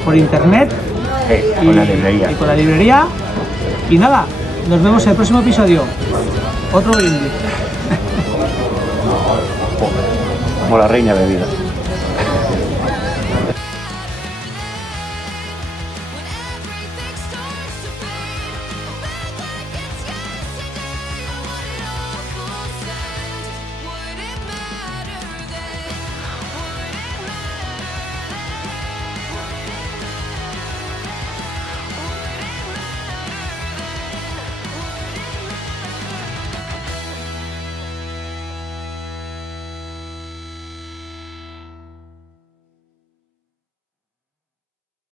por internet. Con la librería. Y con la librería. Y nada, nos vemos en el próximo episodio. Otro brindis. o la reina bebida.